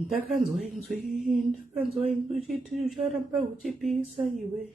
Ndakanzwa inzwi chiti ucharamba uchipisa iwe.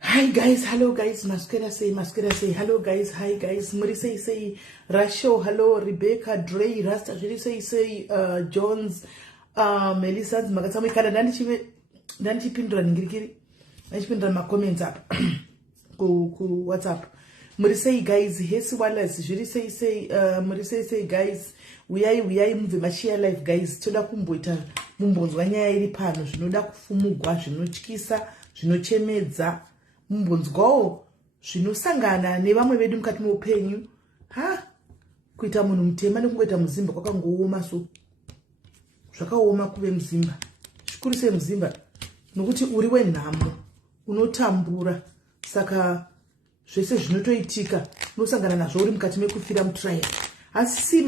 Hi guys, hello guys, Masquera say, hello guys, hi guys, Marise say, Rasho, hello, Rebecca, Dre, Rasta, say, Jones, Melissa, Magatami Kada, Pindra, Nigiri, Pindra, my comments up, ku WhatsApp. Marise guys, Hesi Wallace, Marise say, guys, we are moving my share life, guys, Toda Kumbuita, Mumbons, Wanya, Pano, Shinoda Fumugwa, Shinochkisa, Shinochemeza. Mumbonzgo zvinosangana nevamwe vedu mukati muupenyu kuita munhu mutema nekungoita muzimba kwakangooma so zvakaoma kuve muzimba zvikuru sei muzimba nokuti uri wenhamo unotambura saka zvese zvinotoitika unosangana nazvo uri mukati mekufira mutrial asi si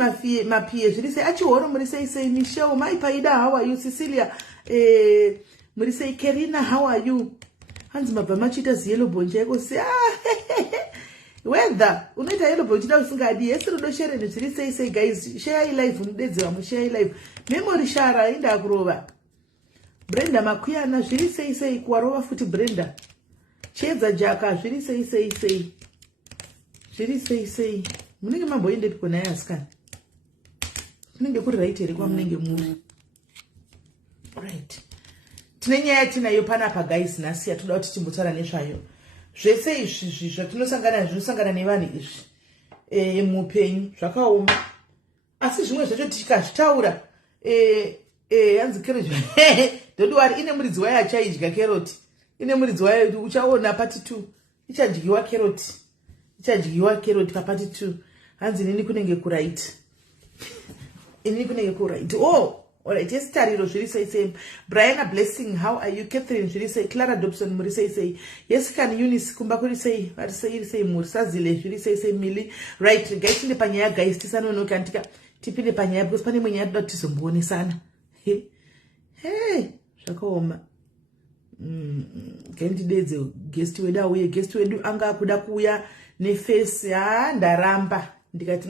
mapie zviri sei achihoro muri sei Michelle Maipaida how are you Cecilia muri sei Kerina how are you hanzi mabva machita ziyellow bonje yako si weather unoita yellow bonje da usingadi yesi rudo share nezviri sei guys share live unodedzera mu share live memory shara inda kurova Brenda Makuyana zviri sei kuwarova futi Brenda chedza jaka zviri sei munenge mamboende piko naye asikana munenge kuri right here kwa munenge muri right tine nyaya tinayo panapa guys nasiya toda kuti timbotaura nezvayo zvese izvi zvinosangana nevanhu izvi mupenyu zvakaoma asi zvimwe zvacho tikazvitaura hanzi keroti don't worry ine muridzi wayo achaidya keroti ine muridzi wayo uchaona part 2 ichadyiwa keroti papart 2 hanzi inini kunenge kuright alright, yes, Tariro, Shiri say, Brianna Blessing, how are you? Catherine, Shiri say, Clara Dobson, Muri say, yes, can Eunice, Kumbakuri say, Mursazile, Shiri say, Millie, right, guys, in the panya, guys, Tisano no cantica, tipi the panya, because Panimania dot is boni sana. Hey, Shakoma. Can't days, guest to a way, guest to a do anga kudakuya, ne face ya, ndaramba, ndikat,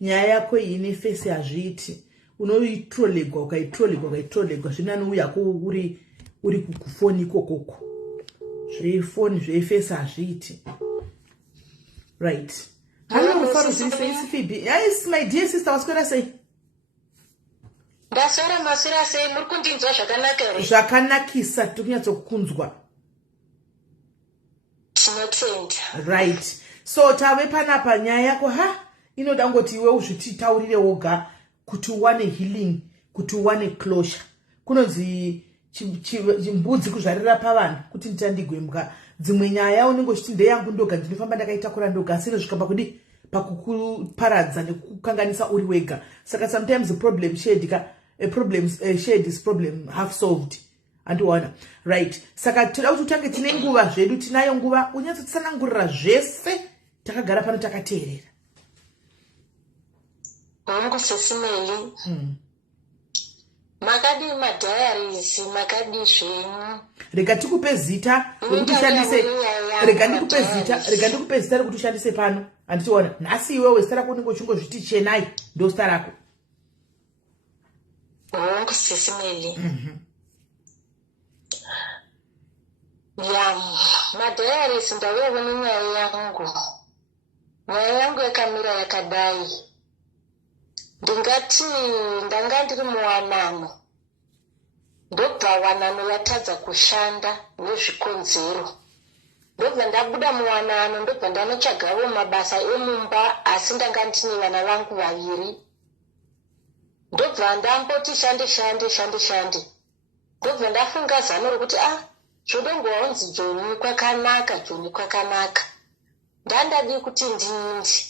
nyaya ko ine face ya jiti. Unoitrolegwa ukaitrolegwa zvinanouya ko uri kufoni kokoko zveifoni zveifesa hazviiti right hello faro zviri Phoebe yes my dear sister waswera sei ndaswera maswera sei muri kundinzwa zvakanaka here zvakanakisa tikunyatsokunzwa tinotenda right so tave panapa nyaya yako inoda ngoti iwe uzvititaurire woga kuti uwane healing kuti uwane closure kunonzi chimbudzi kuzvarira pavanhu kuti nditandigwembwa dzimwe nyaya unenge uchiti ndeyangu ndoga ndinofamba ndakaitakura ndoga asi inozvikamba kudi pakukuparadza nekukanganisa uri wega saka sometimes the problem shared is problem half solved andiwana right saka toda kuti utange tine nguva zvedu tinayo nguva unyatsotsanangurira zvese takagara pano takateerera Mungu sesimeli. Makadi madiaries, makadi zvenyu. Reka tikupe zita rokuti shandise yangu. Rega ndikupe zita rekuti ushandise pano. Anditiona. Nhasi iwewe zita rako unenge uchingozviti Chenai ndo zita rako. Hongu Sesimeli. Ya, madhayaris ndauyawo nenyaya yangu. Nyaya yangu yakamira yakadai. Ndingati ndanga ndiri muwanano. Ndobva wanano yatadza kushanda nezvikonzero. Ndobva ndabuda muwanano ndobva ndanotsvagawo mabasa emumba asi ndanga ndine vana vangu vaviri. Ndobva ndamboti shande. Ndobva ndafunga zano rokuti zvodongowanzi Joni kwakanaka. Ndandadi kuti ndindi.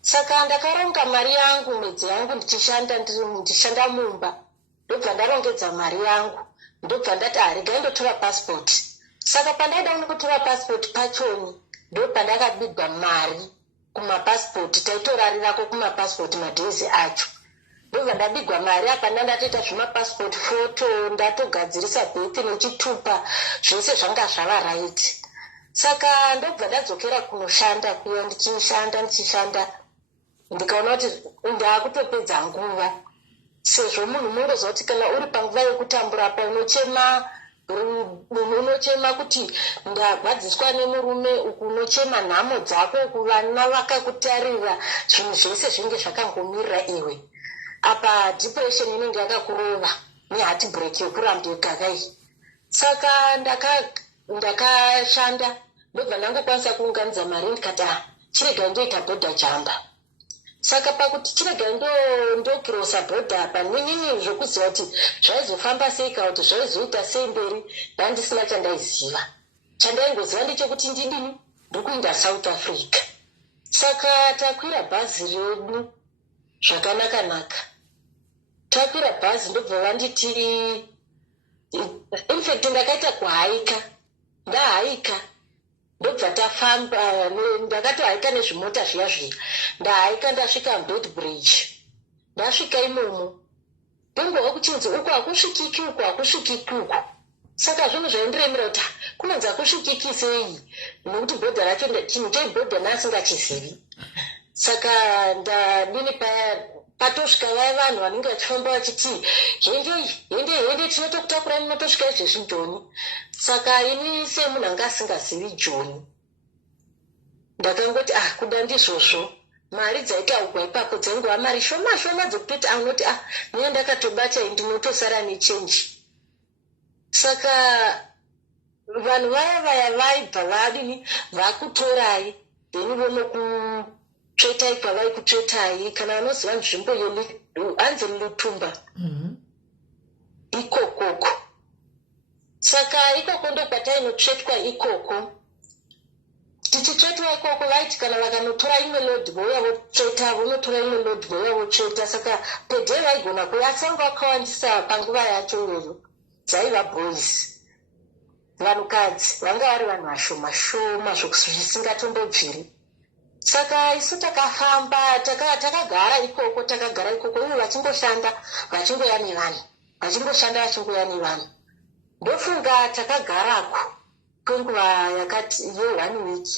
Saka ndakaronga mari yangu mwedzi yangu ndichishanda mumba. Ndobva ndarongedza mari yangu. Ndobva ndati regai ndotora passport. Saka pandaida kutora passport pachoni ndobva ndakabidwa mari kumapassport. Taitorarirako kumapassport madhezi acho. Ndobva ndabigwa mari apa ndatoita zvimapassport photo ndatogadzirisa bhethi nechitupa zvose zvanga zvava right. Saka ndobva ndadzokera kunoshanda kuya ndichishanda ndikaona kuti ndakutopedza nguva. Sezvo munhu munozwa kuti kana uri panguva yekutambura pa unochema kuti ndagwadziswa nemurume, uku unochema nhamo dzako, uku vana vakakutarira, zvinhu zvese zvinge zvakangomirira iwe. Apa depression inenge yakakurova nehati break yokurambika kai. Saka ndakashanda ndobva ndangokwanisa kuunganidza mari ndikati chirega ndoita bhodha jamba. Saka pakuti chirega ndokirosa bhodha apa nenyinyi zvokuziva kuti zvaizofamba sei kana kuti zvaizoita sei mberi ndandisina chandaiziva. Chandaingoziva ndechekuti ndidini ndokuenda South Africa. Saka takwira bhazi redu zvakanaka. Takwira bhazi ndobva vanditi in fact ndakaita kuhaika. Ndahaika ndobva tafamba ndakatohaika nezvimota zviya. Ndahaika ndasvika Beitbridge. Ndasvika imomo ndongova kuchinzi uku hakusvikiki uku. Saka zvinhu zvaindiremera kuti kunonzi hakusvikiki sei nekuti bhodha racho chinhu chebhodha nasingachizivi. Saka ndadini paya patosvika vaya vanhu vanenge vachifamba vachiti hende tinotokutakurai munotosvika izvezvi Joni. Saka ini semunhu anga asingazivi Joni ndakangoti kuda ndizvozvo mari dzaitaugwa ipapo dzaingova mari shoma dzokutoti unoti niye ndakatobata ndinotosara nechenji. Saka vanhu vaya vaibva vadini vakutorai then vonokutsvetai pavaikutsvetai kana vanoziva nzvimbo anzi Lutumba ikokoko. Saka ikoko ndokwatainotsvetwa ikoko. Tichitsvetwa ikoko vaiti kana vakanotora imwe lodhi vouya votsveta, vonotora imwe lodhi vouya votsveta. Saka pedhe vaigona kuvasanga vakawandisa panguva yacho iyoyo dzaiva boys. Vanhukadzi vanga vari vanhu vashoma zvisingatondobviri. Saka isu takafamba takagara ikoko ivo vachingoshanda vachingoya nevanhu. Ndofunga takagarako kwenguva yakati ye1 week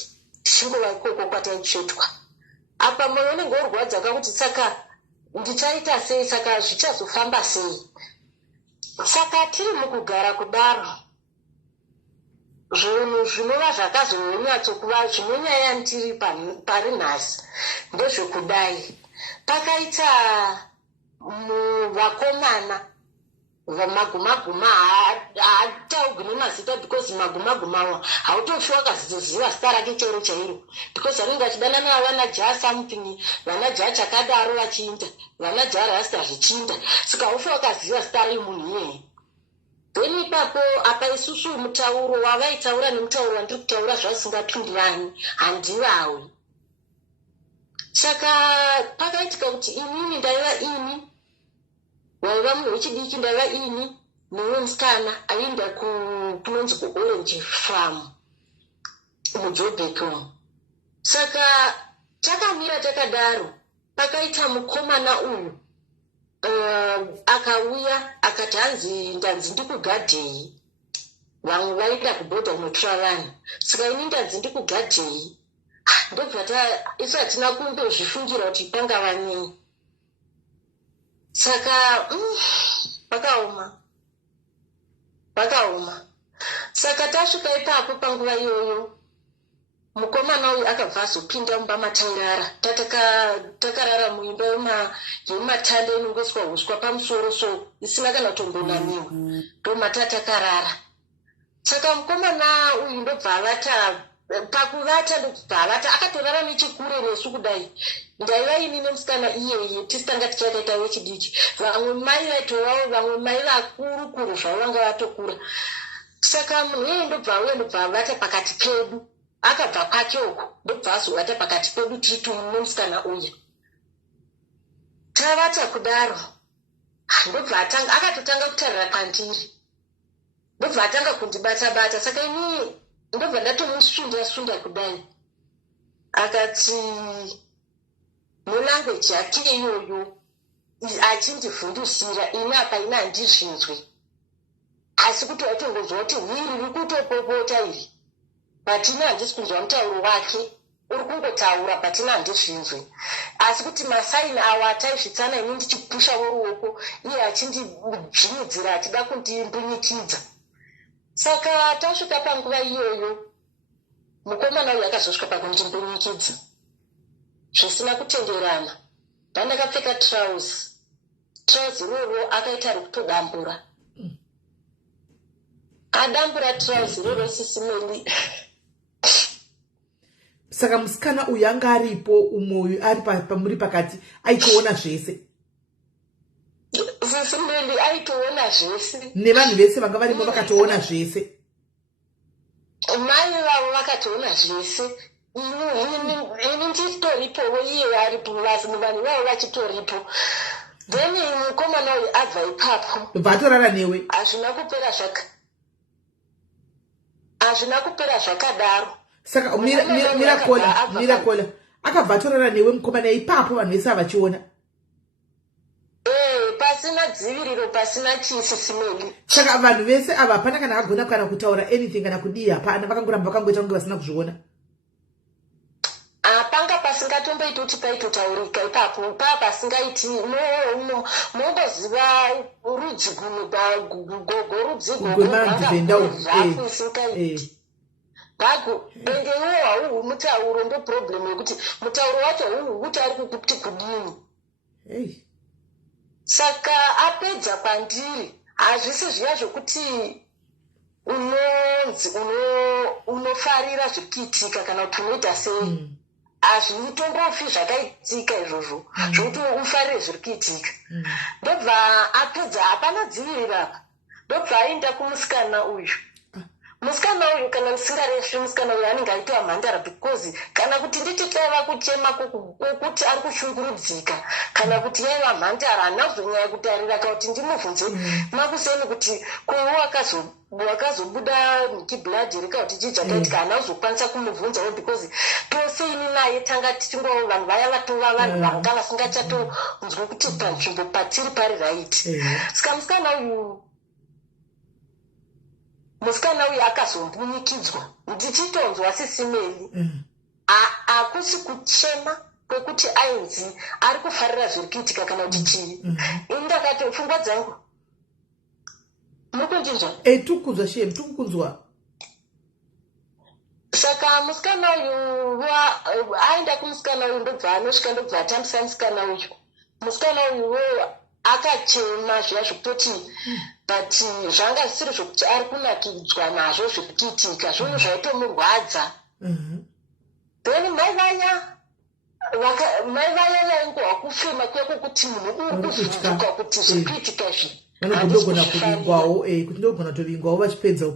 tichingova ikoko kwataitsvetwa. Apa mwoyo unenge urwadza kakuti saka ndichaita sei, saka zvichazofamba sei. Saka tiri mukugara kudaro zvinhu zvinova zvakazonyatsokuva zvinonyaya ndiri pari nhasi ndezvekudai. Pakaita vakomana vamagumaguma haataugwi nemazita because magumaguma hautofi wakazoziva zita rake chero chairo because anenge achidanana navana ja something, vana ja chakadaro vachiinda, vana ja rasta zvichiinda, saka haufi wakaziva zita remunhu iyeye. Then ipapo apa isusu mutauro wavaitaura nemutauro wandiri kutaura zvasingapindirani handivawi. Saka pakaitika kuti inini ndaiva ini, waiva munhu wechidiki ndaiva ini, newe musikana aienda kunonzi kuOrange Farm muJoburg. Saka takamira takadaro, pakaita mukomana uyu akauya akati hanzi ndanzi ndikugadhei. vamwe vaida kubhodha kunotora vanhu. Saka ini ndanzi ndikugadhei ndobva isu hatina kundozvifungira kuti pangava nei. Saka vakaoma. Saka tasvika ipapo panguva iyoyo mukomana uyu akabva azopinda mumba matairara. Takarara muimba yematanda inongoswa huswa pamusoro so isina kana kutombonamiwa, ndomatakarara. Saka mukomana uyu ndobva avata pakuvata ndobva avata akatorara nechikure nesu kudai. Ndaiva ini nemusikana iyeye tisitanga tichakaita vechidiki. Vamwe mai vaitovawo, vamwe mai vakuru zvavo vanga vatokura. Saka munhu iyeye ndobva avata pakati pedu. Akabva kwake uko ndobva azovata pakati pedu tiri tumwe nemusikana uyu. Tavata kudaro ndobva akatotanga kutarira kwandiri, ndobva atanga kundibata. Saka ini ndobva ndatomusunda kudai. Akati mulanguage yake iyoyo achindivhundusira ini apa ina handizvinzwi, asi kuti watongozwa kuti hwiri riri kutopopota iri, patina handisi kunzwa mutauro wake, uri kungotaura patina handizvinzwi, asi kuti masaini awo ataizvitsana ini ndichipusha woruoko iye achindibvinidzira achida kundimbunyikidza. Saka tasvika panguva iyoyo mukomana uyu akazosvika pakundimbunyikidza zvisina kutenderana. Pandakapfeka trousi iroro akaita rekutodambura. Adambura trousi iroro sisimeli. Saka musikana uyu anga aripo umoyo ari pamuri pakati aitoona zvese. Sisimeli aitoona zvese. Nevanhu vese vanga varimo vakatoona zvese. Mai vavo vakatoona zvese. Ini nditoripowo iye aripo, vanhu vavo vachitoripo. Then mukomana uyu abva ipapo vatorara newe. Hazvina kupera zvakadaro. Saka mirakola akabva atorara newe mukomana ipapo vanhu vese vachiona. Pasina dziviriro, pasina chisisimeli. Saka vanhu vese ava hapana kana agona kana kutaura anything kana kudii, hapana, vakangoramba vakangoita kunge vasina kuzviona. Panga pasingatomboiti kuti paitotaurika ipapo, pasingaiti mongoziva rudzi ende iwo hauhu mutauro ndo problem yekuti mutauro wacho hauhu kuti ari kuti kudini. Saka apedza kwandiri hazvisi zviya zvokuti unofarira zvikiitika kana kuti unoita sei. Hazvitombofi zvakaitika izvozvo zvokuti ufarire zviri kuitika. Ndobva apedza hapana dzivirira apa, ndobva aenda kumusikana uyu. Musikana uyu kana musingarefi musikana uyu anenge aitwa mhandara because kana kuti nditi taiva kuchema kuti ari kushungurudzika kana kuti yaiva mhandara hanazonyaya kutarira ka kuti ndimubvunze makuseni kuti wakazobuda kibhladhi rika kuti chichakaitika hanazokwanisa kumubvunzawo because tose ini naye tanga tichingovo vanhu vaya vatova vanhu vanga vasingachatonzwa kuti panzvimbo patiri pari right. Saka musikana uyu akazombunyikidzwa ndichitonzwa sisimeli. Hakusi kuchema kwekuti ainzi ari kufarira zviri kuitika kana kuti chii. Ini ndakati pfungwa dzangu muri kundinzwa? Tikukunzwa shemu, tikukunzwa. Saka musikana uyu aenda kumusikana uyu ndobva anosvika ndobva atambisa musikana uyu. Musikana uyu akachema zviya zvokutoti but zvanga zvisiri zvokuti ari kunakidzwa nazvo zviri kuitika, zvunhu zvaitomurwadza. Then mai vaya vaingohwa kufema kwekuti munhu uri kuvhunduka kuti zviri kuitika izvi. Vanogona kuvingwawo, kuti ndogona kutovingwawo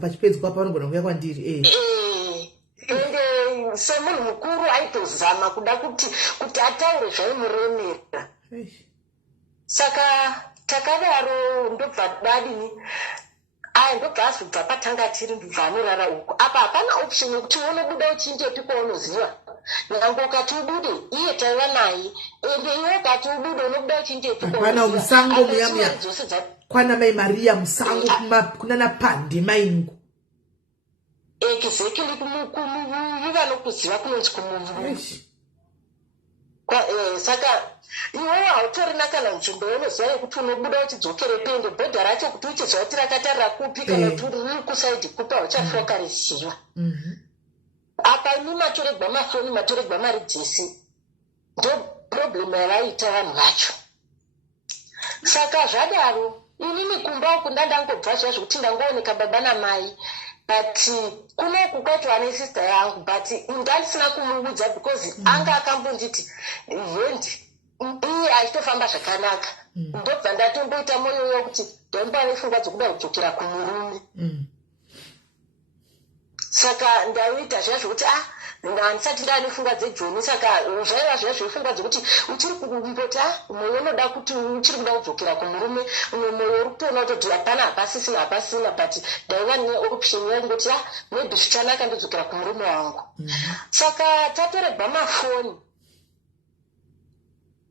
pachipedzwa pavanogona kuuya kwandiri. Ende semunhu mukuru aitozama kuda kuti ataure zvaimuremera. Saka takadaro ndobva dadini ndobva azobva patanga tiri ndobva anorara uko. Apa hapana option yekuti unobuda uchinjepi kwaunoziva. Nyange ukati ubude iye taiva naye, ende iwe ukati ubude unobuda uchinjepi kwaunoziva. Hapana musango muya kwana mai Maria musango kunana pandi maingu. exactly vanokuziva kunonzi kumuvuru. Saka iwewe hautorina kana nzvimbo yaunoziva yekuti unobuda uchidzokere pende bhodha racho kuti uchizva kuti rakatarira kupi kana kuti riri kusaidhi kupi hauchafokareziva. Apa ini matoregwa mafoni matoregwa mari dzese ndo problemu yavaita vanhu vacho. Saka zvadaro ini mikumba uku ndandangobva zviya zvokuti ndangooneka baba namai, but kunoku kwacho ane sister yangu, but ndandisina kumuudza because anga akambonditi hendi iye achitofamba zvakanaka. Ndobva ndatomboita moyo yokuti ndomba nepfungwa dzokuda kudzokera kumurume. Saka ndauita zviya zvokuti handisati ndane pfungwa dzejoni. Saka zvaiva zviya zvepfungwa dzokuti uchiri kumboti mwoyo unoda kuti uchiri kuda kudzokera kumurume, umwe mwoyo uri kutoona kutoti hapasisina but ndaiva neoption yangoti maybe zvichanaka ndodzokera kumurume wangu. Saka tatoregwa mafoni,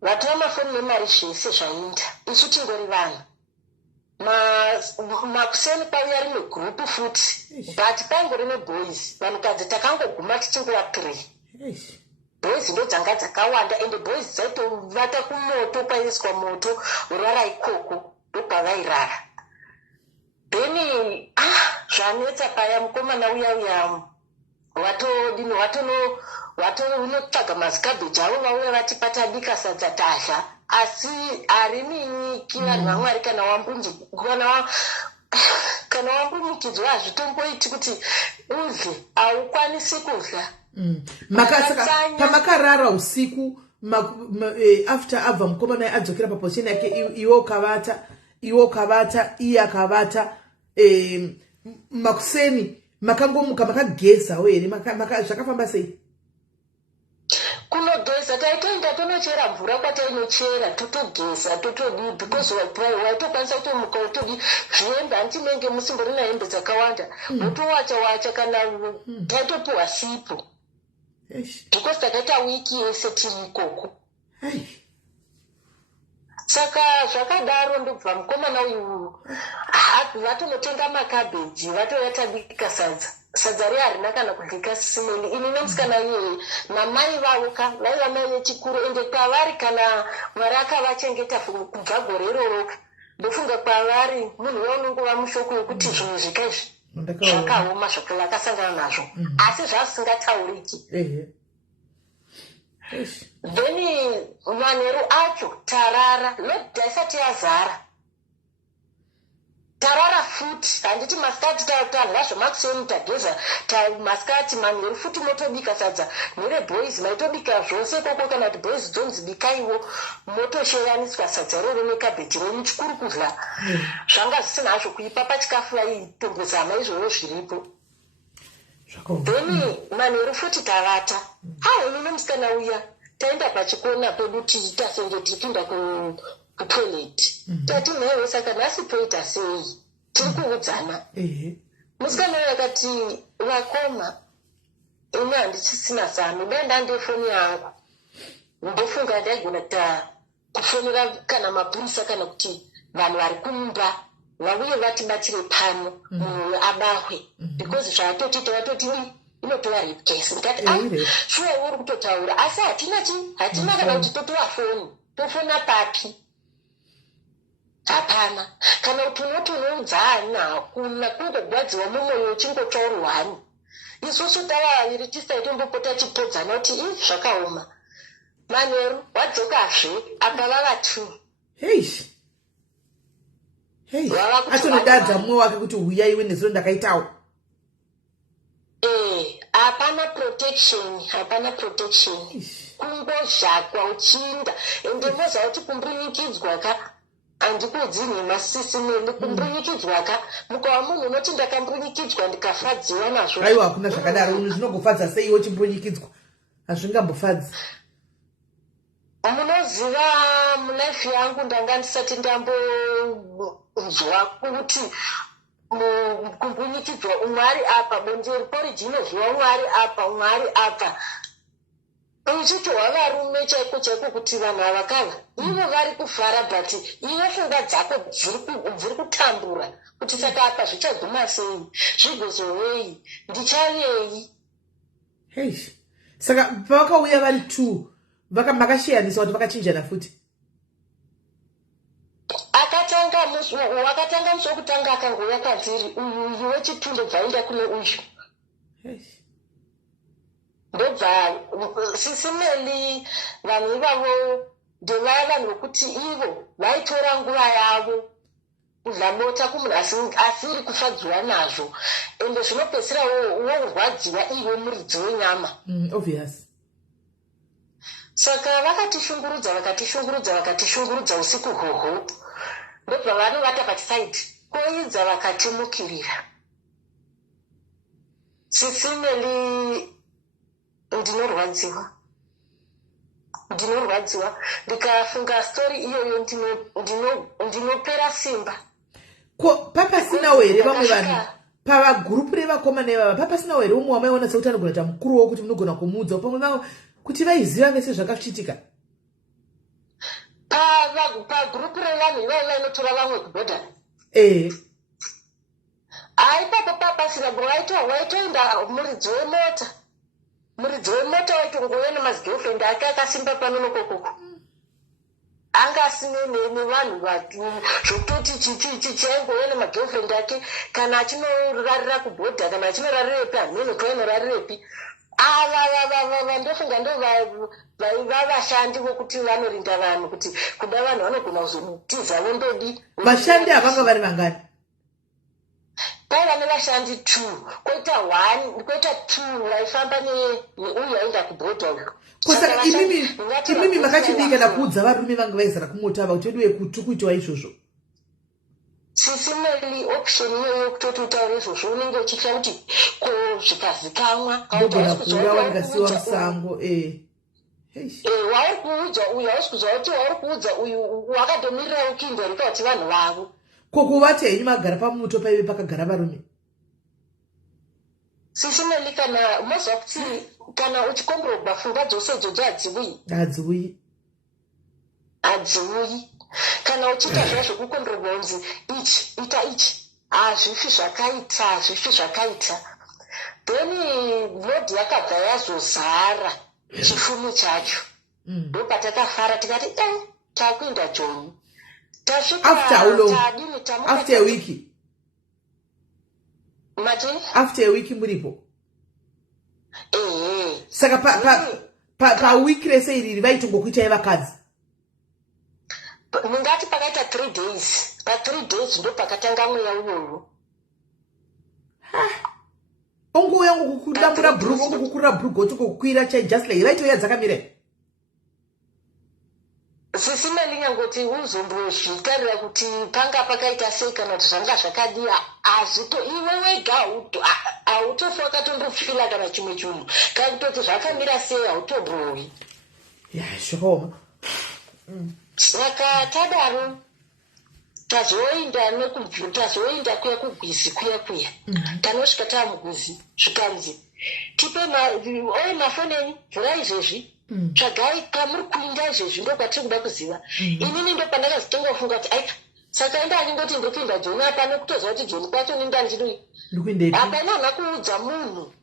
vatora mafoni nemari zvese zvainda, isu tingori vanhu. Makuseni kwaiya rimwe gurupu futi, but paingori neboys. Vanhukadzi takangoguma tichingova 3. Boys ndo dzanga dzakawanda, ende boys dzaitovata kumoto, kwaiiswa moto urara ikoko ndokwavairara. Then zvanetsa paya mukomana uya unotsvaga mazikabheji avo vauya vati patadika sadza tazha, asi hariminyiki vanhu vamwari kana wambunyikidzwa hazvitomboiti kuti udle, haukwanisi kudla. Pamakarara usiku after abva mukomana adzokera paposition yake, iwe ukavata iye akavata, makuseni makangomuka makageza here, zvakafamba sei? Kunogeza taitoenda tonochera mvura kwatainochera totogeza totodi because waitokwanisa kutomuka utodi zvihembe handinenge musimbori hembe dzakawanda wotowacha kana taitopiwa sipo because takaita wiki yese tiri ikoko. Saka zvakadaro ndobva mukomana uyu vatonotenga makabheji vatoyatabika sadza riya harina kana kudlika simeni. Ini nemusikana iyeye namai vavoka vaiva mai vechikuru, ende kwavari kana mwari akavachengeta kubva gore iroroka, ndofunga kwavari munhu waunongova mushoko wekuti zvinhu zvikaizvi zvakaoma zvakavakasangana nazvo asi zvasingatauriki. Then manheru acho tarara lodha isati yazara, tarara futi. Handiti masikati tarya zvemakuseni tageza masikati, manheru futi motobika sadza nhere boys maitobika zvose koko, kana kuti boys dzonzi bikaiwo motosheyaniswa sadza roro nekabheji renyu chikuru kudla zvanga zvisina hazvo kuipa pachikafu vaitombozama izvozvo zviripo. Then manheru futi tavata uno nemusikana uya taenda pachikona pedu tasenge tipinda kutoilet tati mhewe. Saka nhasi toita sei, tiri kuudzana. Musikana uya akati vakoma ini handichisina zano, dai ndandefoni yangu ndofunga ndaigona kufonera kana mapurisa kana kuti vanhu vari kumba vauye vatibatire pano munhu abahwe because zvatotita vatoti inotova rape case. Ndikati shuwa uri kutotaura asi hatina kana kuti totova foni, tofona papi? Hapana. Kana kuti unoti unoudza hani hakuna, kungogwadziwa mumwoyo uchingotsva uri hwani. Isusu tava vaviri tisaitombombopota tichitodzana kuti zvakaoma. Manheru wadzokazve apa vava 2. Atonodadza mumwe wake kuti huyaiwe nezuro ndakaitawo. Hapana protection. Kungozhakwa uchiinda ende moza kuti kumbunyikidzwa ka handikudzi nemasisi nene kumbunyikidzwa ka mukava munhu unoti ndakambunyikidzwa ndikafadziwa nazvo. Aiwa hakuna zvakadaro, zvinogofadza sei wochimbunyikidzwa? Hazvingambofadzi. Munoziva munaifi yangu ndanga ndisati ndambonzwa kuti kumbunyikidzwa umwe ari apa, bonde ripo rijinoziva umwe ari apa umwe ari apa. uchitohwa varume chaiko chaiko kuti vanhu ava kava ivo vari kuvhara but iwe pfungwa dzako dziri kutambura kuti saka apa zvichaguma sei zvigozovei ndichavei. Hey. Saka pavakauya vari 2 makashiyanisa kuti vakachinjana futi. Wakatanga musi wokutanga akangouya kwadziri uyu wechipiri bvaenda kune uyu. Ndobva sisimeli vanhu ivavo ndevaya vanhu vokuti ivo vaitora nguva yavo kudlamota kumunhu asiri kufadzwa nazvo ende zvinopedzisira worwadziwa ivo muridzi wenyama. Obvious. Saka vakatishungurudza usiku hoho ndobva vanovata pachisaidi koidza vakatimukirira. Sisimeli ndinorwadziwa ndikafunga stori iyoyo ndinopera simba. Ko papasinawo here vamwe vanhu pavagurupu revakomana ivava papasinawo here umwe wamaiona sekuti anogona kuita mukuru wokuti munogona kumuudza pamwe vavo kuti vaiziva vese zvakachitika? Pagurupu revanhu ivavo vainotora vamwe kubhodhara. Aipapo papasina waitoenda muridzi wemota waitongouya nemagirlfriend ake akasimba panonokokoko anga asine nevanhu zvokutoti chichaingouya nemagirlfriend ake kana achinorarira kubhodha kana achinorarirepi hameno toainorarirepi. Ava ndofunga ndo vashandi vokuti vanorinda vanhu kuti kuda vanhu vanogona kuzotizavo ndodi. Vashandi havanga vari vangani? Paiva nevashandi 2 koita 2 vaifamba neuyu aenda kubhodha uyu. Saka imimi makachidii kana kuudza varume vange vaizara kumotava kuti vedu vekutu kuitiwa izvozvo? Sisimeli option iyoyo yokutoti utaure izvozvo unenge uchifa kuti ko zvikazikamwa ndogona kuurawa ndikasiwa musango. Wauri kuudza uyu hausi kuzwa kuti wauri kuudza uyu wakadomirira ukindorika kuti vanhu vavo. Ko kuvati henyu magara pamuto paive pakagara varume? Sisimeli kana mazva kuti kana uchikomborogwa pfungwa dzose idzodzo hadziuyi. Kana uchiita zvazvo kukomborogwa unzi ita ichi hazvifi zvakaita then mhodhi yakabva yazozara chifumu chacho. Ndopatakafara tikati takuenda Joni. After a week. After a week muripo. Saka pa week rese iriri vaitongokuitai vakadzi? Mungati pakaita 3 days. Pa 3 days ndo pakatanga mweya uyoyo. Ongouya ngokudambura bhurugu ongokukurira bhurugu otokokwira chai just like vaitoya dzakamira. Sisimeli nyangoti uzombozvitarira kuti panga pakaita sei kana kuti zvanga zvakadii azvito iwe wega hautofa wakatondofila kana chimwe chinhu kana kutoti zvakamira sei hautombowi. Zvakaoma. Saka tadaro tazoenda kuya kugwizi kuya tanosvika tamugwizi zvikanzi tipe mafoni enyu vhura izvezvi tsvagai kamuri kuinda izvezvi ndo kwatiri kuda kuziva. Inini ndo pandakazotonga kufunga kuti aika saka ndandingoti ndopinda Joni apa nekutoziva kuti Joni kwacho ndandidoi hapana hana kuudza munhu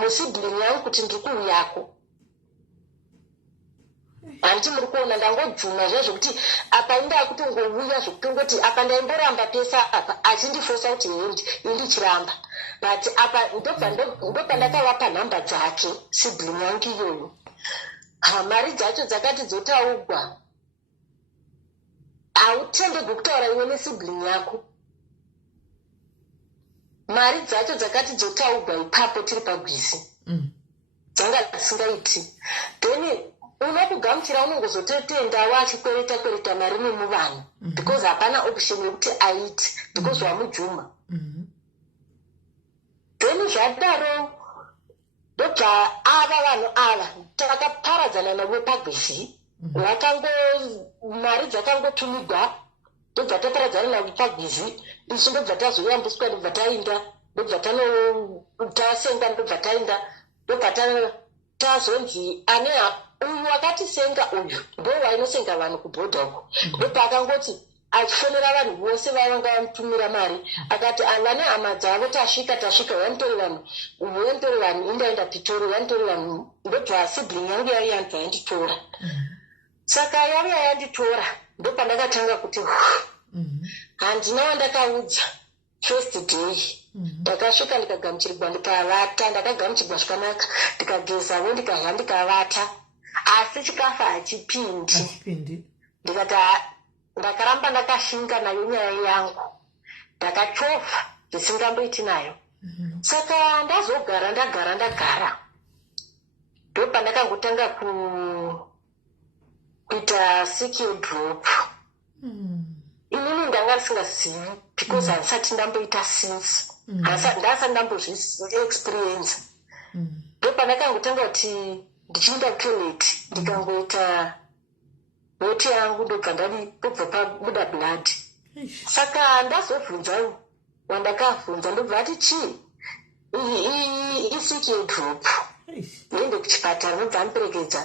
musibling yangu kuti ndiri kuuyako. Handiti muri kuona ndangodzuma zvazvo kuti apa ndakutongouya zvokutongoti apa ndaimboramba pesa apa achindifosa kuti ndichiramba but apa ndopandakavapa nhamba dzake sibling yangu iyoyo. Mari dzacho dzakati dzotaugwa hautendegwi kutaura iwe nesibling yako. Mari dzacho dzakati dzotaugwa ipapo tiri pagwizi dzanga dzisingaiti then unokugamuchira unongozototenda wachikwereta mari nemuvanhu because hapana option yekuti aiti because wamujuma. Then zvadaro ndobva ava vanhu ava takaparadzana navo pagwizi mari dzakangotumigwa ndobva taparadzana navo pagwizi isu ndobva tazoyambiswa ndobva tainda ndobva tasenga ndobva tainda ndobva tazonzi ane uyu wakatisenga uyu ndo wainosenga vanhu kubhodha uko ndopakangoti achifonera vanhu vose vavanga vamutumira mari akati vane hama dzavo tasvika vanitori vanhu indaenda pitori vanitori vanhu ndobva sibling yangu yari yanibva yanditora saka yari yanditora ndopandakatanga kuti handina wandakaudza first day ndakasvika ndikagamuchirwa ndikavata ndakagamuchirwa zvakanaka ndikagezavo ndikadya ndikavata asi chikafu hachipindi ndikati ndakaramba ndakashinga nayo nyaya yangu ndakachovha zvisingamboiti nayo saka ndagara ndopandakangotanga kuita secure drop inini ndanga ndisingazivi because handisati ndamboita since ndasati ndambozviexperience ndopandakangotanga kuti ndichiinda toilet ndikangoita moti yangu ndobva pabuda blood saka ndazobvunza wandakabvunza ndobva ati chii isiki drop ndiende kuchipatara ndobva amuperekedza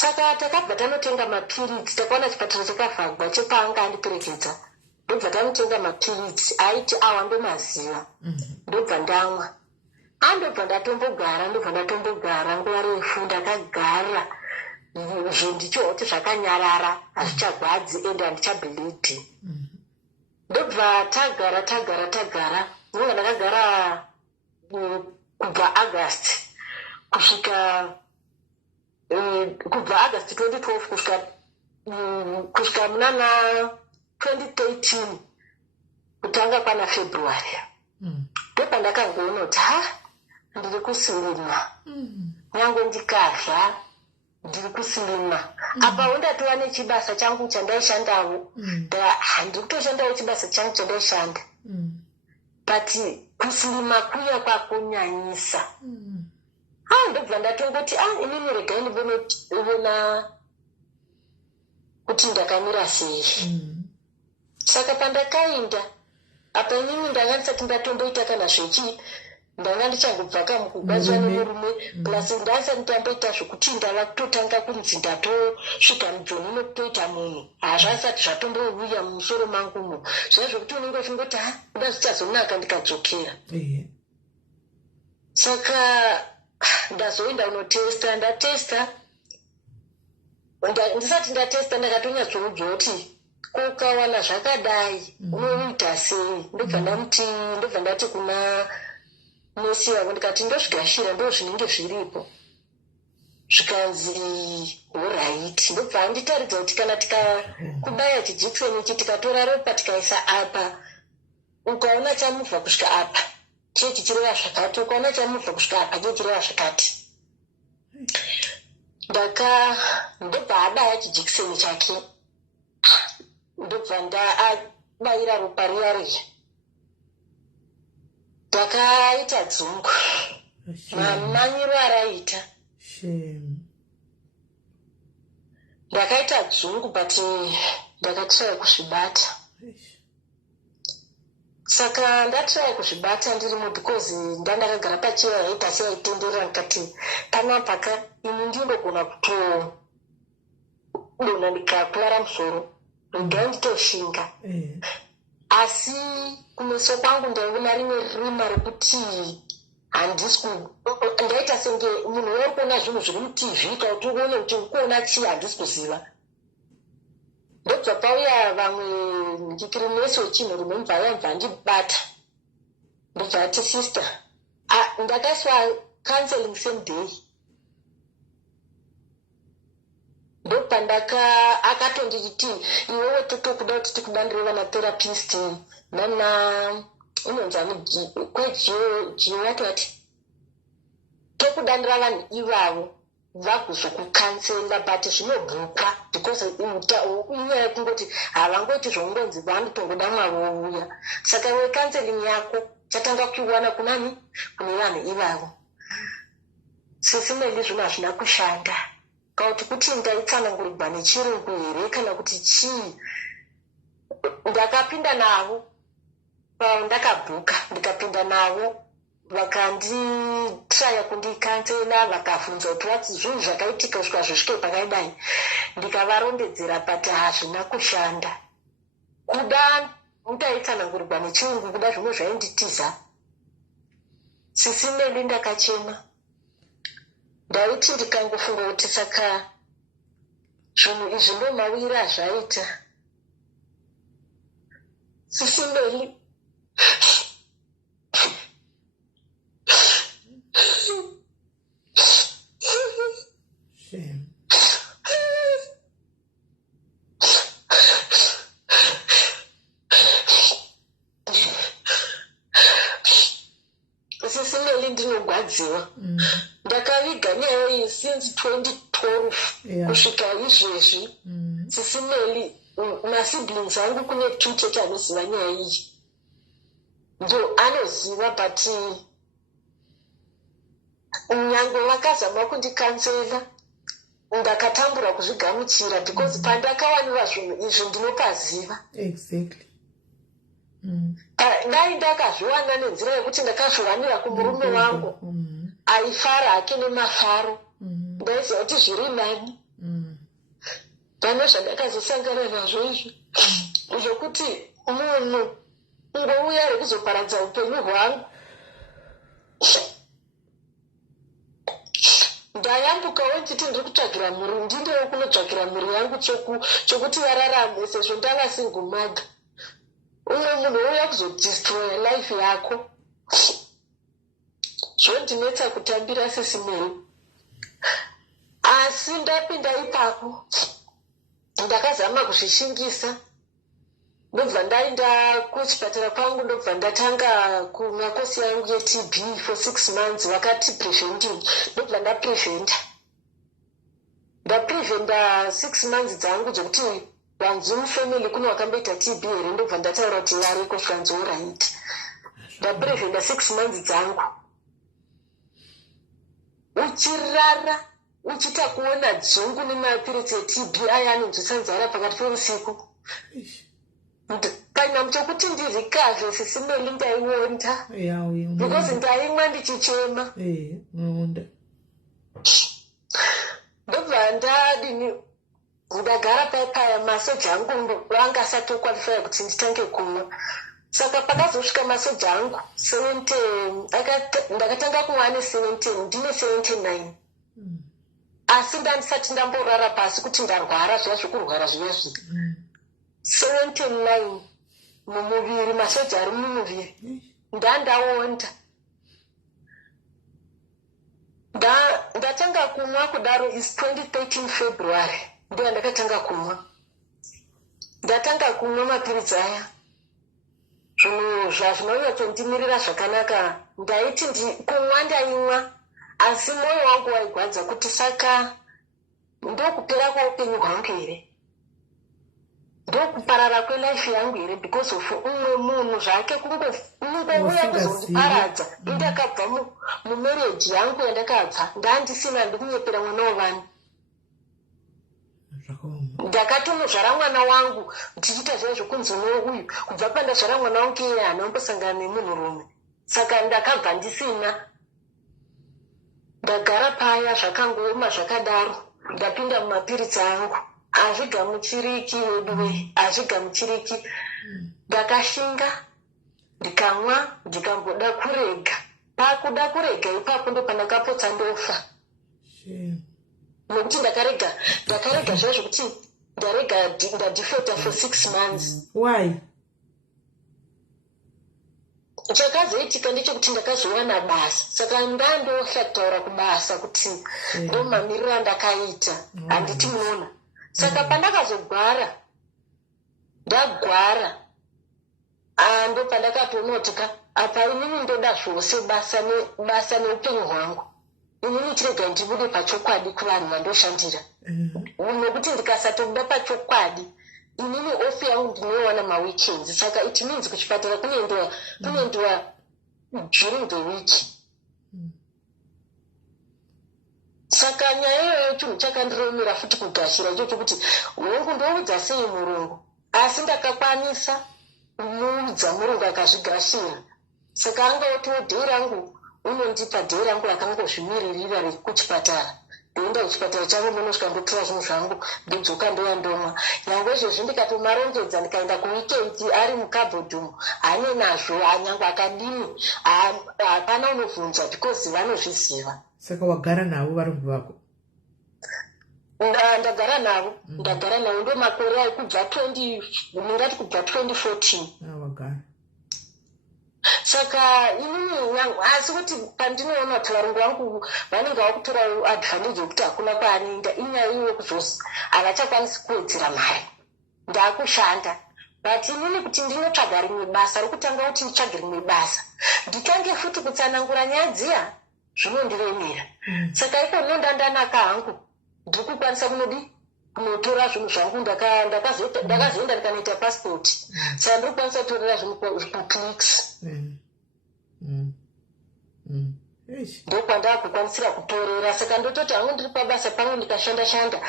saka takabva tanotenga mapiritsi takaona chipatara chakavhagwa chepaanga andiperekedza ndobva tanotenga mapiritsi aiti ndomaziva ndobva ndamwa ndobva ndatombogara nguva refu ndakagara ndichioti zvakanyarara hazvichagwadzi ende handichabhilidhi ndobva tagara nonga ndakagara kubva august kusvika kubva august 2012 kusvika munana 2013 kutanga kwana february ndopandakangona kuti ndiri kusilima nyange ndikadya ndiri kusilima apawo ndatova nechibasa changu chandaishandawo handiri kutoshandawo chibasa changu chandaishanda but kusilima kuya kwakunyanyisa ndobva ndatongoti inini regai ndivona kuti ndakamira sei saka pandakainda apa inini ndanga ndisati ndatomboita kana zvechi ndanga ndichangobva kamukugadzwa nemurume plus ndasati ndamboita zvokuti ndava kutotanga kunzi ndatosvika mujoni nokutoita munhu hazvasati zvatombouya mumusoro mangumo zviya zvokuti unenge uchingoti kuda zvichazonaka ndikadzokera saka ndazoenda unotesta ndatesta ndisati ndatesta ndakatonyatsoudza kuti kukawana zvakadai unoita sei ndobva ndati kuna musi wavo ndikati ndozvikashira ndo zvinenge zviripo zvikanzi oraiti ndobva anditaridza kuti kana tikakubaya chijekiseni ichi tikatora ropa tikaisa apa ukaona chamuvha kusvika apa chechi chireva zvakati ukaona chamuvha kusvika apa chechireva zvakati ndobva abaya chijekiseni chake ndobva ndabayira ropa riya riya ndakaita dzungu mamanyiro araita ndakaita dzungu but ndakatiraya kuzvibata saka ndatiraya kuzvibata ndirimo because ndandakagara pachiya yaita seyaitenderera ndikati panapaka ini ndinogona kutodona ndikakulara musoro ndai nditoshinga asi kumeso kwangu ndaiona rimwe rima rekuti handisi ndaita senge munhu uri kuona zvinhu zviri mutv kauti uone kuti ukuona chii handisi kuziva ndobva pauya vamwe ndikirinesi wechinhu rimwe mubva yamubva ndibata ndobva ati sister ndakaiswa counseling same day ndopandaka akatonditi iwewe totokuda kuti tikubandire vanatherapist nana unonzani kwejiwatoti tokudandira vanhu ivavo vakuzokukansela but zvinobhukwa because inyaya yekungoti havangoti zvoungonzi vanditongoda mwavo uya saka iwe kanseling yako chatanga kuiwana kunani kune vanhu ivavo sesimeli zvino hazvina kushanda kauti kuti ndaitsanangurirwa nechirungu here kana kuti chii ndakapinda navo ndakabhuka ndikapinda navo vakanditraya kundikansela vakabvunza kuti zvinhu zvakaitika kusvika zvisvike pakaidai, ndikavarondedzera pati hazvina kushanda. Kuda ndaitsanangurirwa nechirungu, kuda zvimwe zvainditiza. Sisimeli ndakachema. Ndaiti ndikangofunga kuti saka zvinhu izvi ndo mawira azvaita. Sisimeli Shame. Sisimeli ndinogwadziwa. Ndakaviga nyaya iyi since 2012 kusvika izvezvi. Sisimeli masiblings angu kune 2 chete anoziva nyaya iyi. Ndo anoziva but nyange vakazama kundikansela ndakatambura kuzvigamuchira because pandakawanira zvinhu izvi ndinopaziva. Exactly. Dai ndakazviwana nenzira yekuti ndakazviwanira kumurume wangu aifara hake nemafaro, ndaiziva kuti zviri nani. Pane zvandakazosangana nazvo izvi zvokuti munhu ungouya rekuzoparadza upenyu hwangu. Ndayambukawo nditi ndiri kutsvagira mhuri, ndindewo kunotsvagira mhuri yangu chokuti vararame sezvo ndava single mother. Umwe munhu ouya kuzodestroya life yako. Zvondinetsa kutambira Sisimeli. Asi ndapinda ipapo ndakazama kuzvishingisa. Ndobva ndaenda kuchipatara kwangu, ndobva ndatanga kumwa kosi yangu yeTB for 6 months. Vakati preventing, ndobva ndapreventa 6 months dzangu dzokuti vanzi mufamily kuno vakamboita TB here. Ndobva ndataura kuti yariko svanzi alright. Ndapreventa 6 months dzangu. Uchirara uchita kuona dzungu nemapiritsi eTB aya anonzwisa nzara pakati peusiku. Kana chokuti ndirikazve Sisimeli ndaionda because ndaimwa ndichichema. Ndobva ndadini ndagara paipaya masoja angu vanga asati okwalifaya kuti nditange kumwa. Saka pakazosvika masoja angu 70, ndakatanga kumwa ane 70, ndine 79. Asi ndandisati ndamborara pasi kuti ndarwara zviya zvokurwara zviya zviya. 79 mumuviri, masoja ari mumuviri. Ndandaonda. Ndatanga kumwa kudaro is 2013 February. Ndiyo ndakatanga kumwa. Ndatanga kumwa mapiritsi aya. Zvinhu zvazvinonyatsotindirira zvakanaka. Ndaiti kumwa ndaimwa. Asi moyo wangu waigwadza kuti saka ndokupera kweupenyu hwangu here. Ndokuparara kwelife yangu here because of umwe munhu zvake kungouya kuzondiparadza. Ndakabva mumarriage yangu yandakabva ndandisina ndikunyepera mwana wavana. Ndakatonozvara mwana wangu ndichiita zviya zvokunzi nouyu. Kubva pandazvara mwana wangu iye haana kumbosangana nemunhurume. Saka ndakabva ndisina. Ndagara paya zvakangooma zvakadaro. Ndapinda mumapiritsi angu. Hazvigamuchiriki wedwe, hazvigamuchiriki. Ndakashinga, ndikamwa, ndikamboda kurega. Pakuda kurega ipapo ndo pandakapotsa ndofa. Nokuti ndakarega zviya zvokuti ndarega ndadifota for 6 months. Why? Chakazoitika ndechekuti ndakazowana basa. Saka ndandofa kutaura kubasa kuti ndo mamiriro andakaita. Handiti munoona. Saka pandakazogwara, ndagwara. Ando pandakatonotika, apa inini ndoda zvose basa neupenyu hwangu. Inini chirega ndibude pachokwadi kuvanhu vandoshandira. Nokuti ndikasatobuda pachokwadi, inini ofu yangu ndinoiwana maweekends. Saka it means kuchipatara kunoendiwa during the week. Saka nyaya iyoyo chinhu chakandiromera futi kugashira icho chokuti hongu ndoudza sei murungu. Asi ndakakwanisa kumuudza murungu akazvigashira. Saka anga otiwo dhii rangu unondipa dhee rangu rakangozvimiririra rekuchipatara. Ndoenda kuchipatara changu munosvika ndotora zvinhu zvangu ndodzoka ndoya ndomwa. Nyangwe izvozvi ndikatomarongedza ndikaenda kuwikendi ari mukabhodhumu hane nazvo nyangwe akadini hapana unobvunza because vanozviziva. Saka wagara navo varungu vako? Ndagara navo ndo makore ari kubva 2014. Wagara. Saka inini asi kuti pandinoona kuti varungu vangu vanenge vakutora advantage yekuti hakuna kwaanoenda inyaya iwe kuzvose havachakwanisi kuwedzera mari. Ndakushanda but inini kuti ndinotsvaga rimwe basa rokutanga kuti nditsvage rimwe basa nditange futi kutsanangura nyaya dziya zvinondiremera. Saka iko nondandanaka hangu ndiri kukwanisa kunotora zvinhu zvangu ndakazoenda ndikanoita passport. Saka ndiri kukwanisa kutorera zvinhu kuclicks. Ndokwandakukwanisira kutorera. Saka ndototi hangu ndiri pabasa pangu ndikashanda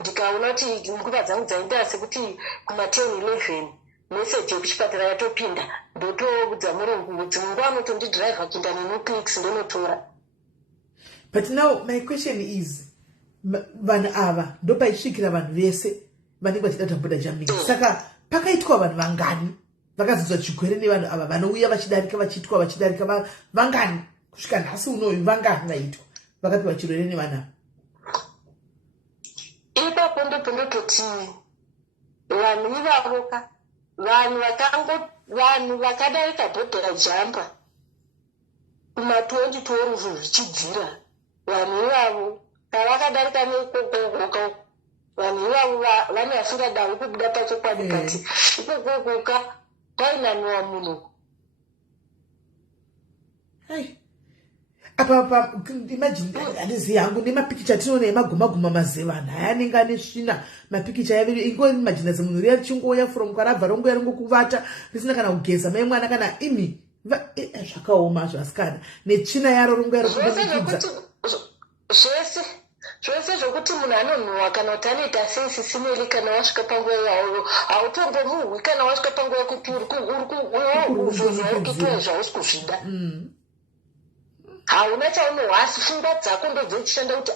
ndikaona kuti nguva dzangu dzaenda sekuti kuma10-11 meseji yekuchipatara yatopinda ndotoudza murungu dzimwe nguva anotondidhiraivha kuenda nenoclicks ndonotora. But now my question is, vanhu ava ndopaisvikira vanhu vese vanenge vachida tambuda Germany. Saka pakaitwa vanhu vangani vakazodzwa chigwere nevanhu ava vanouya vachidarika vangani kusvika nhasi unoyu? Vangani vaitwa vakapiwa chirwere nevanhu ava? Ipapo ndopondototi vanhu ivavoka vanhu vakadarika bhodhera jamba kuma2012 zvichidzira. Vanhu ivavo pavakadarika neikokogoka vanhu ivavo vane vasingadawi kubuda pachokwadi kati ikokogoka painaniwa munhu. Apa imagine hadizi yangu nemapikicha tinoona emaguma mazevana haya anenge ane svina mapikicha yaviri ingoimagina munhu riya richingoya from kwarabva rongoya ringokuvata risina kana kugeza mai mwana kana imi zvakaoma zvasikana netsvina yaro rongoya rokudza zvose zvokuti munhu anonhuhwa kana kuti anoita sensisineri kana wasvika panguva yawo hautombomuhwi kana wasvika panguva yekuti uri kutoya zvausi kuzvida. Hauna chaunohwasi pfungwa dzako ndodzochishanda kuti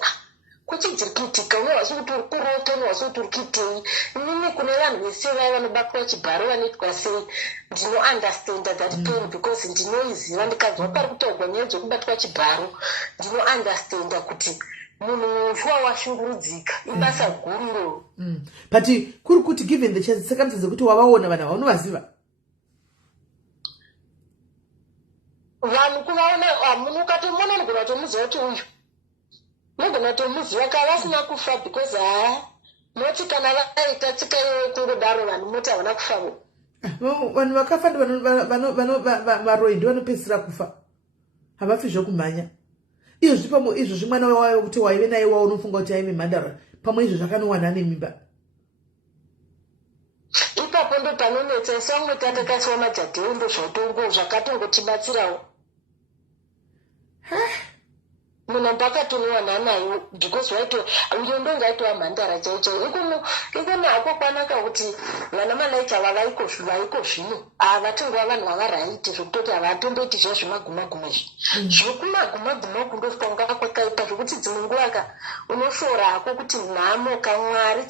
kuchi dziri kuitika unohwasi kuti uri kurota unohwasi kuti uri kuitei. Inini kune vanhu vese vaya vanobatwa chibharo vanoitwa sei ndinoundestanda that pain because ndinoiziva ndikabva pari kutaurwa nyaya dzokubatwa chibharo ndinoundestanda kuti munhu mushwa washungurudzika ibasa guru ro. But kuri kuti given the chance circumstances dzekuti wavaona vanhu vaunovaziva vanhu kuvaona munhu ukatomona unogona kutomuziva kuti uyu unogona kutomuziva kana vasina kufa because moti kana vaita tsika iyoyo kungodaro vanhu moti havana kufavo. Vanhu vakafa varoyi ndivanopedzisira kufa havafi zvokumhanya. Izvozvi mwana wayo kuti waive naye wao unofunga kuti aive mhandara pamwe izvo zvakanowana ane mimba. Ipapo ndo panonetsa samwe tatakasiwa majadheo ndo zvatongo zvakatongotibatsirawo. Munhu ndakatoniwana nayo because waito uyo ndongaitwa mhandara chaicho ikono hako kwanaka kuti vana malaita vaiko zvino vatingwa vanhu vavaraiti zvokutoti havatomboiti zviya zvemagumaguma izvi zvokumagumaguma kundosvika kunga kwakaipa zvokuti dzimwe nguva unoshora hako kuti nhamo kamwari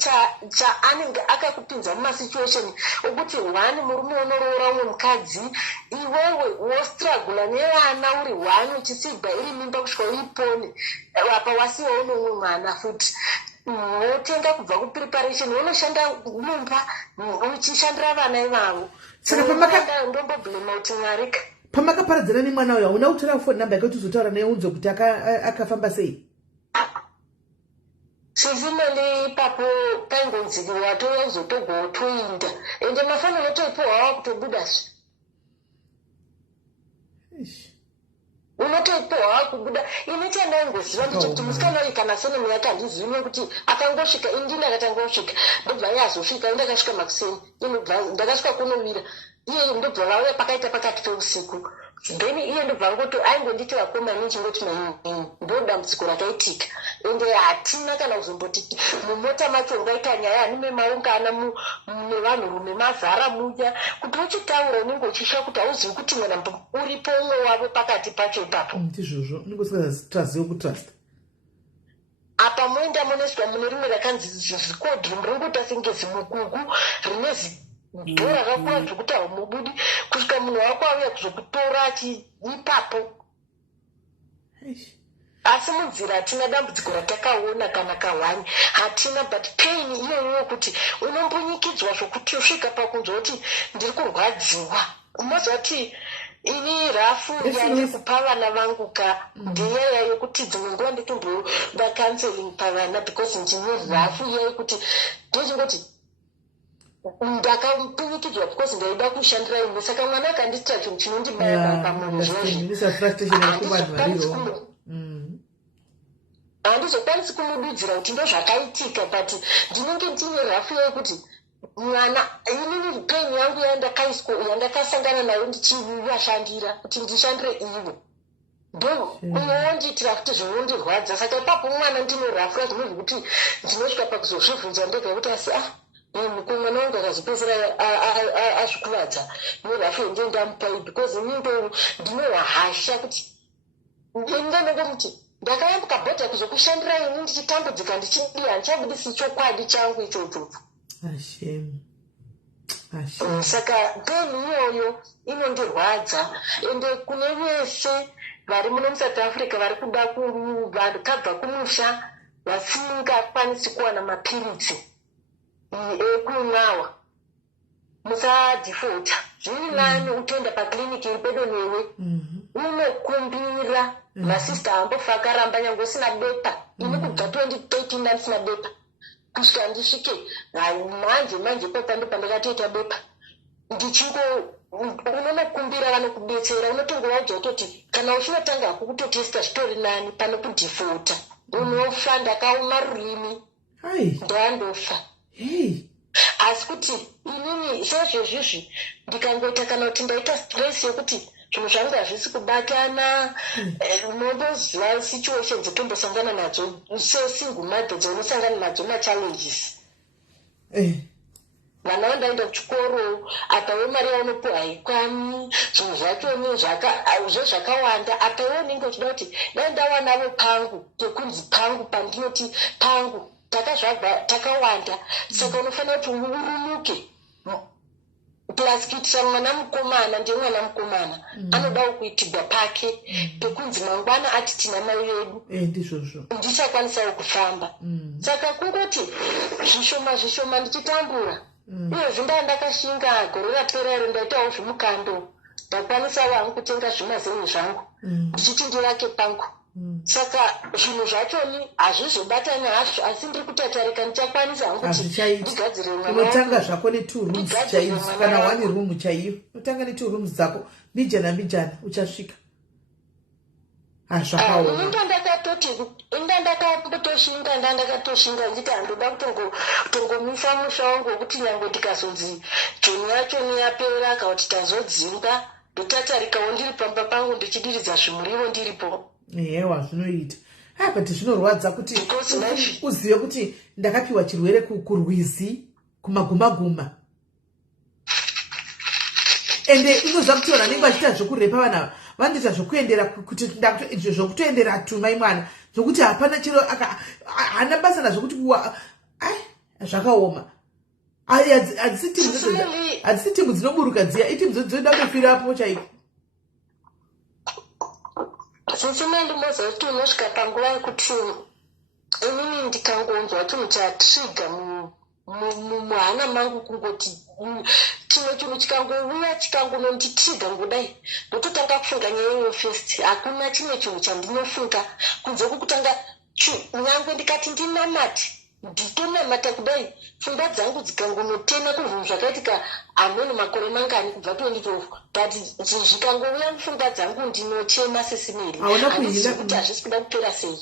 anenge akakupinza mumasituation okuti hwani murume unoroora umwe mukadzi iwewe wostragula nevana uri hwani uchisibva iri mimba kusvika uipone apa wasiwa unomwe mwana futi wotenga kubva kupreparation unoshanda mumba uchishandira vana ivavo. Saka ndomboblema kuti mwarika pamakaparadzana nemwana uyo hauna kutora phone number yake kuti uzotaura naye unzwe kuti akafamba sei? Sizimene ipapo paingonzi watouya kuzotogotoinda ende mafano unotoipiwa wava kutobudazve unotoipiwa wava kubuda. Ini chandaingoziva ndichoti musikana uyu kana senemu yake handizivi kuti akangosvika indini akatangosvika ndobva iye azosvika ndakasvika makuseni ndakasvika kunowira iye ndobva vauya pakaita pakati peusiku then iye ndobva ngoto aingonditi vakomani chingoti ndo dambudziko rakaitika ende hatina kana kuzomboti mumota macho ungaita nyaya anime maungana nevanhurume mazara muya kuti uchitaura unenge uchisha kuti hauzivi kuti mwana uripo umwe wavo pakati pacho ipapo ndizvozvo unenge usingatrazive kutrasta apa moenda munoiswa mune rimwe rakanzi zvikodhi ringoita senge zimukuku rine dhoo rakakura zvokuti haumubudi kusvika munhu wako auya kuzokutora ipapo. Asi munzira hatina dambudziko ratakaona kana kahwani hatina, but pain iyoyo kuti unombonyikidzwa zvokuti usvika pakunzwa kuti ndiri kurwadziwa. Unozoti ini rafu yandiri kupa vana vangu ka ndiyaya yokuti dzimwe nguva nditomboda counseling pavana because ndine rafu iyayo kuti ndochingoti ndakampunyikidzwa because ndaida kushandira imwe saka mwana akanditira chinhu chinondibaya pamunhu handizokwanisi kumududzira kuti ndozvakaitika, but ndinenge ndine rafu yekuti mwana inini peni yangu yandakasangana nayo ndichivashandira kuti ndishandire ivo ndo unondiitira kuti zvinondirwadza. Saka ipapo mwana ndine rafu yazvinozvi kuti ndinosvika pakuzozvibvunza ndega kuti asi mwana wangu akazopedzera azvikuvadza nerafu yende ndamupai because inindo ndinovahasha kuti ndanongomuti ndakayambuka bhodha kuzokushandira ini ndichitambudzika ndichidiya handichabudisi chokwadi changu ichocho. Saka peni iyoyo inondirwadza ende kune vese vari muno South Africa vari kuda vakabva kumusha vasingakwanisi kuwana mapiritsi ekumwawa musadhifota zviri nani utoenda pakiriniki iri pedo newe unokumbira masista ambofa akaramba nyange usina bepa ini kubva 2013 ndisina bepa kusvika ndisvike manje pepa ndo pandakatoita bepa ndichingo unonokumbira vanokudetsera unotongovaudza kutoti kana uchinotanga hako kutotesta zvitori nani pano kudhifota unofa ndakauma rurimi ndandofa. Asi kuti inini sezvezvizvi ndikangoita kana kuti ndaita stress yekuti zvinhu zvangu hazvisi kubatana unomboziva situation dzatombosangana nadzo sesingle mother dzaunosangana nadzo machallenges. Vana vandaenda kuchikoro apaiwe mari yaunopiwa haikwani zvinhu zvachoni zvakawanda apaiwe unenge uchida kuti dai ndawanavo pangu pekunzi pangu pandinoti pangu takazvabva takawanda. Saka unofanira kuti urumuke plus kuitira mwana mukomana ndiye mwana mukomana anodawo kuitirwa pake pekunzi mangwana ati tina mai vedu ndichakwanisawo kufamba. Saka kungoti zvishoma ndichitambura uyezvi ndakashinga gore rapera iro ndaitawo zvimukando ndakwanisawo hangu kutenga zvimazeni zvangu ndichiti ndirake pangu. Saka zvinhu zvachoni hazvizobatani hazvo asi ndiri kutatarika ndichakwanisa hangu kuti ndigadzire unotanga zvako ne2 rooms chaidzo kana 1 room chaiyo unotanga ne2 rooms dzako mbijana uchasvika hazvakaoma. Ndandakatoshinga nditi handoda kutongomisa musha wangu wekuti nyange ndikazonzi joni yacho yapera kana kuti tazodzinga ndotatarikawo ndiri pamba pangu ndichidiridza zvimuriwo ndiripo. Ewa zvinoita but zvinorwadza kuti uzive kuti ndakapiwa chirwere kurwizi kumaguma ende unozva kuti vanhu vanenge vachiita zvokurepa vanhu vanoita zvokuendera kuti zvokutoendera tumai mwana zvokuti hapana chiro hana basa nazvokuti zvakaoma. Hadzisi timu dzinoburuka dziya itimu dzoda kufirapo chaipo. Sisime ndimoza kuti unosvika panguva yekuti inini ndikangonzwa chinhu chatriga muhana mangu kungoti chimwe chinhu chikangouya chikangononditriga ngodai ndototanga kufunga nyaya iyo first. Hakuna chimwe chinhu chandinofunga kunze kwokutanga nyange ndikati ndinamati nditonamata kudai pfungwa dzangu dzikangonotena kuzvinhu zvakaitika amweni makore mangani kubva 2012 but zvikangouya pfungwa dzangu ndinochema sesimeri kuti hazvisi kuda kupera sei.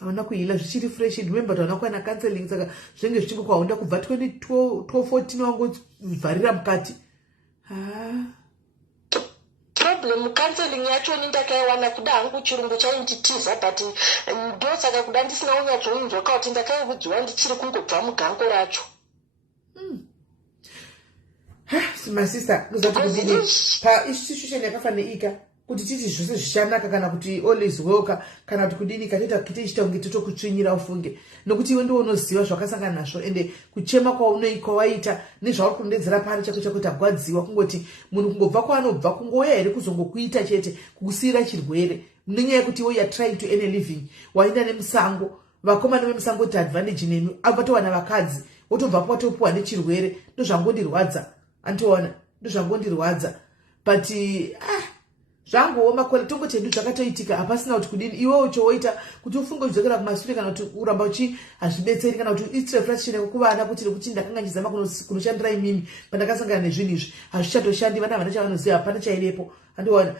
hauna kuhila zvichiri fresh. Remember hauna kuwana counseling saka zvinenge zvichingokwaunda kubva 2014 wangozvharira mukati. problem counseling yacho ndakaiwana kuda hangu chirungu chainditiza but ndosaka kuda ndisina unyatsoinzwa kuti ndakaiudziwa ndichiri kungobva mugango racho. Masista kuzati kudini pa institution yakafaneika kuti titi zvose zvishanaka kana kuti all is well kana kuti kudini katita kitichita kunge totokutsvinyira ufunge nokuti iwe ndiwe unoziva zvakasangana nazvo ende kuchema kwaunoika waita nezvauri kundedzera pari chako chako tagwadziwa kungoti munhu kungobva kwaanobva kungoya here kuzongokuita chete kukusiyira chirwere nenyaya yekuti iwe trying to earn a living waenda nemusango vakomana vemusango kuti advantage nemi abatowana vakadzi wotobvapo watopuwa nechirwere ndozvangondirwadza antoona ndozvangondirwadza but zvangooma kole tongoti hedu zvakatoitika hapasina kuti kudini iwe uchowoita kuti ufunge udzokera kumashure kana kuti uramba uchi hazvidetseri kana kuti it's reflection yekuvana kuti nekuti ndakanga ndizama kunoshandira imimi pandakasangana nezvinhu izvi hazvichatoshandi vana havana chavanoziva hapana chairepo andiona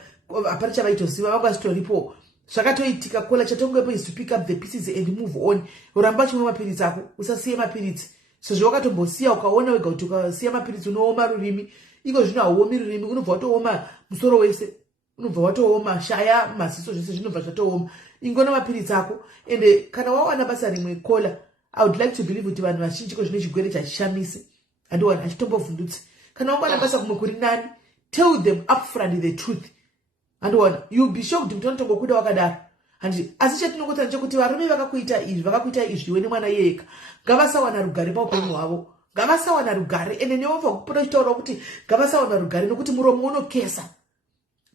hapana chavaitoziva vanga sitoripo zvakatoitika kola chatongepo is to pick up the pieces and move on uramba chimwe mapiritsi ako usasiye mapiritsi sezvo wakatombosiya ukaona wega kuti ukasiya mapiritsi unooma rurimi iko zvino hauomi rurimi unobva watooma musoro wese unobva watooma shaya maziso zvese zvinobva zvatooma ingona mapiritsi ako ende kana wawana basa rimwe kola I would like to believe kuti vanhu vazhinji ko zvine chigwere chachishamisi handiwana hachitombovhundutsi kana wawana basa kumwe kuri nani tell them upfront the truth handiwana you'll be shocked kuti vanotongokuda wakadaro handi asi chatinongotana chekuti varume vakakuita izvi iwe nemwana yeka ngavasawana rugare paupenyu hwavo ngavasawana rugare ende neova kupota chitaura kuti ngavasawana rugare nokuti muromo unokesa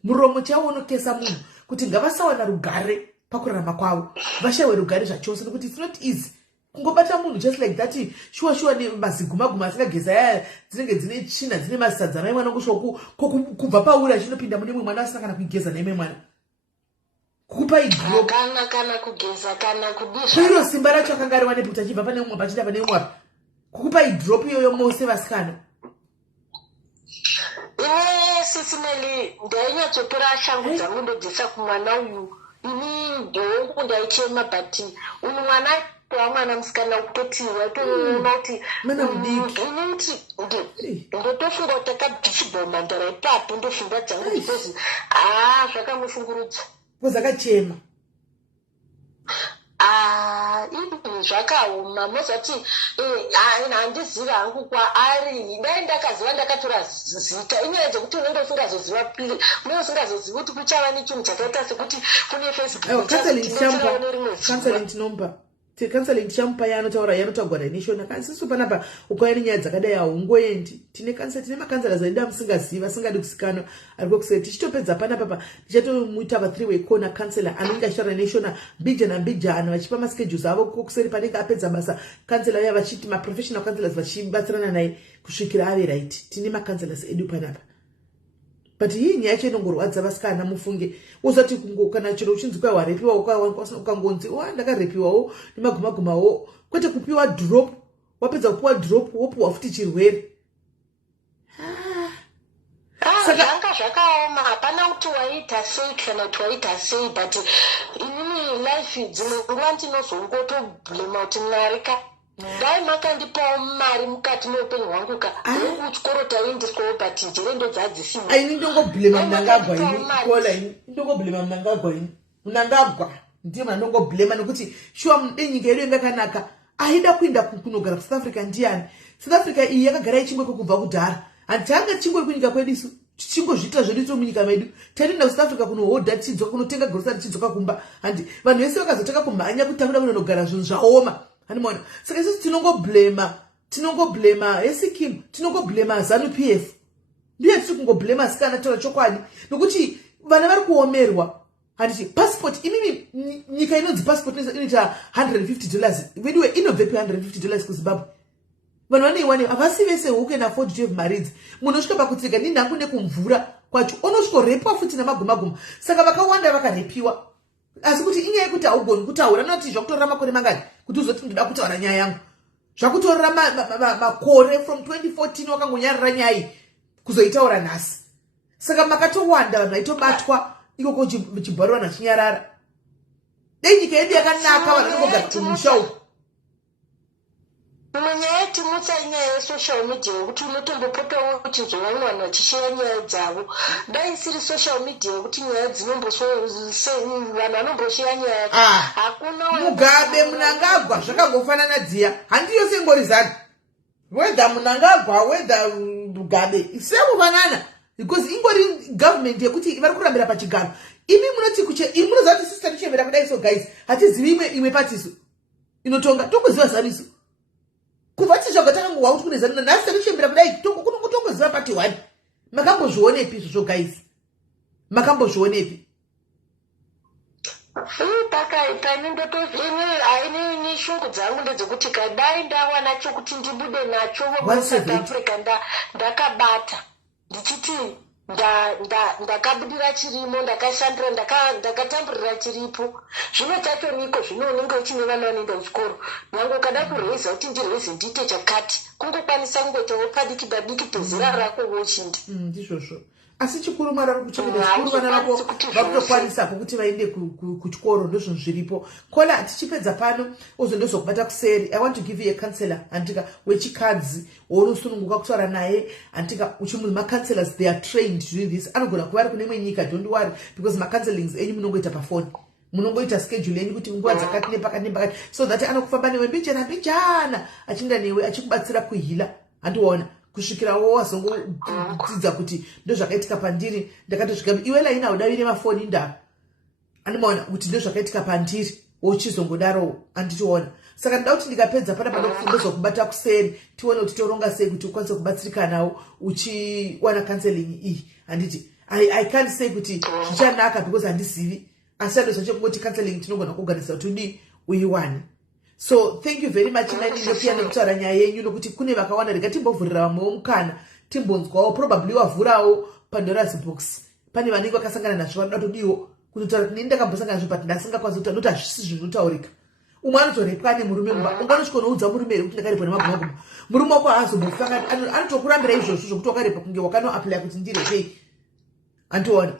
muromo chaiwo unokesa munhu kuti ngavasawana rugare pakurarama kwavo vashayiwe rugare zvachose nokuti it's not easy kungobata munhu just like that shuwa nemazigumaguma asingageza yaya dzinenge dzine tsvina dzine masadza mai mwana kushoku kubva pauri achinopinda mune mwe mwana asina kana kuigeza neimwe mwana kukupa igro kana kugeza kana kudisha kwiro simba racho akanga riwane puta chibva pane umwe pachida pane umwe kukupa idrop iyoyo mose vasikana sisineli ndainyatsotora shangu dzangu ndodzisa kumwana uyu ini ndongu ndaichema but uyu mwana wamwana musikana kutotiwa toona kuti mana mudiki initi ndotofunga kuti takabhichibhoma ndara ipapo ndofunga dzangu because zvakamufungurudza kozakachema zvakaoma mozati handiziva hangu kwaari dai ndakaziva ndakatora zita inyaya dzekuti unenge usingazoziva pili unenge usingazoziva kuti kuchava nechinhu chakaita sekuti kune Facebook tinomba counseling tichamupa yaanotaura yanotagwa national kansiso panapa ukauya nenyaya dzakadai haungoendi tine makanzela zaida musingaziva asingadi kusikanwa ari kwekuseri tichitopedza panapa tichatomuita va 3-way corner counselor anenge achitaura national mbijana vachipa maschedules avo kwekuseri panenge apedza basa counselor uya vachiti maprofessional counselors vachibatsirana naye kusvikira ave right tine macounselors edu panapa but hii nyaya yacho inongorwadza vasikana mufunge usati kana chiro uchinzi kwa warepiwa ukangonzi ndakarepiwawo nemagumagumawo kwete kupiwa drop wapedza kupiwa drop wopuwa futi chirwere zvanga zvakaoma hapana kuti waita sei kana kuti waita sei but inini life dzimwe nguva ndinozongotobhlema kuti mwarika dai makandipawo mari mukati meupenyu hwangu ka kuchikoro taendeswawo but njere ndo dzadzisina aini ndongobhlema mnangagwa ini kola ini ndongobhlema mnangagwa ini mnangagwa ndiye mandongobhlema nokuti shuwa nyika yedu yangakanaka aida kuenda kunogara kuSouth Africa ndiani South Africa iyi yakagara ichingwe kubva kudhara handitanga chingwe kunyika kwedu isu tichingozviita zvedu tiri munyika medu taenda kuSouth Africa kunohodha tichidzoka kunotenga grocery tichidzoka kumba handi vanhu vese vakazotanga kumhanya kuti takuda kunonogara zvinhu zvaoma hanimona saka isusu tinongoblema esikim tinongoblema ZANU PF ndiye tiri kungobhlema sikana tora chokwadi nokuti vana vari kuomerwa handiti passport imimi nyika inonzi passport inoita $150 veduwe inobvepi $150 kuZimbabwe vanhu vaneiwane havasi vese who can afford to have maridzi munhu osvika pakutsika ninhangu nekumvura kwacho unosvikorepwa futi namagumaguma saka vakawanda vakarepiwa asi kuti inyaya yekuti haugoni kutaura noti zvakutorera makore mangani kuti uzoti ndoda kutaura nyaya yangu zvakutorera makore from 2014 wakangonyarira nyaya iyi kuzoitaura nhasi saka makatowanda vanhu vaitobatwa ikoko chibharo vanhu vachinyarara dei nyika yedu yakanaka vanhu vanongogara kumusha uku munyaya yetimutsa nyaya yesocial media yekuti unotombopotawo kuti zvevamwe vanhu vachishaya nyaya dzavo. Dai isiri social media yekuti nyaya vanhu vanomboshaya nyaya hakuna Mugabe Mnangagwa zvakangofanana dziya handi yose ingori zana whether Mnangagwa whether Mugabe isekufanana because ingori government yekuti vari kurambira pachigaro. Imi munoti munoziva kuti system ichembera kudai. So guys, hatizivi imwe patiso inotonga tongoziva zariso kubva tishonga takangowa kuti kune zano nhasi tarichembera kudai tongoziva pati 1. Makambozvionepi izvozvo guys? Makambozvionepi? Ini shungu dzangu ndedzekuti kadai ndawana chokuti ndibude nacho South Africa ndakabata ndichiti ndakabudira chirimo ndakashandira ndakatamburira chiripo. Zvino tacho niko zvino unenge uchine vana vanoenda kuchikoro nyange ukada kureza kuti ndireze ndiite chakati kungokwanisa kungoitawo padiki padiki pezera rako wochinda ndizvozvo. Asi chikuru mara kuchengeta chikuru vana vako vakutokwanisa kuti vaende kuchikoro ndozvo zviripo. Kola tichipedza pano uzondozokubata kuseri. I want to give you a counselor andika wechikadzi waunosununguka kutaura naye andika uchimuzi counselors they are trained to do this. Anogona kuva ari kune imwe nyika, don't worry, because counselings enyu munongoita pafoni, munongoita schedule yenyu kuti nguva dzakati nepakati so that anokufamba newe mbichana achinda newe achikubatsira kuhila. Andiona kusvikira wazongodzidza kuti ndozvakaitika pandiri ndakatosvika iwe laina udavire mafoni nda andimaona kuti ndozvakaitika pandiri wochizongodaro anditiona. Saka ndida kuti ndikapedza pana panokufundiswa kubata kuseri tione kuti toronga sei kuti ukwanise kubatsirikanawo uchiwana counseling iyi. Handiti I can't say kuti zvichanaka because handizivi, asi andozvacho kungoti counseling tinogona kugarisa kuti uyiwane. So thank you very much nani ndopia nekutaura nyaya yenyu nokuti kune vakawana rega timbovhurira vamwewo mukana timbonzwawo probably wavhurawo Pandora's box. Pane vanenge vakasangana nazvo vanoda todiwo kutotaura kuti nini ndakambosangana nazvo but ndasingakwanisa kutaura noti hazvisi zvinotaurika. Umwe anotorepwa nemurume mumba unganochikonoudza murume kuti ndakarepwa nemagumaguma murume wako haazombofi anotokurambira izvozvo zvokuti wakarepwa kunge wakanoapply kuti ndirepei. Andiona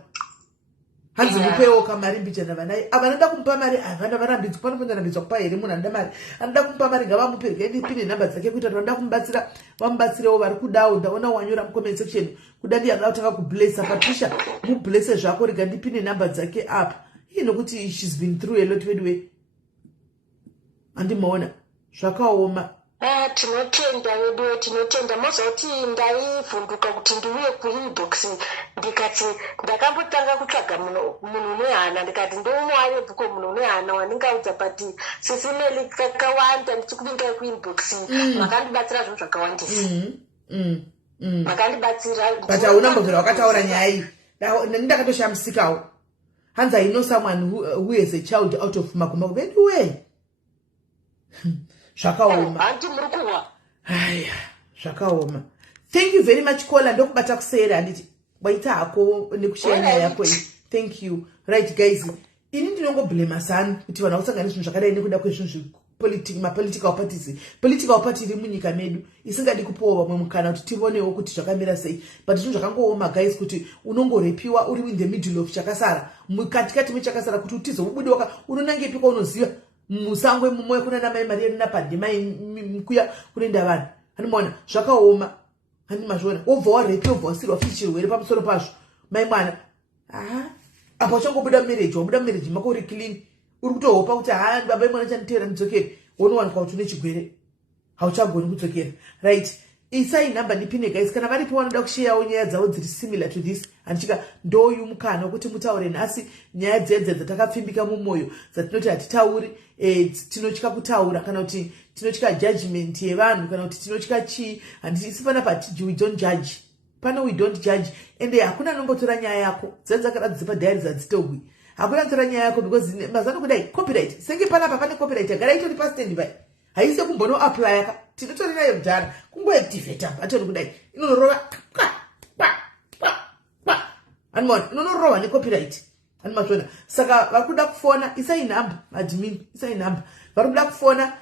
hanzi mupewo kamari mbichana vanai avanoda kumupa mari havana varambidzwa panofanira rambidzwa kupa here munhu anoda mari anoda kumupa mari ngavamupe pine nhamba dzake kuita vanoda kumubatsira vamubatsirewo vari kudawo. Ndaona wanyora mucomment section kuda ndiyada kutanga kublessa Patricia mublesse zvako rega ndipine nhamba dzake apa iye nokuti she's been through a lot anyway. Andimaona zvakaoma. Tinotenda wedu tinotenda mozoti ndaivhunduka kuti ndiuye kuinbox ndikati ndakambotanga kutsvaga munhu unehana ndikati ndoumwayo bhuko munhu unehana wandingaudza pati sisimeli kakawanda ndichikuvingai kuinbox makandibatsira zvinhu zvakawandisa makandibatsira but haunambogara wakataura nyaya iyi ndakatoshamisikawo. Hanzi I know someone who has a child out of Makumako anyway. Zvakaoma. Haya, zvakaoma. Thank you very much Kola ndokubata kuseri handiti waita hako nekushare nyaya yako iyi. Thank you. Right guys, ini ndinongoblema sana kuti vanhu vakusangana zvinhu zvakadai nekuda kwezvinhu political parties. Political party iri munyika medu isingadi kupiwa vamwe mukana kuti tivonewo kuti zvakamira sei. But zvinhu zvakangooma guys kuti unongorepiwa uri in the middle of chakasara mukatikati mechakasara kuti utizobudoka unonangepi kwaunoziva musango mumwe kuna namai Maria napande mai mkuya kunoenda vanhu. Handimaona zvakaoma handimazviona wobva warepi wobva wasirwa futi chirwere pamusoro pazvo mai mwana apa uchangobuda mumarriage mako uri clean uri kutohopa kuti baba mwana chaniteera ndidzokere wonowanikwa kuti une chigwere hauchagoni kudzokera. Right, isai nhamba ndipine guys kana varipo vanoda kusheyawo nyaya dzavo dziri similar to this handichika ndoyu mukana wekuti mutaure nhasi nyaya dzedze dzatakapfimbika mumwoyo dzatinoti hatitauri tinotya kutaura kana kuti tinotya judgment yevanhu kana kuti tinotya chii. Handisi panapa we don't judge pano we don't judge ende hakuna anombotora nyaya yako dzadzakada dzipadhayari dzadzitogwi hakuna tora nyaya yako because mazano kudai copyright senge panapa pane copyright yagara itori pastand by haise kumbono apply yaka tinotori nayo mudhara kungoactivate apa atori kudai inonorova anmona inonorova necopyright animazvona. Saka vari kuda kufona isai nhamba admin isai nhamba vari kuda kufona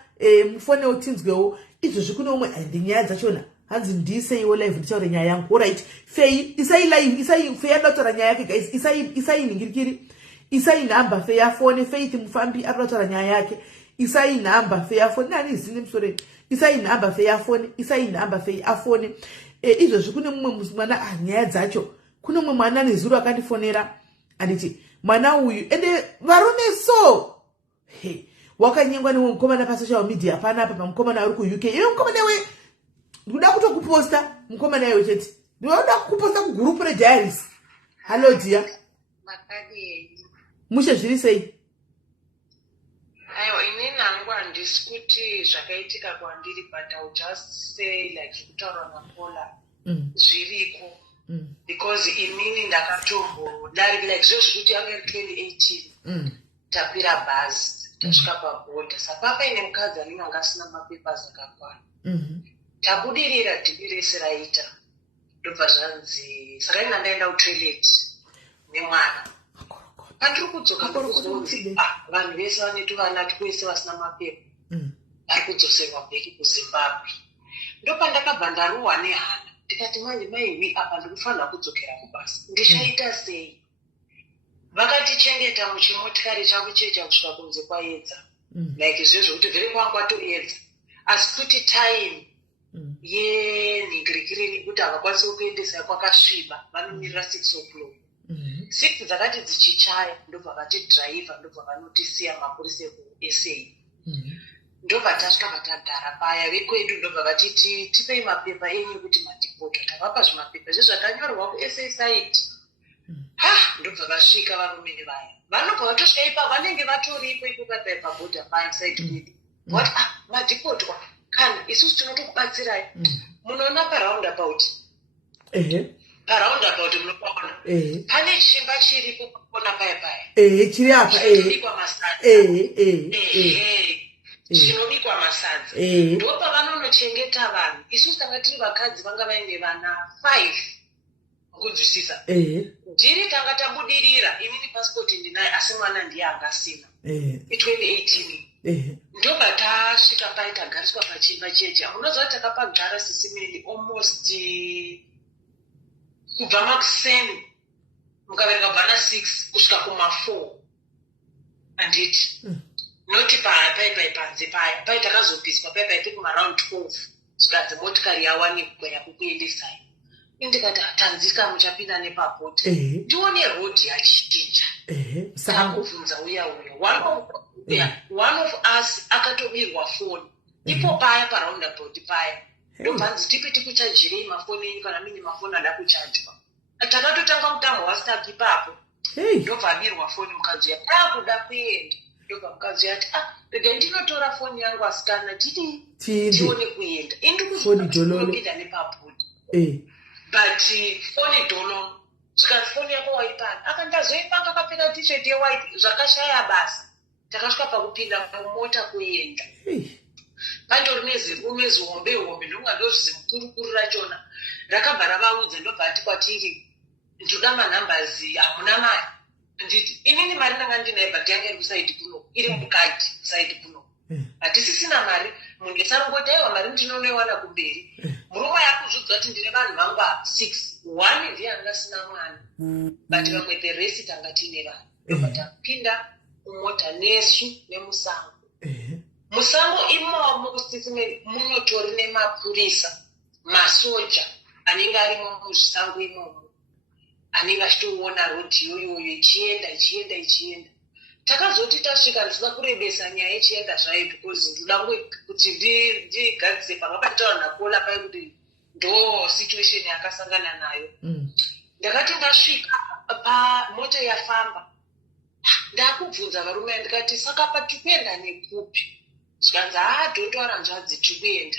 mufonewo tinzwewo izvozvi kune umwe ndinyaya dzachona hanzi ndiseiwo live nditaure nyaya yangu. Alright, Fei isai live isai Fei anotaura nyaya yake guys isai ningirikiri isai nhamba Fei afone Faith Mufambi anotaura nyaya yake isai nhamba Fei afone nani zine msoreni isai nhamba fei afone, isai nhamba fei afone. Izvozvi kune mumwe mwana nyaya dzacho, kune mumwe mwana nezuro akandifonera anditi mwana uyu ende varume so wakanyengwa nemwe mukomana pasocial media panapa pamukomana ari kuUK. Iwe mukomana we ndikuda kutokuposta mukomana iwe chete, ndinoda kukuposta kugurupu reDiaries. Hello dear, mushe zviri sei? Aiwa, inini hangu handisi kuti zvakaitika kwandiri, but I will just say like kutaura naPaula zviriko, because inini ndakatombodarika like zviro zvekuti yange 2018 tapira bhazi tasvika pabhodha, saka paine mukadzi anenge anga asina mapepasi akakwana, tabudirira dhivi rese raita, ndobva zvanzi saka ina ndaenda kutoilet nemwana. Pandiri kudzoka ndikuzoti vanhu vese vanetu vana twese vasina mapepa vari kudzoserwa bheki kuZimbabwe. Ndopandakabva ndaruwa nehana ndikati manje maiwi apa ndikufanira kudzokera kubasa, ndichaita sei? Vakatichengeta muchimotikari changu checha kusvika kunze kwaedza, like izvezvo kuti vhiri kwangu kwatoedza, asi kuti time yenhingirikiri kuti havakwanisi kuendesa kwakasviba, vanomirira 6 o'clock. 6 dzakati dzichichaya ndobva vatidhiraivha, ndobva vanotisiya mapurisa ekuSA. Ndobva tasvika vatagara paya, vekwedu ndobva vatiti tipei mapepa enyu kuti madhipota. Tavapa zvimapepa izvo zvakanyorwa kuSA site. Ndobva vasvika varume nevaya, vanobva vatosvika ipa vanenge vatoripo ipo pabhodha paya site kwedu. Vati madhipotwa kana isusu tinotokubatsirai, munoona paraundabout paraundabout munopaona pane chimba chiripo kuona paya chiri apa chinobikwa masadza, ndopa vanonochengeta vanhu. Isusu tanga tiri vakadzi vanga vaine vana 5, kunzwisisa. Ndiri tanga tabudirira, inini pasipoti ndinaye asi mwana ndiye angasina. 2018 ndobva tasvika pai tagariswa pachimba checha. Munoziva kuti takapagara sisimeni almost kubva makuseni mukavereka bva na6 kusvika kuma4 anditi noti pai panze paya pai takazopiswa pai kumaraund 12 zvikanzi motikari yawanikwa yakukuendesai. Indikati tanzika muchapinda nepabhoti ndione rodhi yachinja. Takubvunza uya one of us akatobirwa foni ipo paya paraundabout paya. Ndobvanzi tipi tikuchajirei mafoni enyu kana mine mafoni ada kuchajwa. Takatotanga kutamba wasitaki ipapo. Ndobva abirwa foni mukadzi uya takuda kuenda. Ndobva mukadzi ati rega ndinotora foni yangu asikana tione kuenda. Indikuzopinda nepabhoti. But foni dolo zvikanzi foni yako waipanda akandazoipanga akapfeka t-shirt yewhite zvakashaya basa. Takasvika pakupinda mumota kuenda. Pandori nezirume zihombe ndonga ndozvizimkurukuru rachona rakabva ravaudza. Ndobva ati kwatiri ndoda manhambazi hamuna mari. Nditi inini mari ndanga ndinayo but yange iri kusaidi kuno, iri mukati kusaidi kuno, hatisisina mari. Munhu esarongoti aiwa mari ndinonoiwana kumberi. Murume yakuzviudza kuti ndine vanhu vangu 6, 1 ndiye anga asina mwana, but vamwe the rest tanga tine vanhu. Ndobva tapinda mumota nesu nemusango. Musango imomo kusisimeni munotori nemapurisa masoja anenge arimo muzvisango imomo, anenge achitoona rodhi iyoyo ichienda. Takazoti tasvika ndisina kurebesa nyaya ichienda zvayo because ndoda kuti ndigadzise panga patitaura naPaula pai kuti ndo situation yakasangana nayo. Ndakati ndasvika pamota yafamba ndakubvunza varume ndikati saka patikuenda nekupi? Zvikanzi dhontora nzvadzi tikuenda.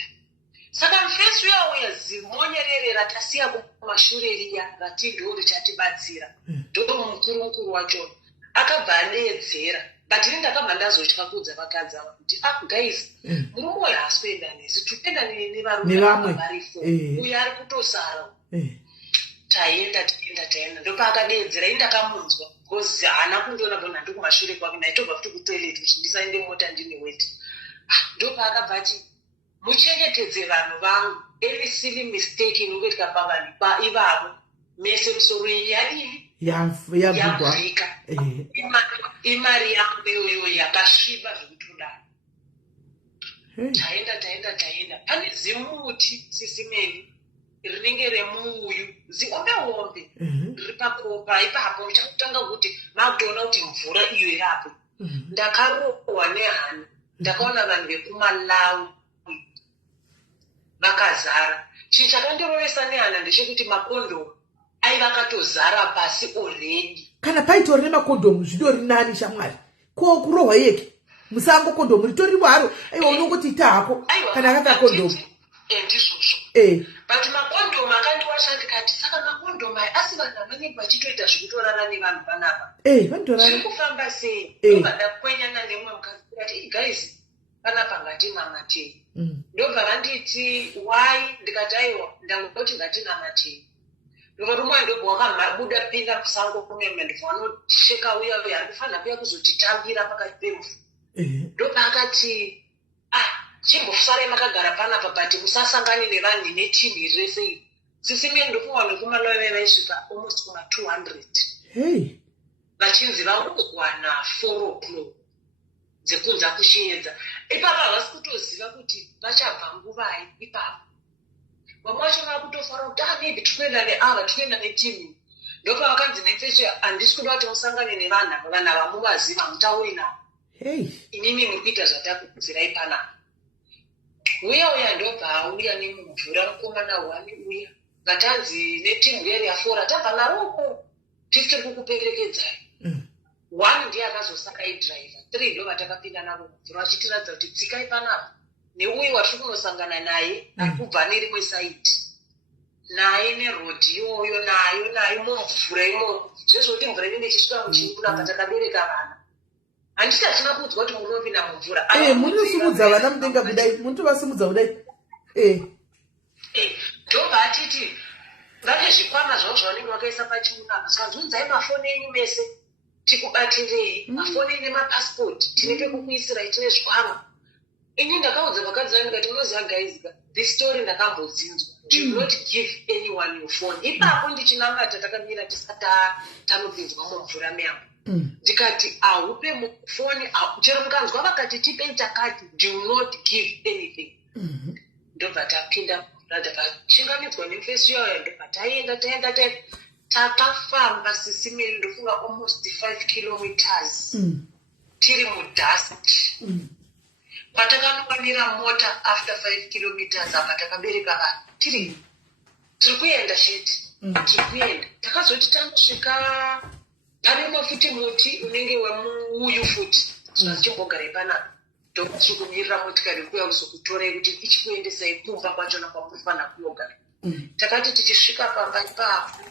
Saka mufesi uyauya zimonyerere ratasiya kumashure riya rati ndo richatibatsira, ndo mukuru wacho akabva aneedzera. But ini ndakabva ndazotya kuudza vakadzi ava kuti guys murume uyu haasi kuenda nesu, tikuenda nevarume varifo, uyu ari kutosara. Taenda ndopa akadeedzera. Ini ndakamunzwa because haana kundiona bona ndikumashure kwake, ndaitobva futi kutoilet kuti ndisaende mota ndine weti. Ndopa akabva ati muchengetedze vanhu vangu, any silly mistake inongoitika pavanhu ivavo mese musoro yenyu yadini yavhika. Imari yangu iyoyo yakasviba zvekutodaro. taenda pane zimuti sisimeni rinenge remuuyu ziombe riri pakopa ipapo uchakutanga kuti makutoona kuti mvura iyo irapo. Ndakarohwa nehana, ndakaona vanhu vekuMalawi vakazara. Chinhu chakandirovesa nehana ndechekuti makondomu aiva akatozara pasi already. Kana paitori nemakondomu zvidori nani shamwari, ko kurohwa yeke musango kondomu ritori waro aiwa unongoti ita hako kana akaka kondomu ndizvozvo. But makondomu akandiwasha ndikati saka makondomu aya asi vanhu vanenge vachitoita zvekutorana nevanhu panapa zviri kufamba sei. Ndobva ndakwenyana nemwe mukadzi ndikati guys panapa ngatinamatei. Ndobva vanditi why, ndikati aiwa ndangoti ngatinamatei. Rumwe ndobva wakabuda pinda musango kumeme ndobva vanocheka uya uya anofanira kuya kuzotitambira pakati pemvu. Ndobva akati chimbosare makagara panapa but musasangane nevanhu netimu iri rese iri. Sisimeni ndokuwa nekuMalawi vaisvika almost kuma 200 vachinzi vakuwana 4 o'clock dzekunza kushedza. Ipapo havasi kutoziva kuti vachabva nguvai. Ipapo vamwe vacho vakutofara kuti maybe tikuenda neava tikuenda netimu. Ndopa vakanzi nefecho handisi kuda kuti musangane nevanhu vamuvaziva mutauri navo. Inini muri kuita zvatakudzirai panapa. Uya ndobva auya nemumvura mukomana wani uya vatanzi netimu yeri yafora tabva naroko tiri kukuperekedzai. 1 ndiye akazosaka idriver, 3 ndo vatakapinda navo mumvura vachitiradza kuti tsikai panapa neuyu watiri kunosangana naye ari kubva nerimwe saidi naye nerodi iyoyo nayo mumvura imomo. Zvezvoti mvura inenge ichisvika muchimvura patakabereka vana. Handiti hatina kuudzwa kuti munopinda mumvura. Munosimudza vana mudenga kudai, munovasimudza kudai. Ndobva atiti vane zvikwama zvavo zvavanenge vakaisa pachimunapa zvikazunzai mafoni enyu mese tikubatirei, mafoni nemapasipoti tine pekukuisirai, tine zvikwama. Ini ndakaudza vakadzi vangu ndikati munoziva guys, this story ndakambodzinzwa. Do not give anyone your phone. Ipapo ndichinamata takamira tisati tanopinzwa mumvura meyangu. Ndikati aupe foni chero mukanzwa vakati tipei takati do not give anything. Ndobva tapinda ndakachingamidzwa nefesi yayo ndobva taenda takafamba sisimeni ndofunga almost 5 kilometers tiri mudust. Patakanokwanira mota after 5 kilometers apa takabereka vanhu tiri kuenda shiti tiri kuenda. Takazoti tanosvika pane futi muti unenge wemuuyu futi zvachimbogare panapa ndochikumirira motikari kuya kuzokutorei kuti ichikuendesai kumba kwachona kwamurifanira kuyogara. Takati tichisvika pamba ipapo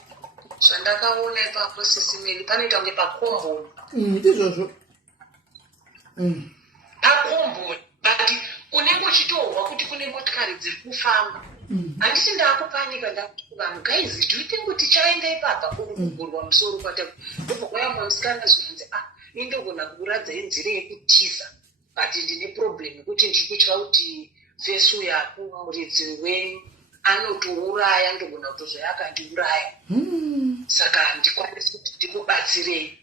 zvandakaona ipapo sisimeli panoita kunge pakomboni. Ndizvozvo pakomboni but unenge uchitohwa kuti kune motikari dziri kufamba. Handiti ndakupanika ndakuti kuvanhu guys do you think kuti chaenda ipapa kurugurwa musoro kwatakupa kwayamwa musikana zvinzi indogona kuratidza inzira yekutiza but ndine problem yekuti ndiri kutya kuti vhesu yako muridzi wenyu anotouraya ndogona kutozoyakandiuraya. Saka ndikwanisi kuti ndikubatsirei.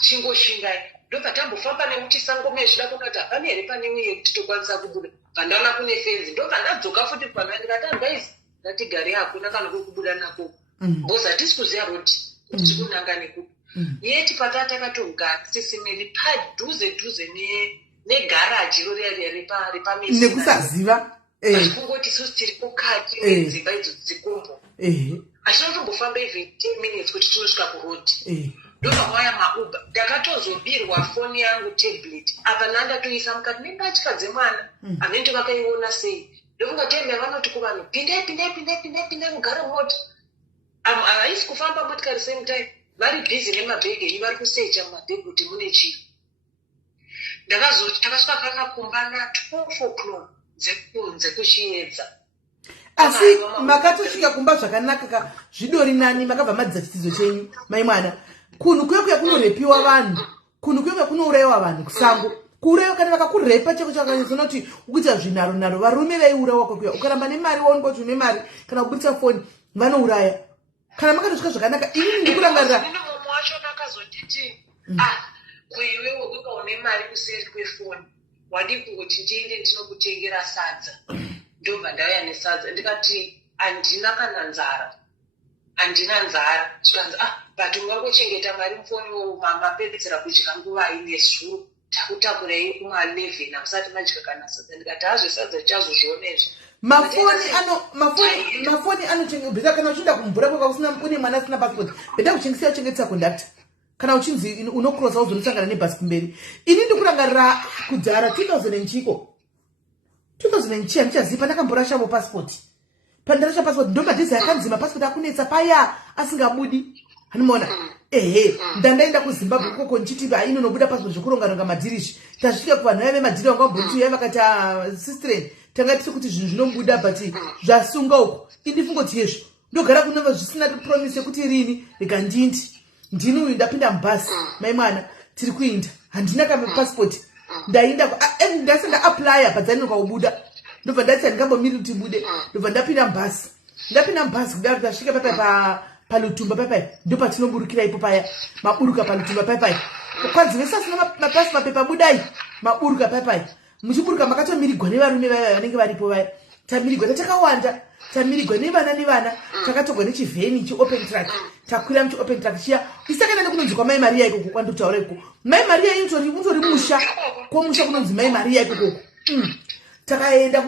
Chingoshingai. Ndobva tambofamba nemuchisango mezvida kunoti hapana here pane imwe yekuti tokwanisa kubuda. Pandaona kune fenzi ndobva ndadzoka futi pana ndikati guys ngatigare hakuna kana kubuda nako. Boza hatisi kuziya roti kuti tiri kunanga nekupi. Yeti patata takatogara sisimeli padhuze negaraji roriya repamisi. Nekusaziva. Kungoti isusu tiri kukati nedzimba idzo dzikombo. Achinotombofamba even 10 minutes kuti tinosvika kurodi. Ndobva kwaya mauba ndakatozobirwa foni yangu tablet apa ndandatoisa mukati nembatya dzemwana amene vakaiona sei. Ndofunga tembe vanoti kuvanhu pindai mugare mota. Haisi kufamba motikari same time vari busy nemabhege vari kusecha mumabhege kuti mune chii. Takasvika panakumba na 12 o'clock dzekunze kuchiedza. Asi makatosvika kumba zvakanaka zvidori nani makabva madzidza chitidzo chenyu mai mwana. Kunhu kuya kunorepiwa vanhu, kunhu kuya kunourayiwa vanhu kusango. Kuuraiwa kana vakakurepa cheko chakazonoti ukuita zvinharo varume vaiurayiwa kwakuya ukaramba nemari waonekwa kuti une mari kana kubudisa foni vanouraya. Kana makatosvika zvakanaka ini ndikurangarira. Mumwe wacho akazonditi kuiwewe ukaone mari kuseri kwefoni wadi kungoti ndiende ndinokutengera sadza. Ndobva ndauya nesadza ndikati handina kana nzara. Handina nzara. Zvikanzi but ungangochengeta mari mufoni mapedzera kudya nguva inezuro. Takutakurei kuma11 amusati madya kana sadza. Ndikati hazvesadza tichazozvionezvo. mafoni anochengetwa kana uchinda kumvura kwaka une mwana asina passport beda kuchengetsa conductor kana uchinzi unokrosa uzonosangana nebhasi kumberi. Ini ndikurangarira kudzara 2000 ndichaziva ndakamborashavo passport. Pandarasha passport ndomadhiza yakanzima passport akunetsa paya asingabudi. Hanimona ndandaenda kuZimbabwe koko nchiti inonobuda passport zvekuronga madhirishi. Tasvika kuvanhu vaive madhiri vangambonzi yaiva vakati sister tanga tiri kuti zvinhu zvinobuda but zvasunga uko. Indifungoti yezvo ndogara kunova zvisina promise yekuti rini rikandindi ndini uyu ndapinda mubhasi mai mwana tiri kuinda handina kame passport ndainda ndasi ndaaplya padzaninoka kubuda ndobva ndati handingambomiri kuti bude ndobva ndapinda mubhasi kudaro tasvika papai palutumba papai ndopatinoburukira ipo paya maburuka palutumba papai kwanzi vese asina mapasi mapepa budai maburuka papai muchiburuka makatomirigwa nevarume vaya vanenge varipo vaya tamirigwa tatakawanda tamirigwa nevana takatogwa nechivheni chiopen track takwira muchiopen track chiya isakana nekunonzi kwamai Maria ikoko kwandotaura ikoko mai Maria utori musha kwomusha kunonzi mai Maria ikoko takaenda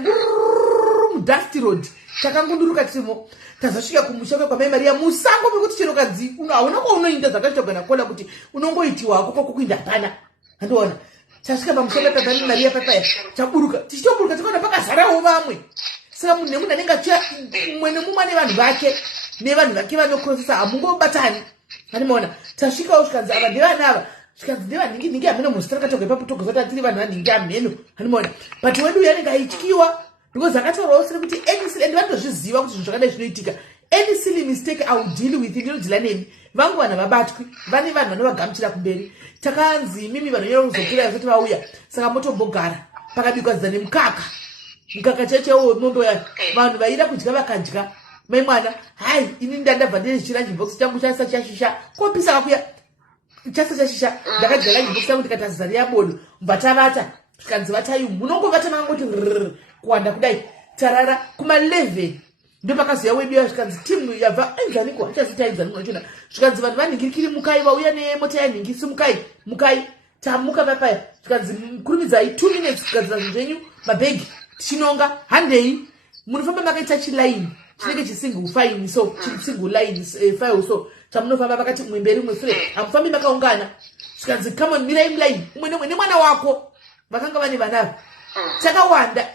mudusty road takangunduruka timo tazasvika kumusha kwamai Maria musango pekuti chenokadzi hauna kwaunoinda zvakachitogana kuona kuti unongoitiwa hako kokuinda hapana. Handiona tasvika pamusha pamai Maria papaya taburuka tichitoburuka tikaona pakazarawo vamwe saka munhu nemunhu anenge achiya mumwe nemumwe nevanhu vake vanokrosesa hamungobatani. Handimaona tasvikawo zvikanzi ava ndevana ava zvikanzi ndevanhingi hameno musi takatogwa ipapo togozati atiri vanhu vanhingi hameno. Handimaona but wedu uyu anenge aityiwa because akataurawo siri kuti and vanotozviziva kuti zvinhu zvakadai zvinoitika. Any silly mistake I will deal with ndinodhila nemi vangu vanhu vabatwi vane vanhu vanovagamuchira kumberi. Takanzi mimi vanhu nyora kuzokira vasati vauya saka motombogara pakabikwa zane mukaka chechewo mombo ya vanhu vaida kudya vakadya mai mwana hai ini ndandabva ndechira chibhox changu chasa chashisha kopisa kakuya chasa chashisha ndakadya chibhox changu ndikatazari yabodo mbatavata zvikanzi vatai munongovata makangoti kuwanda kudai tarara kuma11 ndopakazoya wedu ya zvikanzi timu yabva enzaniko achazita enzaniko chona zvikanzi vanhu vanhingirikiri mukai vauya nemota yanhingisi mukai tamuka papaya zvikanzi kurumidzai 2 minutes kugadzira zvinhu zvenyu mabhegi tichinonga handei munofamba makaita chilaini chinenge chisingle fine so single line file so chamunofamba vakati umwe mberi umwe sure hamufambi makaungana zvikanzi come on mirai mulaini umwe nemwe nemwana wako vakanga vane vanavo takawanda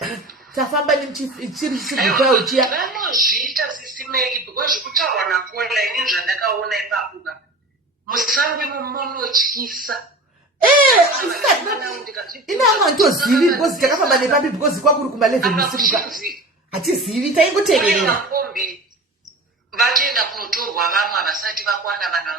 tafamba nechiri single file chiya vanozviita sisimeki because zvekutaurwa nakola ini zvandakaona ipapo musange mumonotyisa inanga nditozivi because takafamba nepapi because kwakuri kuma11 usiku hatizivi taingoteverera vachienda kunotorwa vamwe havasati vakwana vanhu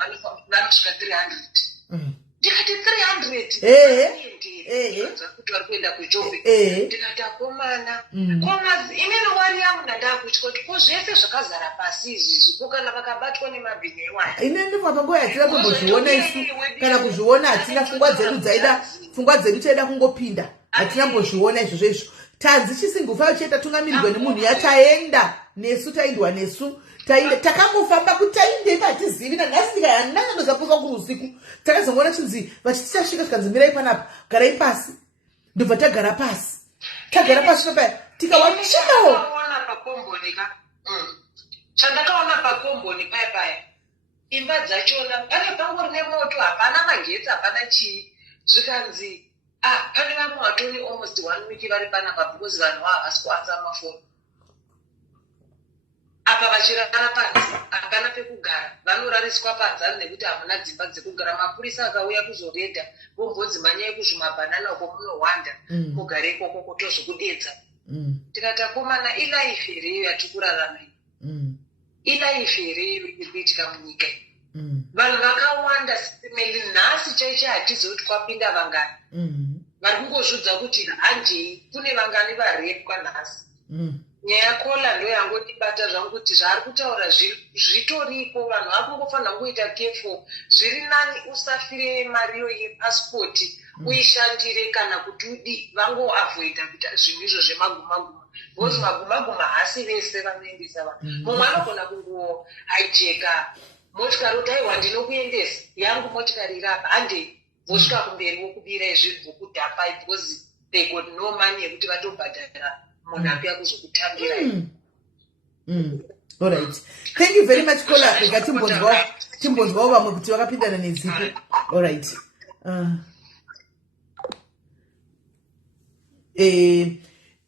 vanosvika 300 ndikati 300 kuti vari kuenda kujobe ndikati akomana komazi inini wari yangu ndandakutya kuti ko zvese zvakazara pasi izvi zvipo kana vakabatwa nemabhini ewaya inini papanguva yatina kumbozviona isu kana kuzviona hatina pfungwa dzedu taida kungopinda hatina mbozviona izvozvo izvo tanzi chisingufa chienda tungamirirwa nemunhu yataenda nesu taindwa nesu tainde takangofamba kuti tainde patizivi nanhasi ndikayandingandozapuka kuri usiku takazongoona chinzi vachitichasvika zvikanzi mirai panapa garai pasi ndobva tagara pasi papaya tikawachinawo chandakaona pakomboni paya imba dzachona pane pangori nemoto hapana magetsi hapana chii zvikanzi pane vamwe vatoni almost 1 week vari panapa because vanhu havasi kuanza mafoni apa vachirara panze hapana pekugara vanorariswa panze nekuti hamuna dzimba dzekugara mapurisa akauya kuzoredha vombodzi manyai kuzvimabhanana uko munohwanda mugare ikoko kutozvokudedza tikati akomana ilaife reyo yatikuraramai ilaife reyo irikuitika munyika vanhu vakawanda simeli nhasi chaicho hatizoti kwapinda vangani vari kungozvidza kuti hanjei kune vangani varepwa nhasi nyaya yakola ndo yangondibata zvangu kuti zvaari kutaura zvitoripo, vanhu vari kungofanira kuita kefo. Zviri nani usafire mariyo yepasipoti uishandire kana kuti udi vangoavoida kuita zvinhu izvo zvemagumaguma, because magumaguma hasi vese vanoendesa vanhu. Mumwe anogona kungohijeka motikari kuti aiwa ndinokuendesa yangu motikari irapa hande vosvika kumberi wokubira izvinhu vokudhapai because they got no money yekuti vatobhadhara munhu akuya kuzokutambira. All right, thank you very much Kola. Rega timbonzwawo vamwe kuti vakapindana nezipo. All right,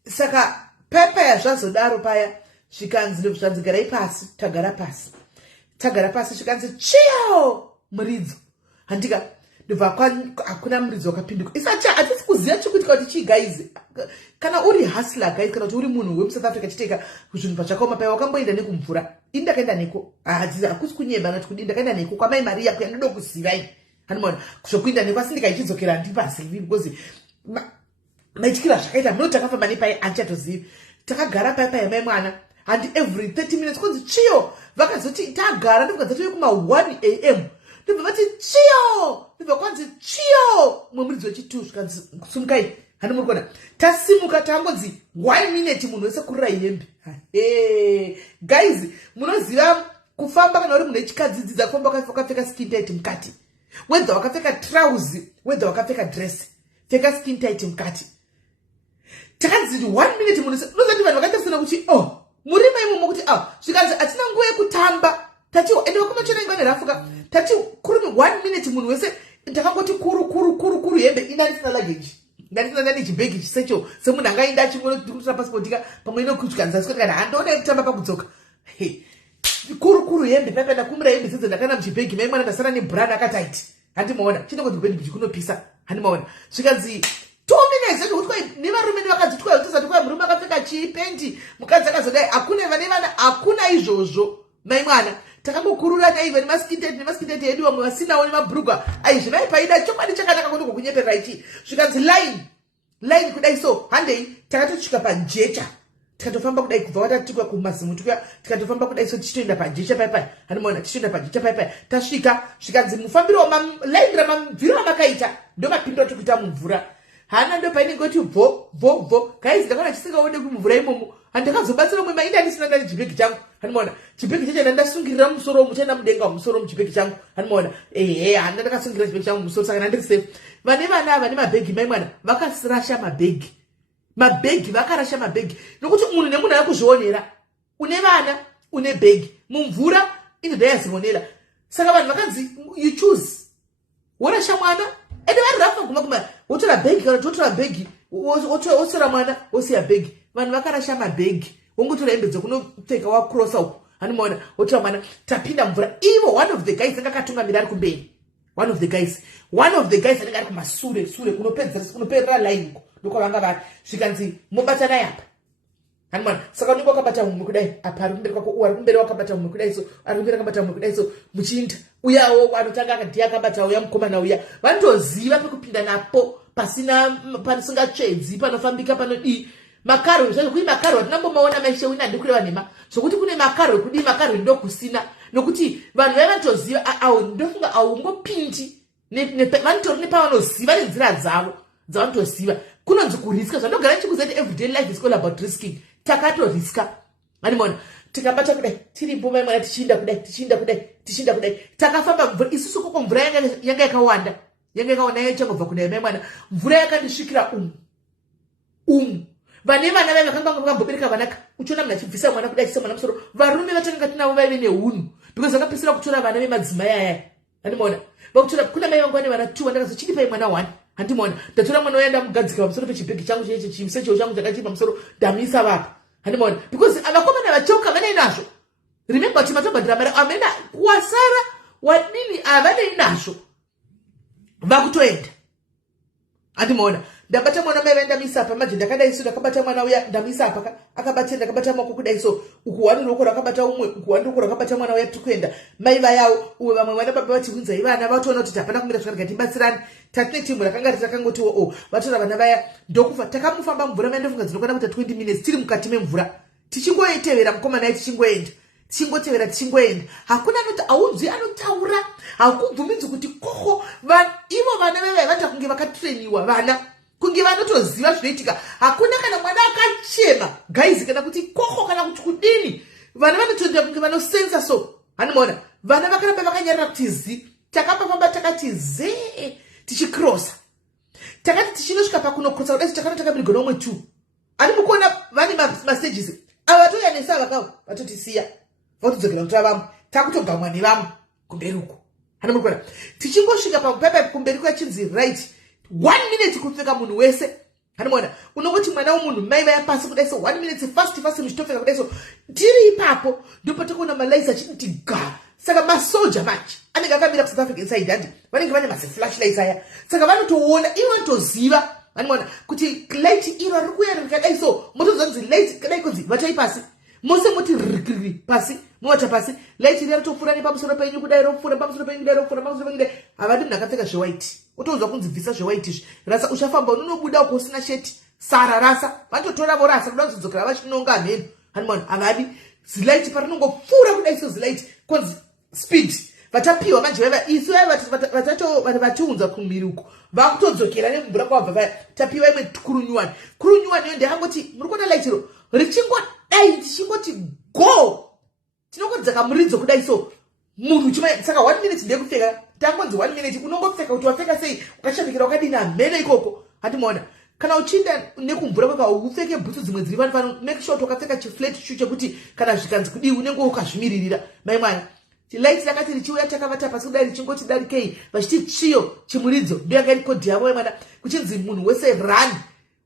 saka pepa yazvazodaro paya zvikanzi ndozvanzi garai pasi, tagara pasi zvikanzi chiyo muridzo. Handika ndobva hakuna muridzo wakapinduka. Hatisi kuziva chikuitika kuti chii guys. Kana uri hustler guys, kana kuti uri munhu wemuSouth Africa chiteka zvinhu pachakaoma paya wakamboenda nekumvura. Ini ndakaenda neko. Hakusi kunyeba ngati kudi ndakaenda neko kwamai Maria kuya ndodo kuzivai. Hanimona kuzokuinda neko asi ndikaichidzokera ndipazivi because maityira zvakaita munoti takafamba nepai anchatozivi. Takagara paya yamai mwana and every 30 minutes kunzi chiyo. Vakazoti tagara ndobva touye kuma 1 AM. Ndobva vati chiyo. Ndobva kwanzi chiyo. Mumuridzi wechitu zvikanzi sumukai. Hani muri kuona tasimuka tangodzi 1 minute munhu wese kurira hembe. Guys, munoziva kufamba kana uri munhu wechikadzidzidza kufamba wakapfeka skin tight mukati. Whether wakapfeka trouser, whether wakapfeka dress, pfeka skin tight mukati. Takanzi 1 minute munhu wese unozati vanhu vakatarisana kuti muri maimo kuti zvikanzi atina nguva yekutamba. Tati ende wakamachona ingane rafuka. Tati kurumi 1 minute munhu wese takangoti kuru hembe inanisina luggage. Ndatina chibhegi chisecho semunhu angaenda achingona kutora passport pamwe inokutyanza sikoti kana handoda kutamba pakudzoka. Kuru hembe papenda kumira hembe dzedze ndakana muchibhegi mai mwana ndasara nebrand akataiti. Handimaona chinongoti bhegi kunopisa. Handimaona zvikanzi 2 minutes kuti nevarume nevakadzitwa kuti kwa murume akapfeka chipendi mukadzi akazodai hakuna vane vana hakuna izvozvo mai mwana. Takangokurura naiva nemaskindeti edu vamwe vasinawo nemabhurugwa aizvimai paida chokwadi chakanaka kuti kunyeperera ichi zvikanzi line kudai so handei takatosvika pajecha tikatofamba kudai kubva watatikwa kumazimu tikatofamba kudai so tichitoenda pajecha paipai. Hanimona tichitoenda pajecha paipai tasvika zvikanzi mufambiro line ramamviro amakaita ndo mapindiro tikuita mumvura. Hana ndo painenge kuti vo guys ndakaona chisingaonde kumvura imomo handakazobatsira mwe mainda ndisina ndari chibhegi changu. Hanimona chibhegi chacho ndandasungirira musoro muchaenda mudenga musoro muchibhegi changu. Hanimona handa ndakasungira chibhegi changu musoro saka ndandiri safe. Vane vana vane mabhegi mai mwana vakasirasha mabhegi vakarasha mabhegi nokuti munhu nemunhu ari kuzvionera une vana une bhegi mumvura inde yazionera. Saka vanhu vakanzi you choose worasha mwana ende vari rafa guma wotora bhegi kana totora bhegi wosora mwana wosiya bhegi. Vanhu vakarasha mabhegi wongotora hembe dzokunopfeka wakrosa uko. Hanimona wotora mwana tapinda mvura. Ivo one of the guys akakatungamira ari kumberi. One of the guys anenge ari kumasure kunoperera line uko ndokwavanga vari zvikanzi mobatana yapa. Hanimona saka unenge wakabata mumwe kudai apa ari kumberi kwako ari kumberi wakabata mumwe kudai so ari kumberi akabata mumwe kudai so muchiinda uyawo anotanga akadiya akabata uya mukomana uya vanotoziva pekupinda napo panisingatsvedzi panofambika panodii. Makaro zvakui makaro atinambomaona maishe wina ndikureva nema zvokuti kune makaro ekudii makaro ndokusina nokuti vanhu vavatoziva ndofunga aungopindi vanotori nepavanoziva nenzira dzavo dzavanotosiva kunonzi kuriska zvandogara chikuza kuti everyday life is all about risking. Takatoriska. Hanimona tikabata kudai tiripo mai mwana tichiinda kudai takafamba mvura isusu koko mvura yanga yakawanda yachangobva kudai mai mwana mvura yakandisvikira vane vana vai vakanga vakambobereka vanaka uchiona munhu achibvisa mwana kudai achisa mwana musoro varume vatanga tinavo vaive neunhu because vakapisira kutora vana vemadzimai ayaya. Handimaona vakutora kuna mai vangu vane vana 2 ndakazochidi pai mwana 1. Handimaona ndatora mwana uya ndamugadzika pamusoro pechibhegi changu cheche chimusecho changu chakachiri pamusoro ndamisa vapa. Handimaona because avakomana vachoka vane nazvo. Remember kuti matobhadhira mari amena wasara wadini avane nazvo vakutoenda. Handimaona ndabata mwana mai vandamisa apa maje ndakadai so ndakabata mwana uya ndamisa apa ndakabata mako kudai so ukuwani roko rakabata umwe ukuwani roko rakabata mwana uya tikuenda mai vayawo uwe vamwe vana baba vachibvunza ivana vatoona kuti hapana kumira zvakanaka tibatsirani tatine timu rakanga rakangoti vatora vana vaya ndokufa takamufamba mvura mai ndofunga dzinokwana kuita 20 minutes tiri mukati memvura tichingoitevera mukomana tichingoenda tichingotevera tichingoenda hakuna anoti aunzwi anotaura hakubvumidzi kuti koho ivo vana vevaivaita kunge vakatreniwa vana kunge vanotoziva zvinoitika hakuna kana mwana akachema gaizi kana kuti koho kana kuti kudini vana vanotoenda kunge vanosensa so hanimona vana vakaramba vakanyarira kuti zi takapafamba takati zee tichikrosa takati tichinosvika pakunokrosa kudai takana takabirigwa nomwe 2 ani mukuona vane mastages ava toyanesa vakavo vatotisiya vatodzokera kuti vamwe takutogamwa nevamwe kumberi uko hani murikuona tichingosvika papepa kumberi kwachinzi right 1 minute kupfeka munhu wese hani mona unongoti mwana womunhu mai vaya pasi kudai so 1 minute fast muchitopfeka kudai so tiri ipapo ndopatakuona malaisi achiti ga saka masoja manje anenge akamira kuSouth Africa inside handi vanenge vane maseflashlights aya saka vanotoona ivo vanotoziva vanimona kuti light iro riri kuya rikadai so motozanzi light kadai kunzi vatai pasi mose moti rikiri pasi mowata pasi light iri ritopfuura nepamusoro penyu kudai ropfuura pamusoro penyu kudai ropfuura pamusoro penyu kudai havadi munhu akapfeka zvewhite utozwa kunzi bvisa zvewhite izvi rasa uchafamba unonobuda uko usina sheti sara rasa vatotora vorasa kuda kuzodzokera vachinonga mhenu hanimona havadi zilaiti parinongopfuura kudai so zilaiti konzi speed vatapiwa manje vaiva isu vatiunza kumiri uko vakutodzokera nemvura kwabva vaya tapiwa imwe kurunyuwani yo ndakangoti muri kuona laitiro richingodai tichingoti go tinongodzaka muridzo kudai so munhu chimaya saka 1 minute ndekupfeka tangonzi 1 minute unongopfeka kuti wapfeka sei ukashambikira wakadini hamhene ikoko handimona kana uchinda nekumvura kwaka upfeke bhutsu dzimwe dziri pano make sure wakapfeka chiflat shoe chekuti kana zvikanzi kudii unenge ukazvimiririra mai mwana light rakati richiuya takavata pasi kudai richingoti darikei vachiti chiyo chimuridzo ndio yanga irikodhi yavo mwana kuchinzi munhu wese run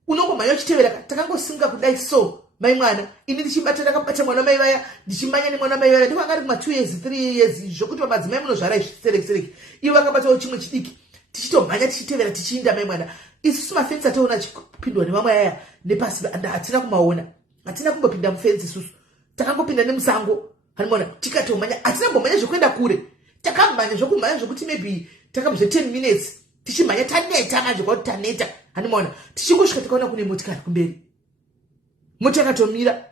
unongomhanya uchitevera takangosunga kudai so mai mwana ini ndichibata ndakabata mwana mai vaya ndichimanya nemwana mai vaya ndivanga ari kuma 2 years 3 years zvokuti vamadzimai munozvara sereki ivo vakabatawo chimwe chidiki tichitomhanya tichitevera tichiinda mai mwana isusu mafenzi ataona achipindwa nevamwe aya nepasi hatina kumaona hatina kumbopinda mufenzi isusu takangopinda nemusango hanimona tikatomhanya hatina mbomhanya zvokuenda kure takamhanya zvokumhanya zvokuti maybe takabve 10 minutes tichimhanya taneta manje kwakuti taneta hanimona tichingosvika tikaona kune motikari kumberi mota yakatomira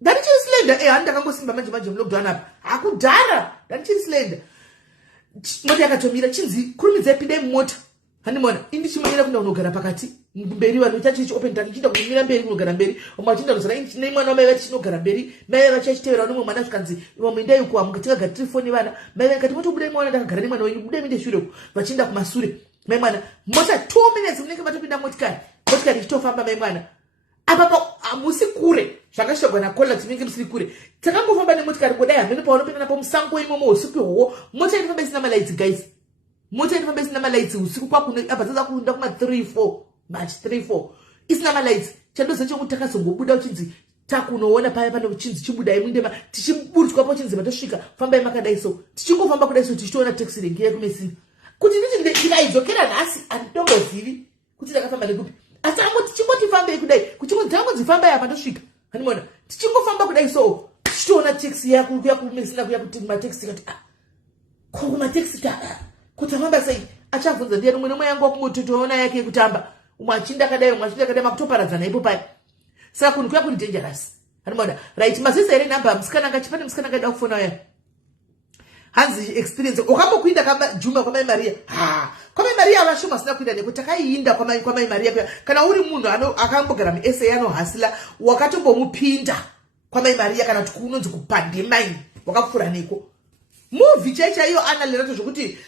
ndanichiri slender hani ndakangosimba manje mulockdown apa hakudhara ndanichiri slender mota yakatomira chinzi kurumidzai pindai mumota hanimona indichimanyira kunda kunogara pakati mberi vanhu tachichi open tank chienda kumira mberi kunogara mberi umwe achinda kuzara nemwana wamai vati chinogara mberi mai vachachitevera nomwe mwana zvikanzi imwe mindai uko amuka tikagara tiri foni vana mai vakati motobudai mwana ndakagara nemwana wenyu budai minde shure uko vachienda kumasure mai mwana mota 2 minutes munenge vatopinda motikari ichitofamba mai mwana apapo hamusi kure zvakashogwa nakola tinenge musiri kure takangofamba nemotikari kudai hamene paunopinda napo musango imomo usiku ihwohwo mota inofamba isina malaitsi guys mota inofamba isina malaitsi usiku kwakuno apa tadza kuenda kuma 3-4 match 3-4 isina malaitsi chandoza chokuti takazongobuda uchinzi takunoona paya pane uchinzi chibudai muindema tichiburutswa po uchinzi matosvika fambai makadai so tichingofamba kudai so tichitoona taxi rank yekumesina kuti ndikaidzokera nhasi handitombozivi kuti ndakafamba nekupi asi angoti tichingoti kudai kuchingodzifambai apa ndosvika hanimona tichingofamba kudai so tichitoona taxi yakuya kumesina kuya kuti mataxi kati kumateksi kutafamba sei achavunza ndiye nomwe yangu wakungototoona yake yekutamba umwe achinda kadai umwe achinda kadai makutoparadzana ipo paya saka kunhu kuya kuri dangerous hanimona right mazisa ere namba musikana ngachipane musikana ngada kufona uya hanzi experience ukambokuinda kamba Juma kwa Mai Maria kwa Mai Maria vashoma sina kuinda nekuti takaiinda kwa Mai Maria kana uri munhu akambogara muSA hasila wakatombomupinda kwa Mai Maria kana kuti kunonzi kupandemai wakapfura neko movie chaicha iyo analerato zvokuti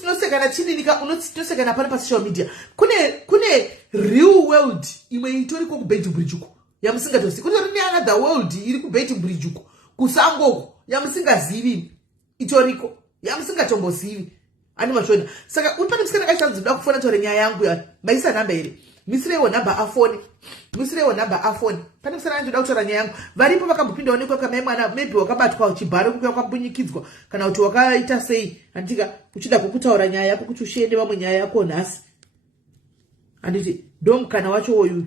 tinosekana chininika unotosekana pane pasocial media kune real world imwe itoriko kuBeitbridge uko yamusingatozivi kune rine another world iri kuBeitbridge uko kusangoko yamusingazivi itoriko yamusingatombozivi ani mashona saka upane musikana kachanzoda kufona tore nyaya yangu ya maisa namba ere misirewo namba afoni pane musikana anoda kutora nyaya yangu varipo vakambopinda onekwa kamai mwana maybe wakabatwa chibharo kuya wakambunyikidzwa kana kuti wakaita sei andika uchida kukutaura nyaya yako kuti ushiende vamwe nyaya yako nhasi anditi ndomukana wacho oyu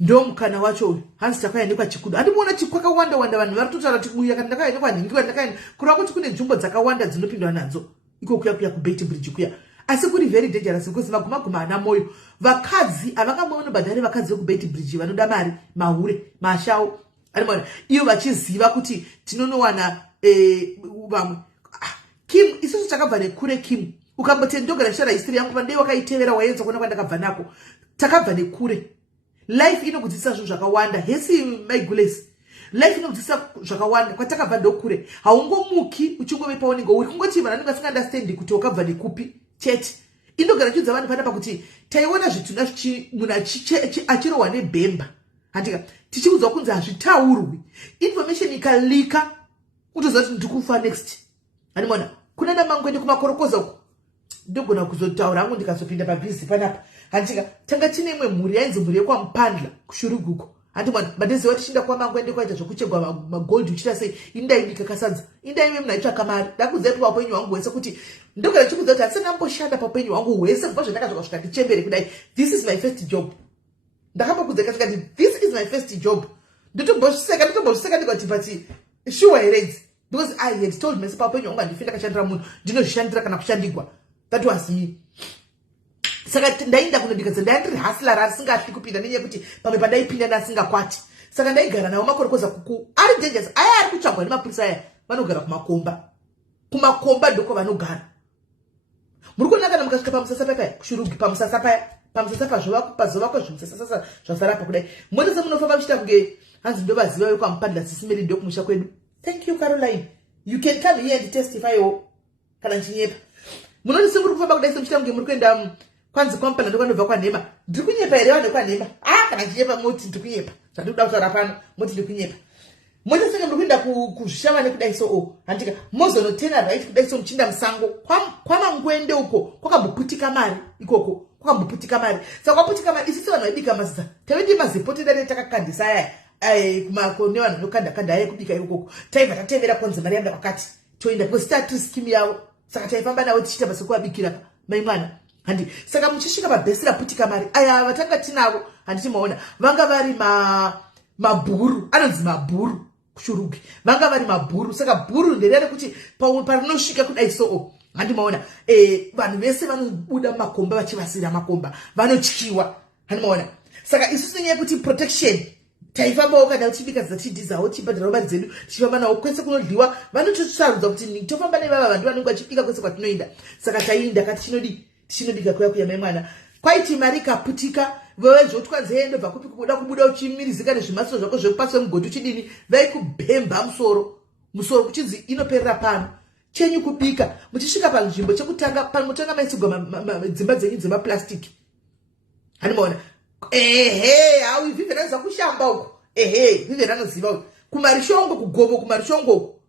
ndomukana wacho hanzi takaendekwa chikudu handimuona kwakawanda vanhu vari kutotaura kuti uya kana ndakaendekwa nhingiwa ndakaenda kureva kuti kune nzvimbo dzakawanda dzinopindwa nadzo iko kuya kuBeitbridge kuya asi kuri very dangerous because maguma ana moyo vakadzi avangamwe badhari vakadzi vekubeti bridge vanoda mari mahure mashawo animona iyo vachiziva kuti tinonowana vamwe Kim isusu takabva nekure Kim ukamboti ndogara shara history yangu pandei wakaitevera waenza kuona kwandakabva nako takabva nekure life inokudzidzisa zvinhu zvakawanda hesi my goodness life inokudzidzisa zvakawanda kwatakabva ndokure haungomuki uchingove paunenge uri kungoti vanhu vanenge vasingaunderstandi kuti wakabva nekupi chete indogara chiudza vanhu panapa kuti taiona zvituna munhu achirohwa nebhemba handika tichiudzwa kunzi hazvitaurwi information ikalika utoziva kuti ndikufa next handimona kuna namangwende kumakorokoza uko ndogona kuzotaura hangu ndikazopinda pabhizi panapa handika tanga tine imwe mhuri yainzi mhuri yekwamupandla kushuruguko handimona mandeziva tichinda kwamangwende kwaita zvokuchegwa magoldi uchita sei indaibika kasadza indaive munaitsvaka mari ndakuziva kuti paupenyu hwangu hwese kuti ndogara chikuziva kuti handisina mboshanda paupenyu hwangu hwese kubva zvandakazvakasvika ndichembere kudai this is my first job ndakambokudza tikati this is my first job nditombozviseka ndikati but sure here because I had told myself paupenyu hwangu handifenda kashandira munhu ndinozvishandira kana kushandigwa that was me saka ndainda kunodikadza ndaindiri hasila rasingatli kupinda nenyaya kuti pamwe pandaipinda nasingakwati saka ndaigara nawo makorokoza kuku ari dangerous aya ari kutsvagwa nemapurisa aya vanogara kumakomba ndoko vanogara muri kuona kana mukasvika pamusasa paya kushurugi pamusasa pazovako zvimusasa zvasarapa kudai mota semunofamba muchita kunge hanzi ndovaziva vekwamupandla sisimeri ndokumusha kwedu. Thank you Caroline, you can come here and testify kana nchinyepa munoti semuri kufamba kudai semuchita kunge muri kuenda kwanzi kwamupandla ndokwanobva kwanhema ndiri kunyepa here vanhu kwanhema kana nchinyepa moti ndiri kunyepa zvandikuda kutaura pano moti ndiri kunyepa mota senge muri kuenda kuzvishava nekudai so handika mozonotena right kudai so muchinda musango kwamangwende uko kwakamboputika mari ikoko kwakamboputika mari saka kwaputika mari isisi vanhu vaibika mazita tavendi mazipoteda netakakandisa aya kumakone vanhu vanokanda aya kubika ikoko taibva tatevera konzi mari yanda kwakati toenda kwesitatu skimu yavo saka taifamba navo tichiita basa kuvabikira mai mwana handi saka muchisvika pabhesi raputika mari aya vatanga tinavo handiti maona vanga vari mabhuru anonzi mabhuru kushurugi vanga vari mabhuru saka bhuru nderere kuti parinosvika kudai so handimaona vanhu vese vanobuda mumakomba vachivasira makomba vanotyiwa handimaona saka isusu nenyaya yekuti protection taifambawo kana tichibika dzatidhizawo tichibhadhirawo mari dzedu tichifamba nawo kwese kunodliwa vanotosarudza kuti tofamba nevava vantu vanenge vachibika kwese kwatinoenda saka tainda kati tichinobika kuya mai mwana kwaiti mari ikaputika vezvotwanzei ndobva kupi kubuda uchimirizika nezvimasiro zvako zvekupaswe mugodhi uchidini vaikubhemba musoro kuchinzi inoperera pano chenyu kubika muchisvika panzvimbo chekutanga panotanga maisirwa dzimba dzenyu dzemaplastiki handimaona hau vivhera anoziva kushamba uko vivhera anoziva uko kumarishongo kugovo kumarishongo uko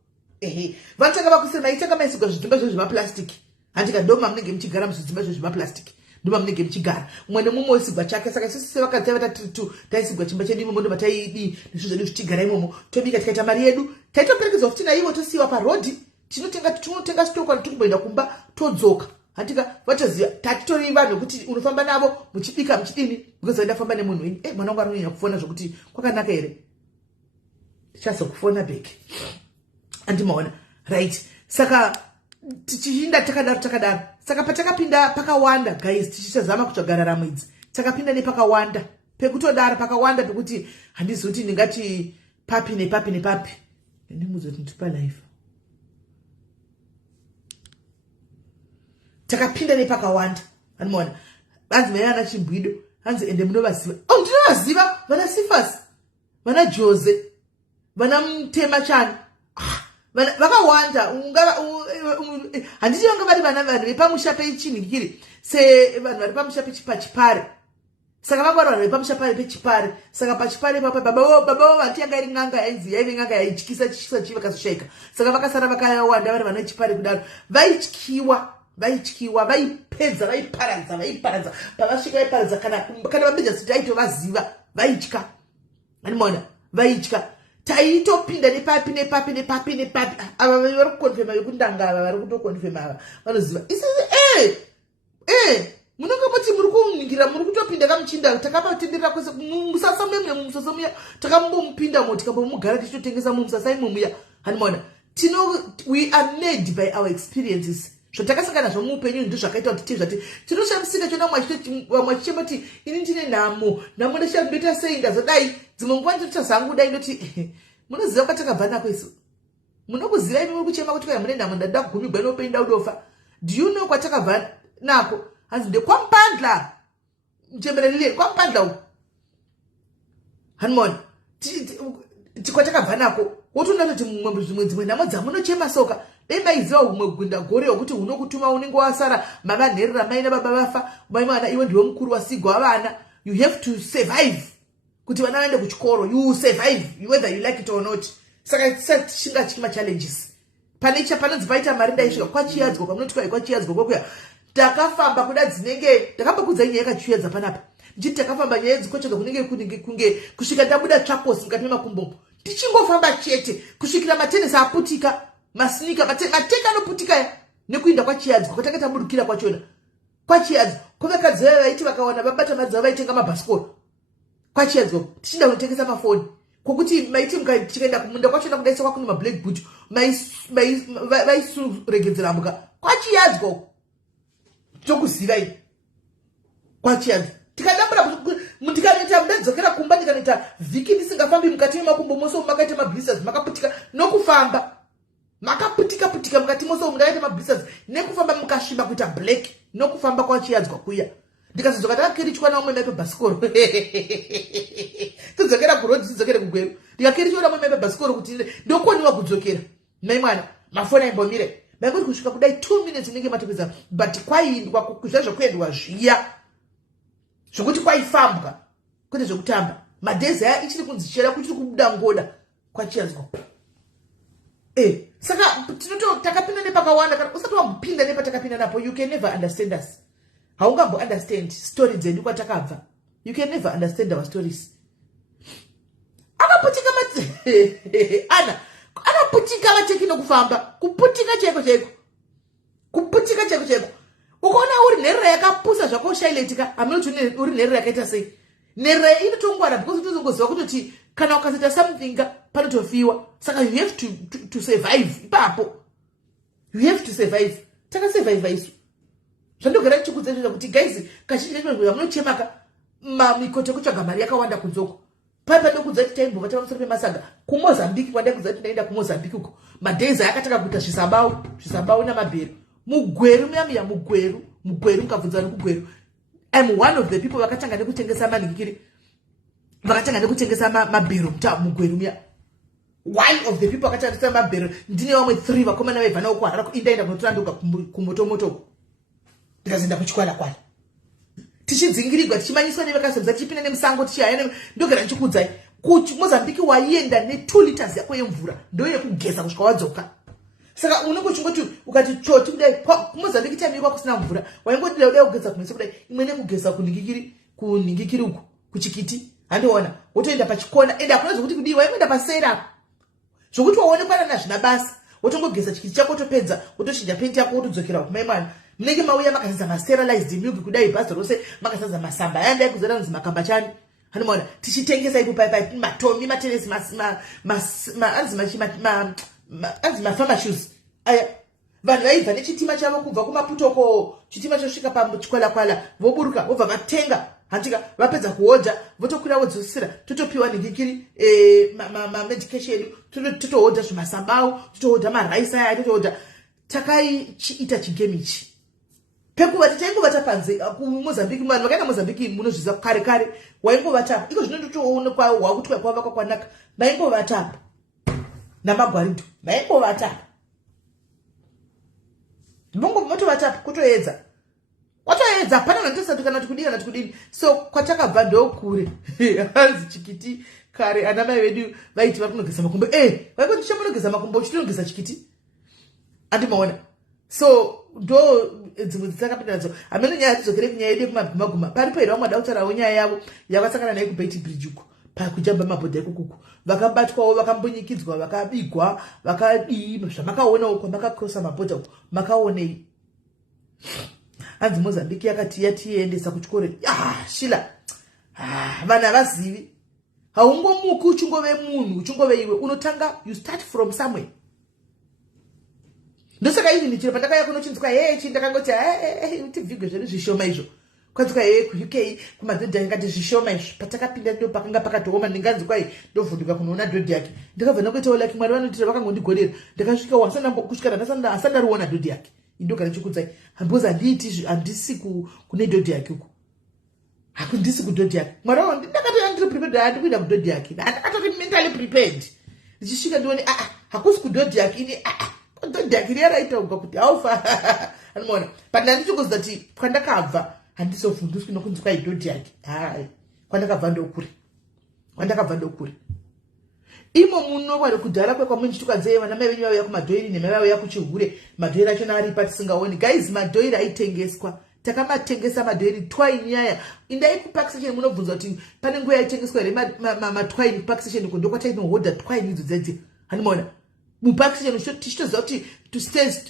vanotanga vakusira maitanga maisirwa zvidzimba zvo zvemaplastiki handika ndo mamunenge muchigara muzvidzimba zvo zvemaplastiki ndo mamunenge muchigara umwe nemumwe wesigwa chake saka isusu sevakadzi vatatu taisigwa chimba chedu imomo ndobva taidi nezvo zvedu zvichigara imomo tobika tikaita mari yedu taitoperekedzwa kuti naivo tosiyiwa parodhi tinotenga sitoko tikumboenda kumba todzoka handika vatoziva tatitori vanhu kuti unofamba navo muchibika muchidini because ndafamba nemunhu wenyu mwana wangu arikunyanya kufona zvokuti kwakanaka here tichazokufona bheki andimaona right saka tichinda takadaro saka patakapinda pakawanda guys tichitazama kutsvaga raramo idzi takapinda nepakawanda pekutodara pakawanda pekuti handizoti ndingati papi nepapi ndimuzoti ndipa life takapinda nepakawanda anomaona vanzi mai vana chimbwido hanzi ende munovaziva ndinovaziva vana Sifas vana Jose vana Mutema Chani vakawanda handiti vanga vari vanhu vepamusha pechinhikiri sevanhu vari pamusha pachipare saka vanga vari vanhu vepamusha pechipare saka pachipare papa babavo vati yanga iri n'anga yainzi yaive n'anga yaityisa chii vakazoshaika saka vakasara vakawanda vari vana vechipare kudaro vaityiwa vaipedza vaiparadza pavasvika vaiparadza kana vamedza kuti aitovaziva vaitya animaona vaitya taitopinda nepapi ava vari kukonfema vekundanga ava vari kutokonfema ava vanoziva isisi munenge muti muri kuningira muri kutopinda kamuchinda takapatenderera kwese musasa memwe mumusasa muya takambomupinda mo tikambomugara tichitotengesa mumusasa imwe muya hanimona we are made by our experiences zvatakasangana nazvo muupenyu ndizvo zvakaita kuti zvati tinoshamisika chona mwachichema kuti ini ndine nhamo ndachandoita sei ndazodai dzimwe nguva ndinoita zangu dai ndoti munoziva kwatakabva nako isu munokuziva imi muri kuchema kuti kai mune nhamo ndada kugumigwa noupenyu daudofa. Do you know kwatakabva nako? Hanzi ndekwampandla mchembereri kwampandla uko hanimona tikwatakabva nako wotoona kuti dzimwe nhamo dzamunochema soka dai maiziva humwe gunda gore hwekuti hunokutuma unenge wasara mavanherera mai nababa vafa mai vana iwe ndiwe mukuru wasigwa vana. You have to survive kuti vana vaende kuchikoro. You survive whether you like it or not. Saka tisachinga chima challenges panonzi paita mari ndaisvika kwachiyadzwa kwamunoti kwai kwachiyadzwa kokuya takafamba kuda dzinenge ndakambokudza nyaya yakachiyadza panapa ndichiti takafamba nyaya dzikocheka kunge kusvika ndabuda tsvakosi mukati memakumbo tichingofamba chete kusvikira matenesi aputika masinika mateka anoputika nekuinda kwachiyadzwa kwatanga taburukira kwachona kwachiyadzwa kwevakadzi vaiti vakawana vabata madzavo vaitenga mabhasikoro kwachiyadzwa tichinda kunotengesa mafoni kwokuti maiti mukachikaenda kumunda kwachona kudaisa kwakuni mablack boot vaisuregedzera mbuka kwachiyadzwa tokuziva ini kwachiyadzwa tikadambura ndikanoita ndadzokera kumba ndikanoita vhiki ndisingafambi mukati memakumbo mose makaita mablisters makaputika nokufamba makaputika mukati mose makaita mablisters nekufamba mukasviba kuita black nokufamba kwachiyadzwa kuya ndikazodzoka ndakakerichwa naumwe mai pabhasikoro todzokera kurodzi tidzokere kugweru ndikakerichwa naumwe mai pabhasikoro kuti ndokoniwa kudzokera mai mwana mafoni aimbomire maikoti kusvika kudai 2 minutes inenge matopedza but kwaindwa kuzvazvo kuendwa zviya zvokuti kwaifambwa kwete zvokutamba madhezi aya ichiri kunzichera kuchiri kubuda ngoda kwachiyadzwa saka takapinda nepakawanda kana usati wambupinda nepatakapinda napo you can never understand us. Haungambo understand story dzedu kwatakabva. You can never understand our stories. Akaputika anaputika vacheki nokufamba kuputika cheko ukaona uri nherera yakapusa zvakoshailetika aminoti uri nherera yakaita sei nherera inotongwara because tozongoziva kutoti kana ukazoita something panotofiwa saka you have to survive ipapo you have to survive takasurviva isu zvandogara chikudza kuti guys kazhinji yamunochemaka mamikoto kutsvaga mari yakawanda kunzoko paipa ndokudza kuti taimbova pamusoro pemasaga kumozambiki kwandai kudza kuti ndaenda kumozambiki uko madhezi akataka kuita zvisambau namabhero mugweru muyamiya mugweru mukabvunza nekugweru. I'm one of the people vakatanga nekutengesa manhingikiri vakatanga nekutengesa mabhero mugweru muya. One of the people vakatengesa mabhero ndine vamwe 3 vakomana vaibva nawo kuharara indaenda kunotora ndoga kumotomoto ndikazoenda kuchikwala tichidzingirirwa tichimanyiswa nevakasebza tichipinda nemusango tichihaya ndogara ndichikudzai kumozambiki waienda ne2 liters yako yemvura ndoyekugeza kusvika wadzoka. Saka unenge chingoti ukati choti kudai kumozambiki time yako kusina mvura waingodira kudai kugeza kumese kudai imwe nekugeza kunhingikiri uku kuchikiti handiona wotoenda pachikona ende akuna zvokuti kudii waingoenda pasera zvokuti waonekwana nazvina basa wotongogeza chikiti chako wotopedza wotochinja penti yako wotodzokera kumaimana munenge mauya makazadza masterilized milk kudai bhazi rose makazadza masamba yandai kuzara nzi makamba chani handimaona tichitengesa ipo paipai matomi matenesi anzi mapharmacies aya vanhu vaibva nechitima chavo kubva kumaputoko chitima chosvika pachikwalakwala voburuka vobva vatenga hantika vapedza kuhodha votokwira vodzosera totopiwa nhingikiri mamedication totohodha zvimasambau totohodha maraisi aya totohodha takaichiita chigemichi pekuva titaingovata panze kumozambiki vanhu vakaenda mozambiki munozviziva kare waingovata iko zvino ndotoonekwa hwakutwa kwavakwa kwanaka vaingovata namagwarido vaingovata motovata kutoedza hapana nandosati kana tikudini so kwatakabva ndokure hanzi chikiti kare ana mai vedu vaiti vari kunogeza makumbo vaikoti chamunogeza makumbo uchitonogeza chikiti andimaona so ndo dzimwe dzitakapinda nadzo amene nyaya dzokere kunyaya yedu yekumagumaguma pari paira vamwe adautaurawo nyaya yavo yakasangana nayo kubait bridge uko pakujamba mabhodha ekukuku vakabatwawo vakambonyikidzwa vakabigwa vakadii zvamakaonawo kwamakakrosa mabhodha uko makaonei hanzi mozambiki yakati yatiendesa kuchikoro shila vanhu havazivi haungomuki uchingove munhu uchingove iwe unotanga you start from somewhere ndosaka even chiro pandakaya kunochinzwa chi ndakangoti uti vigwe zvedu zvishoma izvo kwanzwa ku UK kumadhodha ngati zvishoma izvo patakapinda ndo pakanga pakatooma ndinganzi kwai ndovhunduka kunoona dhodhi yake ndakabva ndakuitawo like mwari vanotira vakangondigodera ndakasvika wasana kusvika asanda ruona dhodhi yake indogara chikudzai because handisi kune dhodhi yake uko hakundisi kudhodhi yake mwari wangu ndakatoya ndiri prepared handikuenda kudhodhi yake ndakatori mentally prepared ndichisvika ndione hakusi kudhodhi yake ini dhodhi yake riyaraitauka kuti haufa anoona but ndandichikuziva kuti kwandakabva handisovhunduswi nokunzi kwai dhodhi yake hai kwandakabva ndokure imo muno vari kudhara kwekwamweni chitukanzei vana mai venyu vauya kumadhoiri nemai vauya kuchihure madhoiri achona aripa tisingaoni guys madhoiri aitengeswa takamatengesa madhoiri twaini yaya indai kupark station munobvunza kuti pane nguva yaitengeswa here matwaini kupark station uko ndokwatainohodha twaini idzo dzedze handimaona mupark station tichitoziva kuti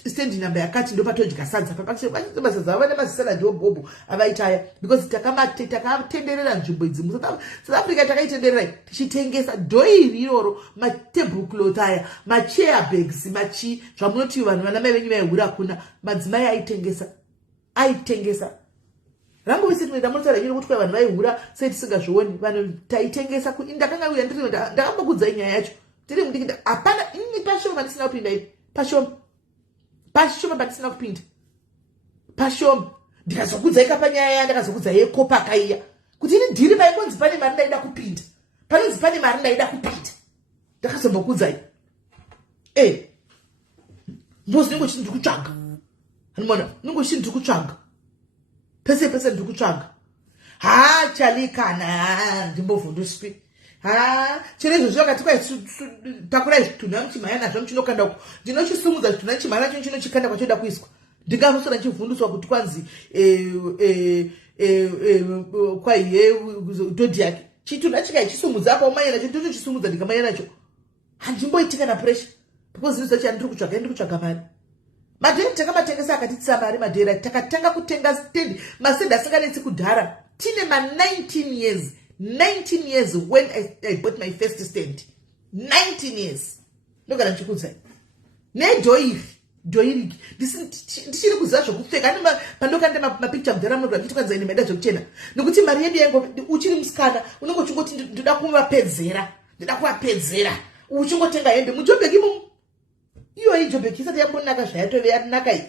stand namba yakati ndopatodya sadza papark station vachitomasadza vava nemazisaladi obhobho avaitaya because takatenderera nzvimbo idzi South Africa takaitendererai tichitengesa dhoiri iroro matable cloth aya machair bags machi zvamunoti vanhu vana mai venyu vaihura kuna madzimai aitengesa rambovisi tinoenda munotaura nyiri kuti kwai vanhu vaihura sei tisingazvioni vanhu taitengesa ndakanga uya ndiri ndakambokudzai nyaya yacho tiri mudiki hapana ini pashoma pandisina kupinda ini pashoma pandisina kupinda pashoma ndikazokudzai kapanyaya ndakazokudzai yekopaka iya kuti ini ndiri paikonzi pane mari ndaida kupinda panonzi pane mari ndaida kupinda ndakazombokudzai mbozi ningo chini ndiri kutsvaga hanimona ningo chini ndiri kutsvaga pese ndiri kutsvaga chalikana ndimbovhunduswi chero izvo zvakati kwai pakurai zvitunha muchimhanya nazvo muchinokanda uko ndinochisumudza zvitunha chimhanya nacho chinochikanda kwachoda kuiswa ndingasosora ndichivhunduswa kuti kwanzi kwaiye dhodhi yake chitunha chikaichisumudza apa umanya nacho ndotochisumudza ndikamanya nacho handimboitika na pressure because ndinoziva kuti handiri kutsvaga mari madhoiri takamatengesa akatitisa mari madhoiri takatanga kutenga stendi mastendi asinganetsi kudhara tine 19 years when I bought my first stand 19 years ndogara ndichikudzai nedhoiri ndichiri kuziva zvokupfeka pandokanda mapicture mudhara munogara ndichitokanzai nemaida zvekuchena nokuti mari yedu yaingo uchiri musikana unenge uchingoti ndida kuvapedzera uchingotenga hembe mujobheki imomo iyoyi jobheki isati yambonaka zvayatove yarinaka iyi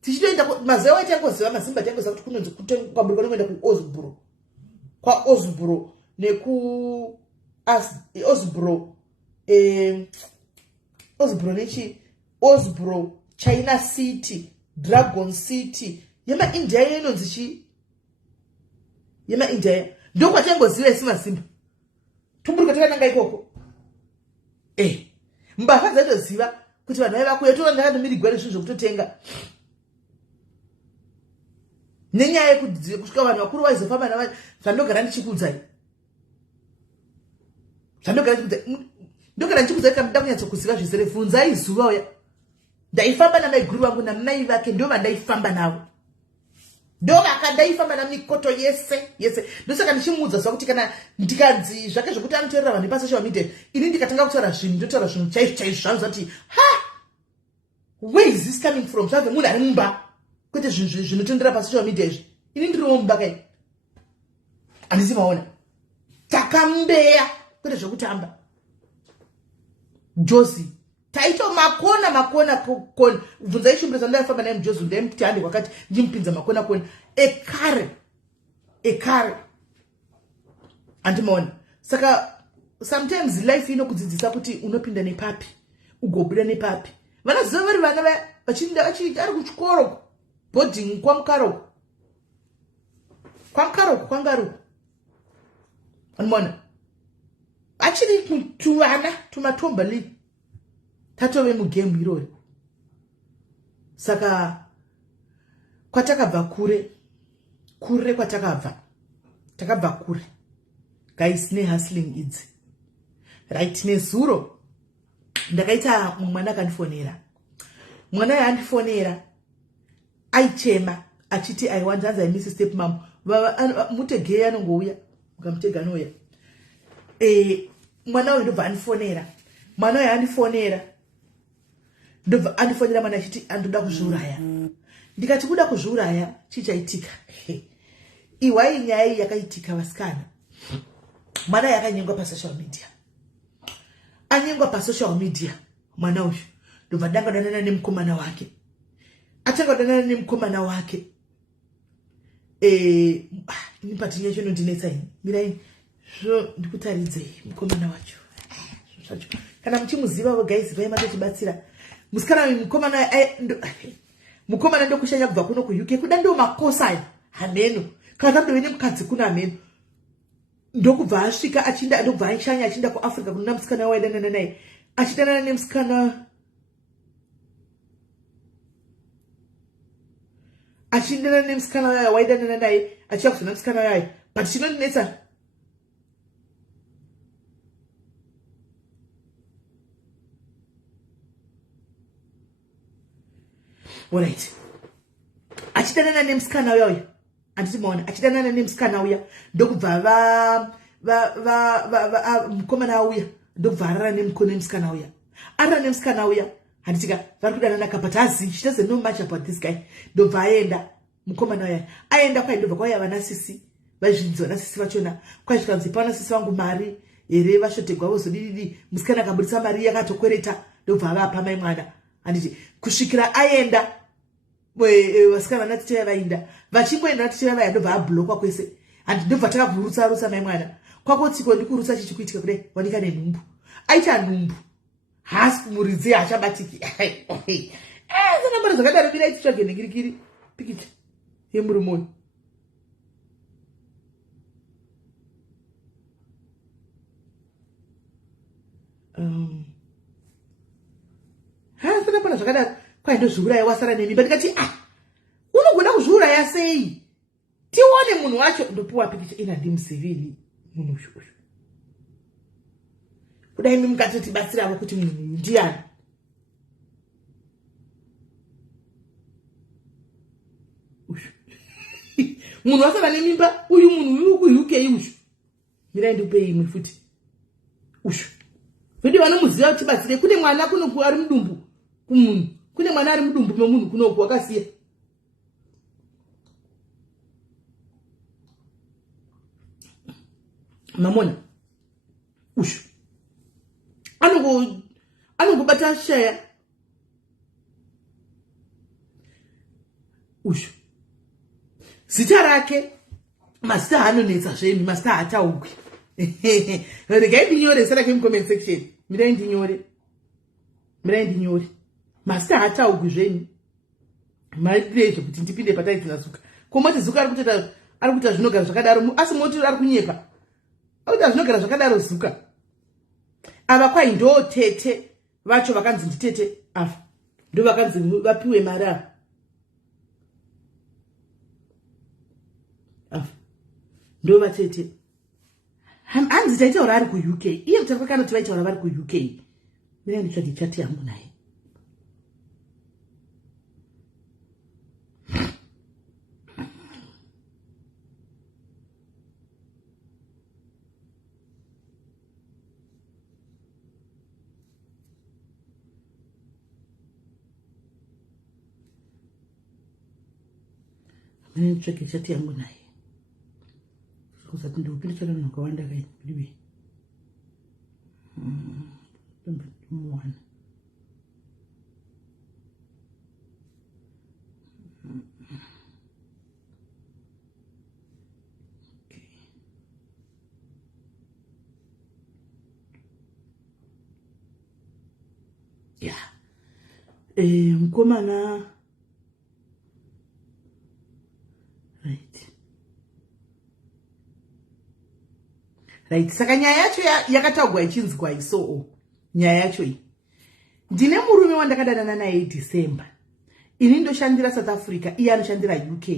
tichitoenda mazeva waiti yangoziva mazimba tangoziva kuti kunonzi kwamburuka nokuenda kwaOsbro neku Osbro China City Dragon City yemaindia inonzi chi yemaindia ndokwatangoziva isi mazimba tumburuka takananga ikoko mbavha dzatoziva kuti vanhu vaivakuya toona ndakandomirigwa nezvinhu zvokutotenga nenyaya yekusvika vanhu vakuru vaizofamba navanhu zvandogara ndichikudzai ndogara ndichikudzai kana nda kunyatsokuziva zvese bvunzai zuva uya ndaifamba namaiguru vangu namai vake ndo vandaifamba navo ndo vakandaifamba namikoto yese ndosaka ndichimuudza zva kuti kana ndikanzi zvake zvokuti anoteerera vanhu pasocial media ini ndikatanga kutaura zvinhu ndotaura zvinhu chaizvo zvanhu zati where is this coming from zvabve munhu ari mumba kwete zvinhu zvinotendera pasocial media izvi ini ndiriwo mumba kai handisi maona takambeya kwete zvokutamba josi taito makona bvunzai shumbiro zandaifamba naye mujozi ndaimuti hande kwakati ndimupinza makona ekare handimaona saka sometimes life inokudzidzisa kuti unopinda nepapi ugobuda nepapi vanoziva vari vana vaya vachinda ari kuchikoro boarding kwamkaroko kwangaruko handimaona achiri tuvana tumatombali tatove mugemu irori saka kwatakabva kure takabva kure guys nehustling idzi right nezuro ndakaita mwana akandifonera mwana yaandifonera aichema achiti aiwanzanza imisi step mom mutegei anongouya ukamutega anouya mwana uyu ndobva andifonera mwana uyu andifonera ndobva andifonera mwana achiti andoda kuzviuraya. Ndikati kuda kuzviuraya chichaitika. Iwai nyaya yakaitika vasikana. Mwana yakanyengwa pasocial media. Anyengwa pasocial media mwana uyu. Ndobva ndangodanana nemukomana wake. Achangodanana nemukomana wake. Nipati nyacho nondinetsa ini. Mirai zvo ndikutaridze mukomana wacho. Zvacho. Kana muchimuziva vo guys vai matochibatsira. Musikana mukomana ndokushanya kubva kuno ku UK kuda ndo makosa hameno. Kana ndo ine mukadzi kuna hameno. Ndokubva asvika achinda ndokubva ashanya achinda ku Africa kuna musikana waidanana naye. Achidanana nemusikana achindana nemusikana waya waidanana naye achiya kuzona musikana waya but chinondinetsa alright achidanana nemusikana uya anditi maona achidanana nemusikana uya ndokubva mukomana uya ndokubva arara nemusikana uya arara nemusikana uya handitika vari kudanana but hazi she doesn't know much about this guy. Ndobva aenda mukomana uya aenda kwai ndobva kwauya vanasisi vazhinji vanasisi vachona kwaisvikanzi panasisi vangu mari here vashotegwa vozodididi musikana akaburitsa mari yakatokwereta ndobva avapa mai mwana handiti kusvikira aenda vasikana vanatiteya vainda vachingoenda natiteya vaya ndobva ablokwa kwese handi ndobva takavhurutsa mai mwana kwakotsiko ndikurutsa chichikuitika kudai wanika nenhumbu aita nhumbu hasi kumuridzi hachabatiki zanambara zvakadaro mira ititsvage nhingirikiri pikicha yemurumoyo zanambara zvakadaro kwai ndozviuraya wasara nemimba ndikati unogona kuzviuraya sei tione munhu wacho ndopiwa pikicha ina ndimusivili munhu uyu kudai imi mukatotibatsiravo kuti munhu uyu ndiani munhu wasara nemimba uyu munhu uyu ku UK uyu mirai ndikupei imwe futi uyu vedi vanomuziva kuti batsire kune mwana kunoku ari mudumbu kumunhu kune mwana ari mudumbu memunhu kunoku wakasiya mamona uyu anongobata shaya uyu zita rake mazita haanonetsa zvemi mazita haataugwi regai ndinyoresa rake mucomment section mirai ndinyore mazita haataugwi zvemi maidirezvo kuti ndipinde pataidzina zuka komoti zuka ari kuita zvinogara zvakadaro asi moti ari kunyeka akuita zvinogara zvakadaro zuka ava kwai ndo tete vacho vakanzi nditete afa ndo vakanzi vapiwe mari afa ndo vatete hanzi taitaura ari ku-UK iye kuti akakanoti vaitaura vari ku-UK mira nditsvage chati yangu naye nditsvage chati yangu naye kusati ndikupindikana munhu akawanda kaidibei muwana mukomana right saka nyaya yacho yakataugwa ichinzwa isoo nyaya yacho iyi ndine murume wandakadanana naye December ini ndoshandira South Africa iye anoshandira UK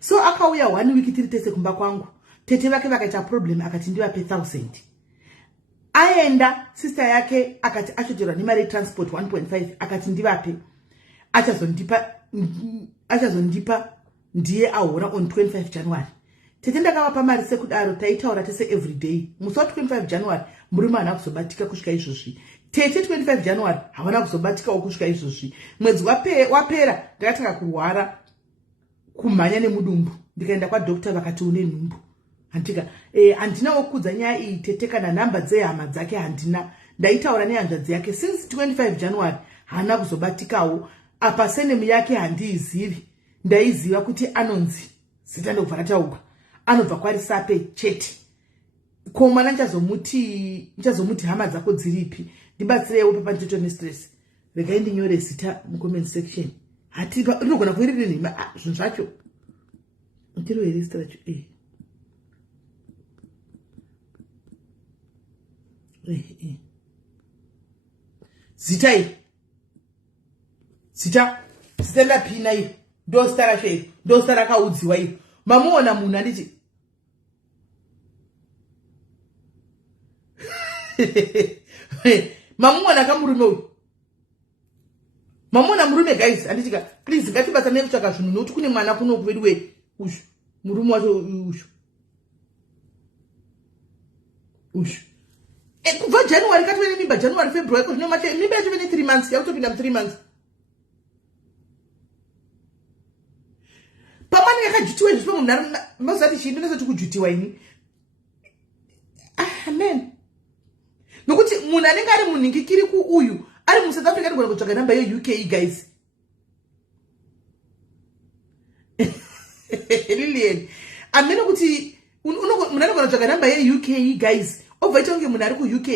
so akauya 1 week tiri tese kumba kwangu tete vake vakaita problem akati ndivape 1000 aenda sister yake akati achoterwa nemari transport 1.5 akati ndivape achazondipa ndiye ahora on 25 January tete ndakavapa mari sekudaro taitaura tese every day musi wa 25 January murume haana kuzobatika kusvika izvozvi. Tete 25 January havana kuzobatikawo kusvika izvozvi. Mwedzi wapera ndakatanga kurwara kumhanya nemudumbu, ndikaenda kwadokta vakati une nhumbu. Handika handinawo kudza nyaya iyi Tete kana nhamba dzehama dzake handina. Ndaitaura nehanzvadzi yake since 25 January haana kuzobatikawo. Apa senemu yake handiizivi. Ndaiziva kuti anonzi zita ndobva rataurwa anobva kwarisape chete. Ko mwana ndichazomuti hama dzako dziripi? Ndibatsireiwo papanjoto nestress. Regai ndinyore zita mucomment section. Hati rinogona kuva riri nhema zvinhu zvacho. Ndiro here zita racho zita iyi zita ndapina iyo ndo zita racho iri ndo zita rakaudziwa iyo. Mamuona munhu handiti mamuona kamurume uyu, mamuona murume guys, handitika please ngatibatsane kutsvaka zvinhu nokuti kune mwana kuno kuvedu we ushu murume wacho ushu kubva January katove nemimba January February zvino mate mimba yacho vene 3 months yakutopinda mu 3 months. Pamani yakajutiwa izvo munhu mazati chii ndinazoti kujutiwa ini. Amen. Nokuti munhu anenge ari munhingikiri kuuyu ari muSouth Africa anogona kutsvaga namba yeUK guys. Lilian amene kuti munhu anogona kutsvaga namba yeUK guys. Obva ita kunge munhu ari kuUK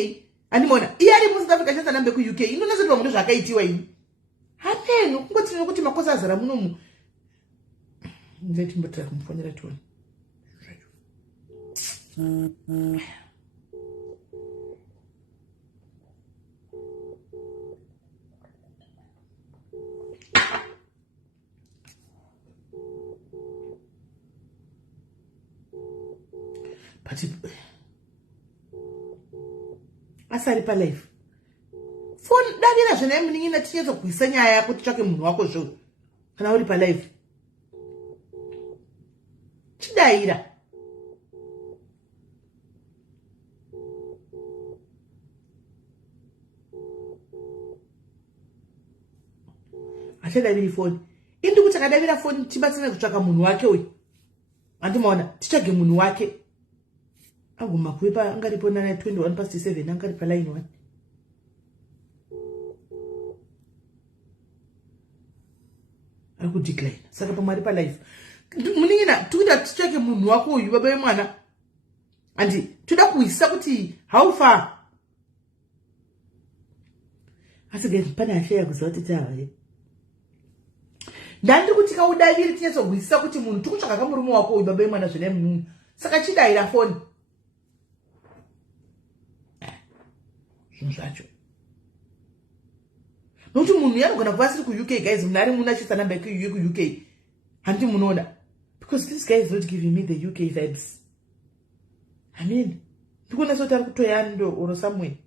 andimona iye ari muSouth Africa achisa namba yekuUK inonazotwa munhu zvakaitiwa ini. Amen. Kungoti nokuti makosa azara munomu. Ndatimbotira kumufonera tuone. But asari pa life. Phone davira zvene muningina tichezo kuisa nyaya yako titsvake munhu wako zvo. Kana uri pa life. Chidaira. Achadaviri phone. Indi kuti akadavira phone tibatsane kutsvaka munhu wake uyu. Andimaona titsvage munhu wake. Aguma kuipa angaripo na 21:07 angari pa line 1. Aku decline. Saka pamari pa life. Muningina tukuda titsvake munhu wako uyu baba wemwana. Andi toda kuisa kuti how far? Asi guys pana ashaya kuzoti tawa. Ndandi kuti kaudaviri tinyaso kuisa kuti munhu tukutsvaka kamurume wako uyu baba wemwana zvene munhu. Saka chidaira phone. Zvinhu zvacho. Nokuti munhu yanogona kuva asiri kuUK guys, munhu ari munhu achisa namba yekuUK. Handi munoda. Because this guy is not giving me the UK vibes. I mean, ndikuona soti ari kutoyando or somewhere.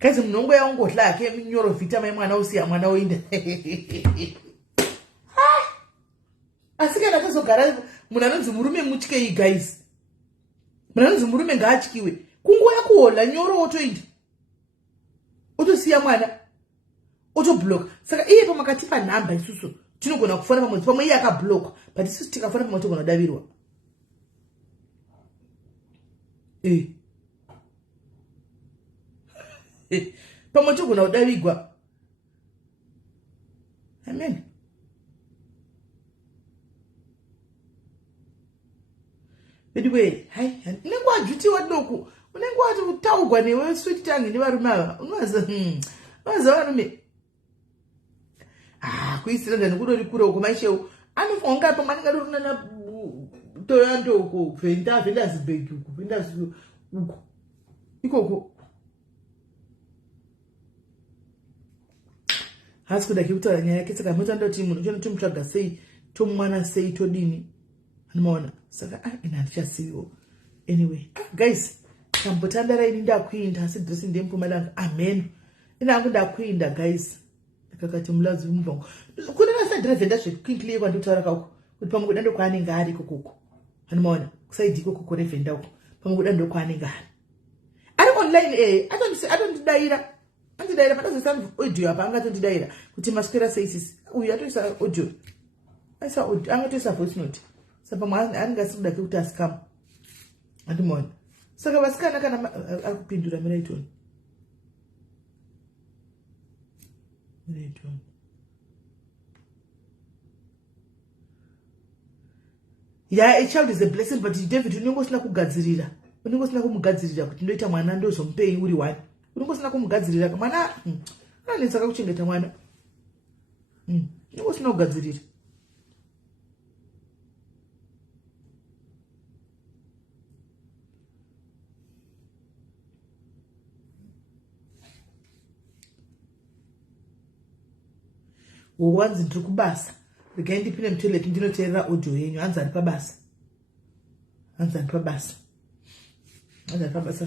Guys munongo yaongotla ake minyoro vita mai mwana usiya mwana oinda. Asika nakazogara munhu anonzi murume mutye guys. Munhu anonzi murume ngaatyiwe. Kungoya kuhola nyoro otoinda. Otosiya mwana. Otoblock. Saka iye pamakatipa namba isusu. Tinogona kufona pamwe pamwe iye akablock. But isusu tikafona pamwe togona davirwa. Pamwe togona udavigwa. Amen. Anyway, hai, nengo ajuti wadoko. Unengo ati utaugwa newe sweet tongue ni varume ava. Unoza varume. Kuisira ndani kudori kure uko maisheu. Anofonga pa maninga doruna na toyando uko venda zibegi uko venda uko. Iko. Hasikuda kikutora nyaya yake saka mutando timu njono tumtsvaga sei tomwana sei todini. Anomaona saka inandichasiwo. Anyway, guys, kambotandara ini ndakuinda asi dressing ndempumalanga. Amen. Inangu ndakuinda guys. Kakati mulazi mbongo. Kuna nasa drive ndashe quickly kwa ndutaura kako. Kuti pamwe kudando kwaanenge ari kokoko. Anomaona kusaidi kokoko revenda uko. pamukuda ndokwanenge ari online atondidaira andidaira patazoisa audio apa angatondidaira kuti maswera sei sisi uyu atoisa audio aisa audio angatoisa voice note saka pamwe angasikuda kuti asikama andimona saka vasikana kana akupindura miraitoni yeah, a child is a blessing, but David unongosina kugadzirira kuti ndoita mwana ndozomupei uri wani unongosina kumugadzirira mwana anetsaka kuchengeta mwana unongosina kugadzirira wanzi ndiri kubasa regai ndipinde mutoilet ndinoteerera audio yenyu hanzi ari pabasa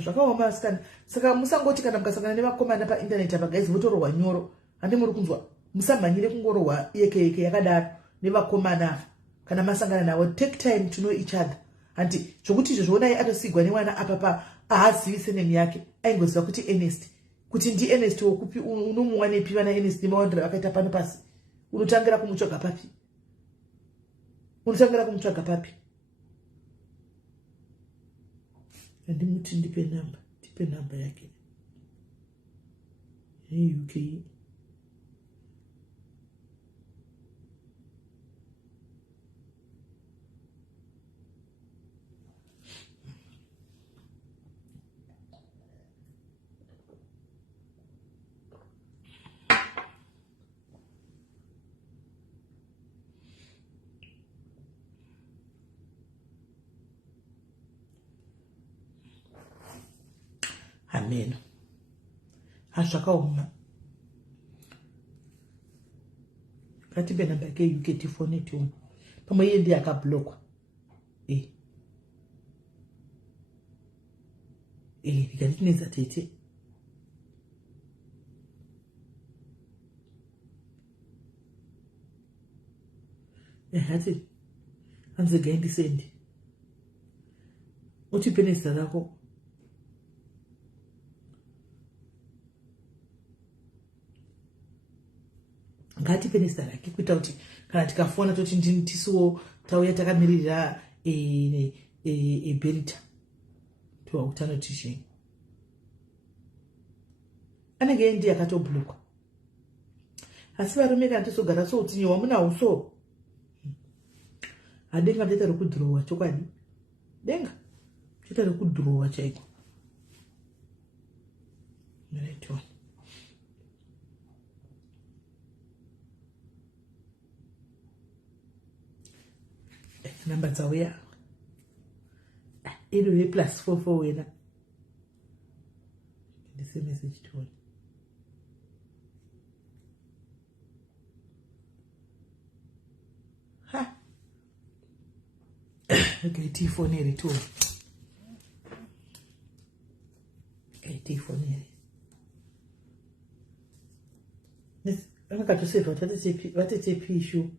zvakaoma vasikana saka musangoti kana mukasangana nevakomana paindaneti apa gaizi votorohwa nyoro handi muri kunzwa musamhanyire kungorohwa yeke yakadaro nevakomana ava kana masangana navo take time to know each other handi zvokuti izvo zvionai atosigwa nemwana apapa ahazivi senemu yake aingoziva kuti Ernest kuti ndi Ernest wokupi unomuwa nepi vana Ernest nemaondero akaita pano pasi unotangira kumutsvaga papi andimuti ndipe namba yake UK Amen. Hazvakaoma. Ngatipe namba yake UK tifone tione. Pamwe iye ndiye akablokwa. Ndikatinedza tete. Hati hanzi gaindisendi. Utipe nezita rako. Ngatipe nezita rake kuita kuti kana tikafona toti ndinitisuwo tauya takamiririra Berita tuwa utano tishini anenge ndiye akatoblokwa asi varume kana tisogara so kuti wamuna uso adenga ndeta rekudhirowa chokwadi denga ndeta rekudhirowa chaiko right one. Number dzauya iri +44 wena ndise message tione ha okay tifoneri tu tifoneri vakatoseva vatete pishu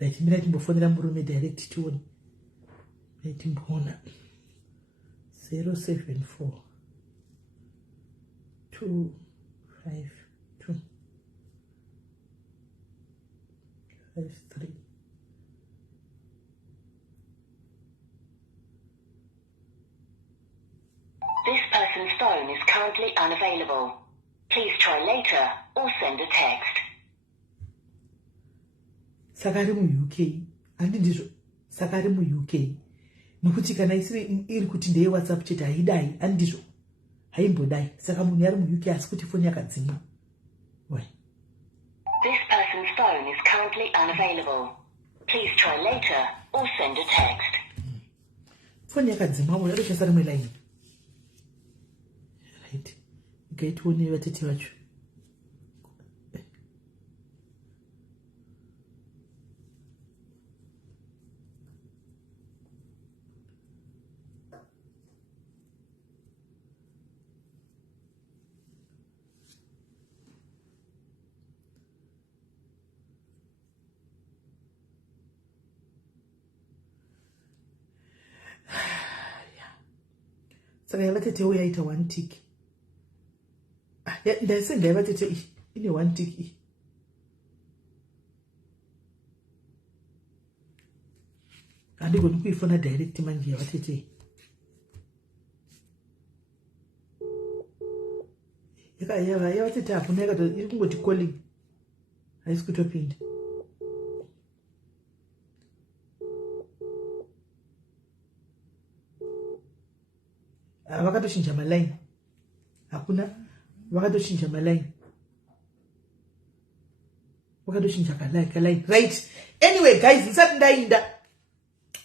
right mira timbofonera murume direct tione timboona 074 252 53 This person's phone is currently unavailable. Please try later or send a text. Sakari mu UK andi ndizvo sakari mu UK nokuti kana iri kuti ndeye WhatsApp chete haidai andi ndizvo haimbodai saka munhu ari mu UK asi kuti foni yakadzimwa why This person's phone is currently unavailable. Please try later or send a text. Foni yakadzimwa munhu adoshasa rimwe line right ikaitione vatete vacho Saka yavatete uyaita 1 tick. Ndasenga yavatete ine 1 tick. Andigoni kuifona direct manje yavatete. Yavatete hakuna yakato iri kungoti calling. Haisi kutopinda. Vakatoshinja maline. Hakuna vakatoshinja maline. Vakatoshinja kaline. Right. Anyway guys, nsati ndainda.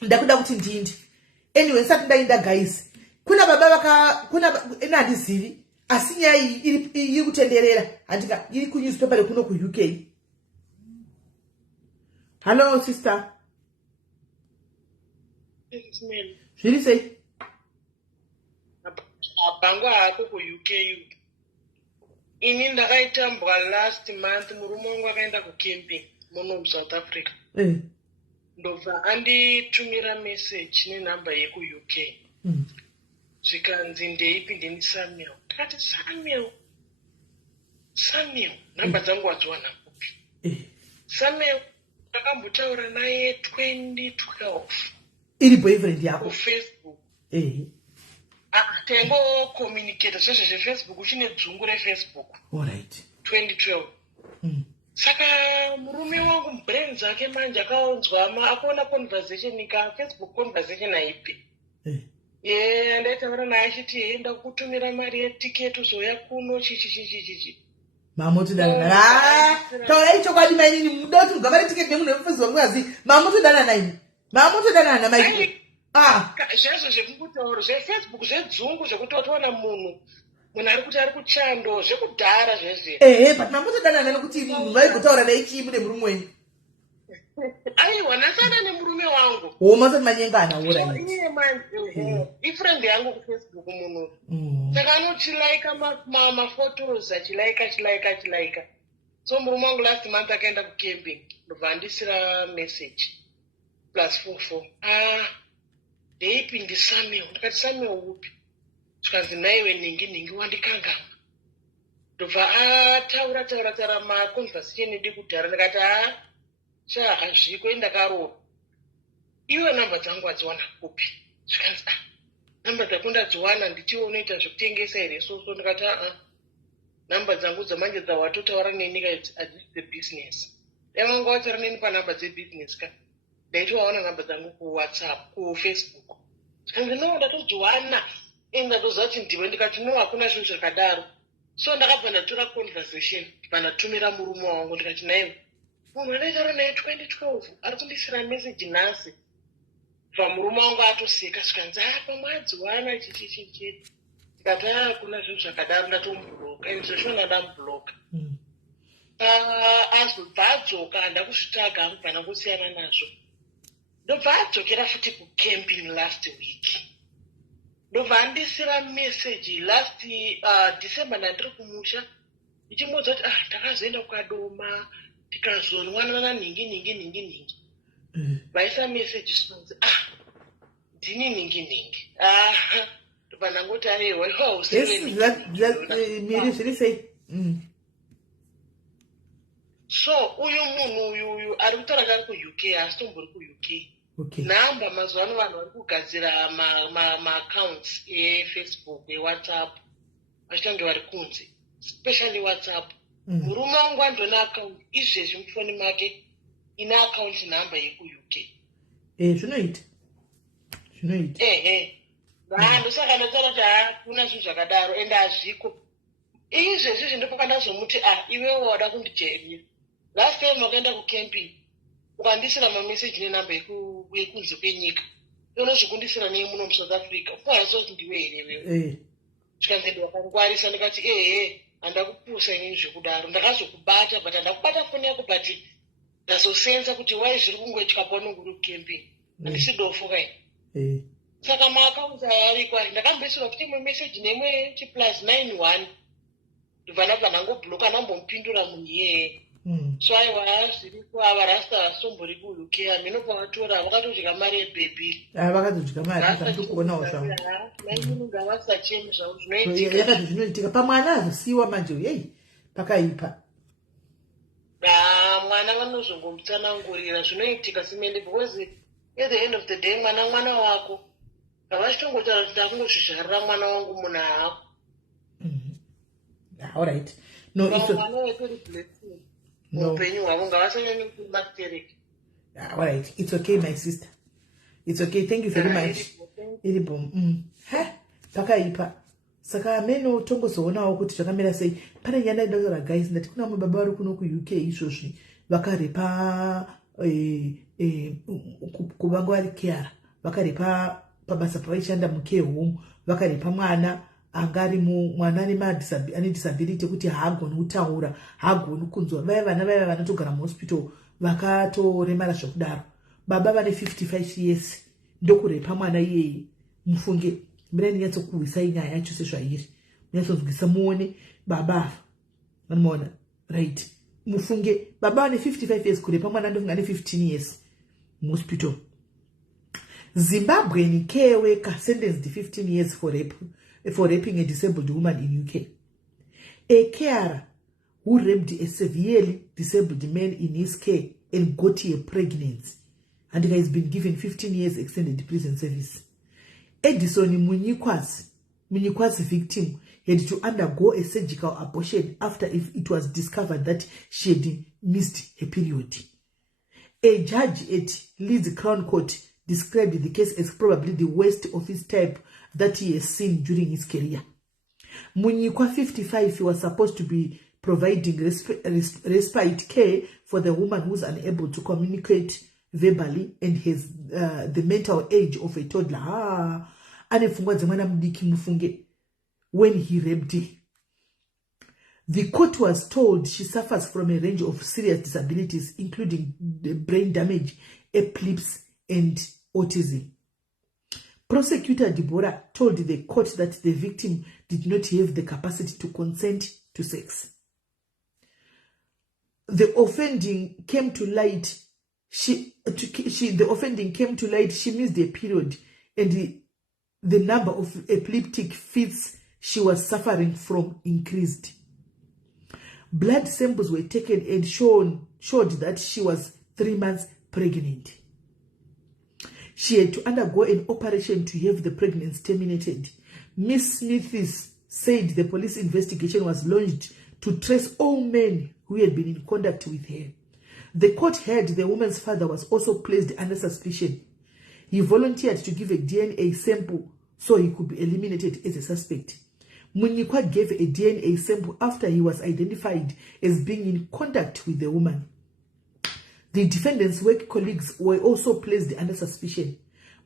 Ndakuda kuti ndindi. Anyway, nsati ndainda guys. Kuna baba enandizivi. Asi nyaya iri kutenderera. Andika iri ku newspaper kuno ku UK. Hello sister. Zviri sei? Abanga hako ku UK. Ini ndakaitambwa last month murume wangu akaenda ku camping muno South Africa. Ndobva anditumira message nenhamba yeku UK. Zvikanzi ndeipi ndini Samuel. Ndakati Samuel, nhamba dzangu wadziwana kupi? Samuel ndakambotaura naye 2012. Iri boyfriend yako ku Facebook. Tengo communicate zveshe zveFacebook chine dzungu reFacebook. Alright. 2012. Saka murume wangu brain dzake manje akaonzwa akaona conversation Facebook conversation haipi. Ndaitaura naye achiti enda kutumira mari yetiketi uzoya kuno chichi. Mamotodana. Taura ichokwadi maini mudoti mugavare tiketi nemunhu wemuFacebook ngazi. Mamotodana naini. Mamotodana na maini. Zvazvo zvekungutaura zveFacebook zvedzungu zvekuti watoona munhu ari kuti ari kuchando zvekudhara zvezve. But mamotodana nekuti munhu vaigutaura naichi mune murume wenyu. Aiwa, nasana nemurume wangu. Masati manyengana ora. Iye manje ifriend yangu ku Facebook munhu. Saka anochilaika maphotos achilaika. So murume wangu last month akaenda ku camping. Ndobva andisira message +44. Ndeipi ndi Samuel. Ndikati Samuel upi? Zvikanzi naiwe ningi wandikangama. Ndobva taura maconversation edi kudhara. Ndikati hazviko endakarohwa. Iwe nhamba dzangu wadziwana kupi? Zvikanzi nhamba dzako ndadziwana ndichiwo unoita zvekutengesa here soso. Ndikati nhamba dzangu dzamanje dzawatotaura neni adzisi business. Wanga wataura neni panhamba dzebusiness ka? Ndaitowaona nhamba dzangu kuWhatsApp, kuFacebook. Zvikanzi no ndatodziwana. Ndatoziva kuti ndiwe. Ndikati no hakuna zvinhu zvakadaro. So ndakabva ndatora conversation ndanatumira murume wangu. Ndikati naiwe munhu andaitaura naye 2012 ari kundisira message nhasi. Bva murume wangu atoseka. Zvikanzi pamwadziwana chichi. Ndikati hakuna zvinhu zvakadaro ndatomubhuroka. Zvishona ndamubhuroka. Azobva adzoka handa kuzvitaga hangu kana kusiyana nazvo. Ndobva adzokera futi kucamping last week. Ndobva andisira message last December ndandiri kumusha. Ndichimudza kuti ndakazoenda kukadoma tikazonwanana ningi. Vaisa message sponzi ndini ningi. Ndobva ndangoti aiwa miri zviri sei? So uyu munhu uyu ari kutaura kuti ari ku-UK asi tombori ku-UK. Nhamba mazuva ano vanhu vari kugadzira ma-accounts eFacebook, eWhatsApp. Vachitange vari kunze. Especially WhatsApp. Murume wangu andona account izvezvi mufoni make ina account nhamba yeku-UK. Zvinoita. Ndosaka ndataura kuti kuna zvinhu zvakadaro ende hazviko. Izvezvi zvindopa ndazomuti iwewo wada kundijemia. Last time wakaenda kucamping ukandisira mameseji nenhamba yekunze kwenyika. Unozvikundisira neye muno muSouth Africa. Ufahaso kuti ndiwe here wewe. Zvikanzi ndakangwarisa ndikati handakupusa inini zvekudaro. Ndakazokubata but handakubata foni yako but ndazosenza kuti wai zviri kungoitika paunenge uri kucamping. Handisi dofo kai. Saka maakaunti ayarikwa ndakambesirwa kuti imwe meseji nemwe +91. Ndobva ndangobhuloka ndambomupindura munhu iyeye. so aiwa zviripo ava rasta vasimbori kuukea minopavatora vakatodya mari yebhebhiri vakatodya mari zvandikuonawo zvangu mainunga vasachemi zvavo zvinoitika yakati zvinoitika pamwana azosiyiwa manje yei pakaipa mwana vanozongomutsanangurira zvinoitika simende because at the end of the day mwana wako havachitongotara kuti akungozvizvarira mwana wangu munhu haako alright no mwana wetori blessing muupenyu hwavo ngavasanyanye kumastereki alright it's okay my sister it's okay thank you very much iripo pakaipa saka amene utongozoonawo kuti zvakamira sei pane nyaya ndaitaura guys ndati kuna mababa vari kuno kuuk izvozvi vakarepa kuvanga vari keara vakarepa pabasa pavaishanda mukare home vakarepa mwana angari mwana ane disability kuti haagoni kutaura haagoni kunzwa vaya vana vaya vanotogara muhospital vakatoremara zvokudaro baba vane 55 years ndokurepa mwana iyeye mufunge mina ndinyatsokuhwisai nyaya yacho sezvairi munyatsonzwisa muone baba vanomaona right mufunge baba vane 55 years kurepa mwana ndofunga ane 15 years muhospital Zimbabwean care worker sentenced 15 years for raping a disabled woman in UK. A carer who raped a severely disabled man in his care and got her pregnant, and has been given 15 years extended prison service. Edison Munyikwa's victim had to undergo a surgical abortion after it was discovered that she had missed her period. A judge at Leeds Crown Court described the case as probably the worst of his type that he has seen during his career. Munyikwa, 55, was supposed to be providing respite care for the woman who was unable to communicate verbally and has the mental age of a toddler. When he raped her. The court was told she suffers from a range of serious disabilities, including brain damage, epilepsy, and autism. Prosecutor Deborah told the court that the victim did not have the capacity to consent to sex. The offending came to light. She missed a period, and the number of epileptic fits she was suffering from increased. Blood samples were taken and showed that she was 3 months pregnant. She had to undergo an operation to have the pregnancy terminated. Miss Smith said the police investigation was launched to trace all men who had been in contact with her. The court heard the woman's father was also placed under suspicion. He volunteered to give a DNA sample so he could be eliminated as a suspect. Munyikwa gave a DNA sample after he was identified as being in contact with the woman. The defendant's work colleagues were also placed under suspicion.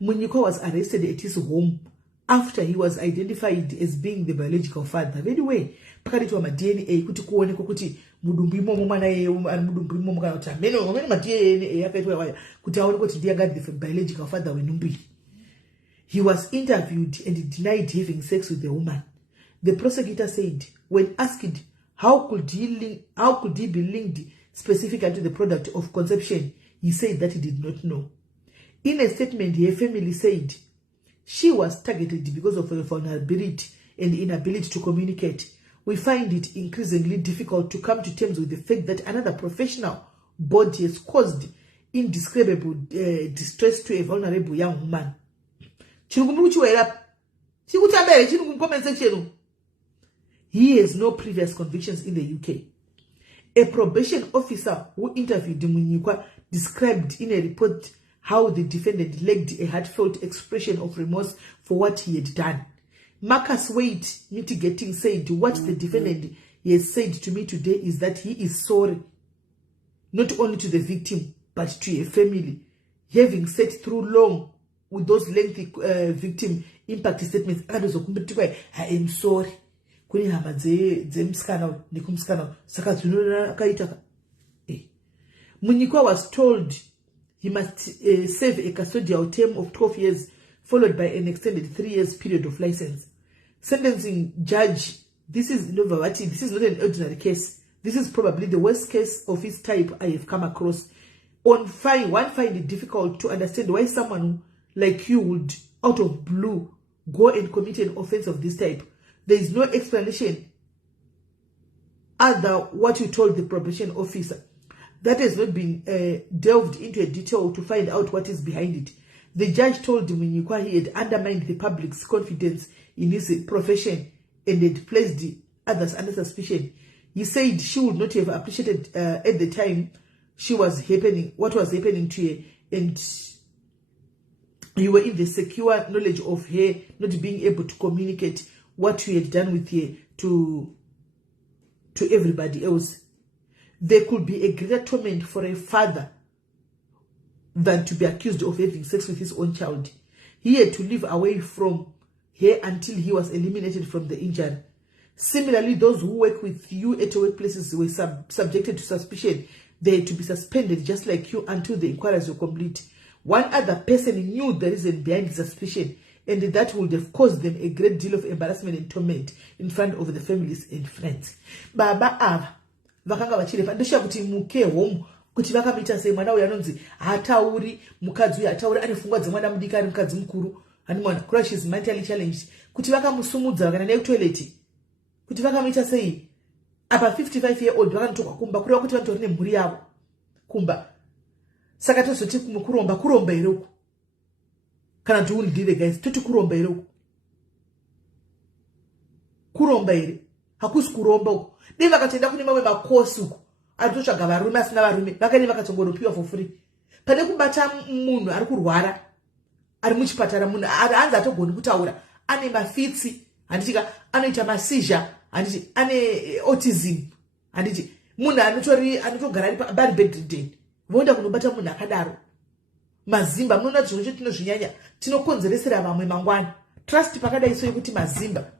Munyikwa was arrested at his home after he was identified as being the biological father. Anyway, pakati wa DNA kuti kuonekwa kuti mudumbu imomo mwana yeye ari mudumbu imomo kana kuti amene ma DNA yakaitwa kuti aonekwa kuti ndiye ngati the biological father wenumbu. He was interviewed and denied having sex with the woman. The prosecutor said, when asked how could he be linked specifically to the product of conception, he said that he did not know. In a statement, her family said she was targeted because of her vulnerability and inability to communicate. We find it increasingly difficult to come to terms with the fact that another professional body has caused indescribable distress to a vulnerable young woman. He has no previous convictions in the UK. A probation officer who interviewed Munyikwa described in a report how the defendant lacked a heartfelt expression of remorse for what he had done. Marcus Wade, mitigating, said, what the defendant has said to me today is that he is sorry, not only to the victim, but to a family, having sat through long with those lengthy victim impact statements. I am sorry. Kuni hama mskana nikumskana saka zunura akaita. Munyikwa was told he must serve a custodial term of 12 years, followed by an extended 3 years period of license. Sentencing judge, this is not an ordinary case. This is probably the worst case of its type I have come across. One find it difficult to understand why someone like you would, out of blue, go and commit an offense of this type. There is no explanation other what you told the probation officer. That has not been delved into a detail to find out what is behind it. The judge told Munyikwa he had undermined the public's confidence in his profession and had placed others under suspicion. He said she would not have appreciated at the time what was happening to her, and you were in the secure knowledge of her not being able to communicate what you had done with her to everybody else. There could be a greater torment for a father than to be accused of having sex with his own child. He had to live away from her until he was eliminated from the injury. Similarly, those who work with you at your workplaces were subjected to suspicion. They had to be suspended just like you until the inquiries were complete. One other person knew the reason behind the suspicion, and that would have caused them a great deal of embarrassment and torment in front of the families and friends. Baba ava vakanga vachirepa ndosha kuti muke home kuti vakamita sei mwana uyu anonzi hatauri, mukadzi uyu hatauri, ane pfungwa dzemwana mudiki ari mukadzi mukuru, ani mwana kura she is mentally challenged, kuti vakamusumudza vakana naye kutoilet, kuti vakamita sei apa 55-year-old vakanotorwa kumba kureva kuti vatori nemhuri yavo kumba. Saka tozoti kuromba here uku, kana kuti undire guys, toti kuromba here uku, kuromba here hakusi kuromba uku. Dei vakatoenda kune mamwe makosi uku anototsvaga varume asina varume, vakane vakatongoropiwa for free. Pane kubata munhu ari kurwara ari muchipatara, munhu hanzi atogoni kutaura, ane mafitsi, handitika anoita masizha, handiti ane autism, handiti munhu anotogara ari bedridden, voenda kunobata munhu akadaro. Mazimba munoona kuti zvino tinozvinyanya tinokonzeresera vamwe mangwana. Trust pakadai so yekuti mazimba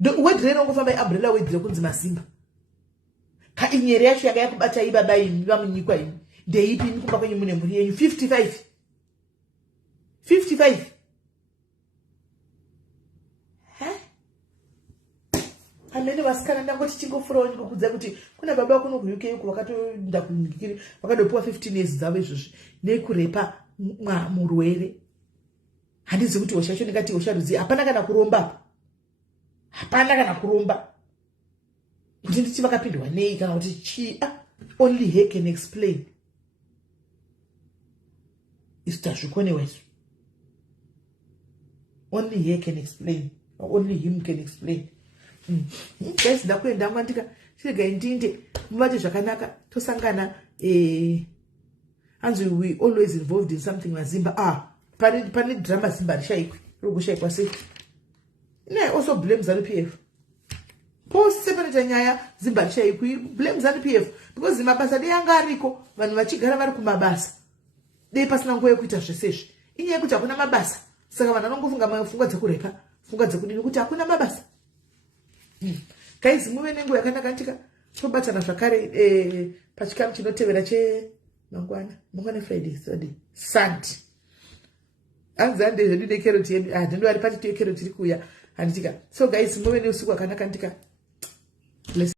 wedre inongofamba iumbrella wedre kunzi mazimba. Kainyere yacho yanga yakubata ibaba imi vamunyikwa imi ndeipi kumba kwenyu mune mhuri yenyu 55 amene vasikana ndangoti tingofurawo ndikukudza kuti kuna baba wako no ku UK uko vakatoenda kumungikiri vakadopiwa 15 years dzavo izvozvi nekurepa murwere. Handizi kuti hosha yacho ndingati hosha rudzi, hapana kana kuromba, hapana kana kuromba kuti nditi vakapindwa nei kana kuti chi. Only he can explain. Isitazvikoneweso, only he can explain, only him can explain. Guys, ndakuenda mwandika chirega ndinde mubate zvakanaka tosangana. Anzi we always involved in something mazimba. Pane drama zimba rishaikwi rokushaikwa sei. Ne also blame ZANU-PF. Pose pane nyaya zimba rishaikwi blame ZANU-PF because mabasa dei anga ariko, vanhu vachigara vari kumabasa dei pasina nguva yekuita zvesezvi. Inyaya yekuti hakuna mabasa, saka vanhu vanongofunga mapfungwa dzekurepa, pfungwa dzekudini kuti hakuna mabasa. Guys, muve nenguva yakanaka ndika tobatana zvakare pachikamu chinotevera mangwana Friday, Saturday, Sunday. Anzande zvedu nekeroti yedu, ndindo ari pati tiyo keroti iri kuuya handitika. So guys, muve neusiku hwakanaka ndika.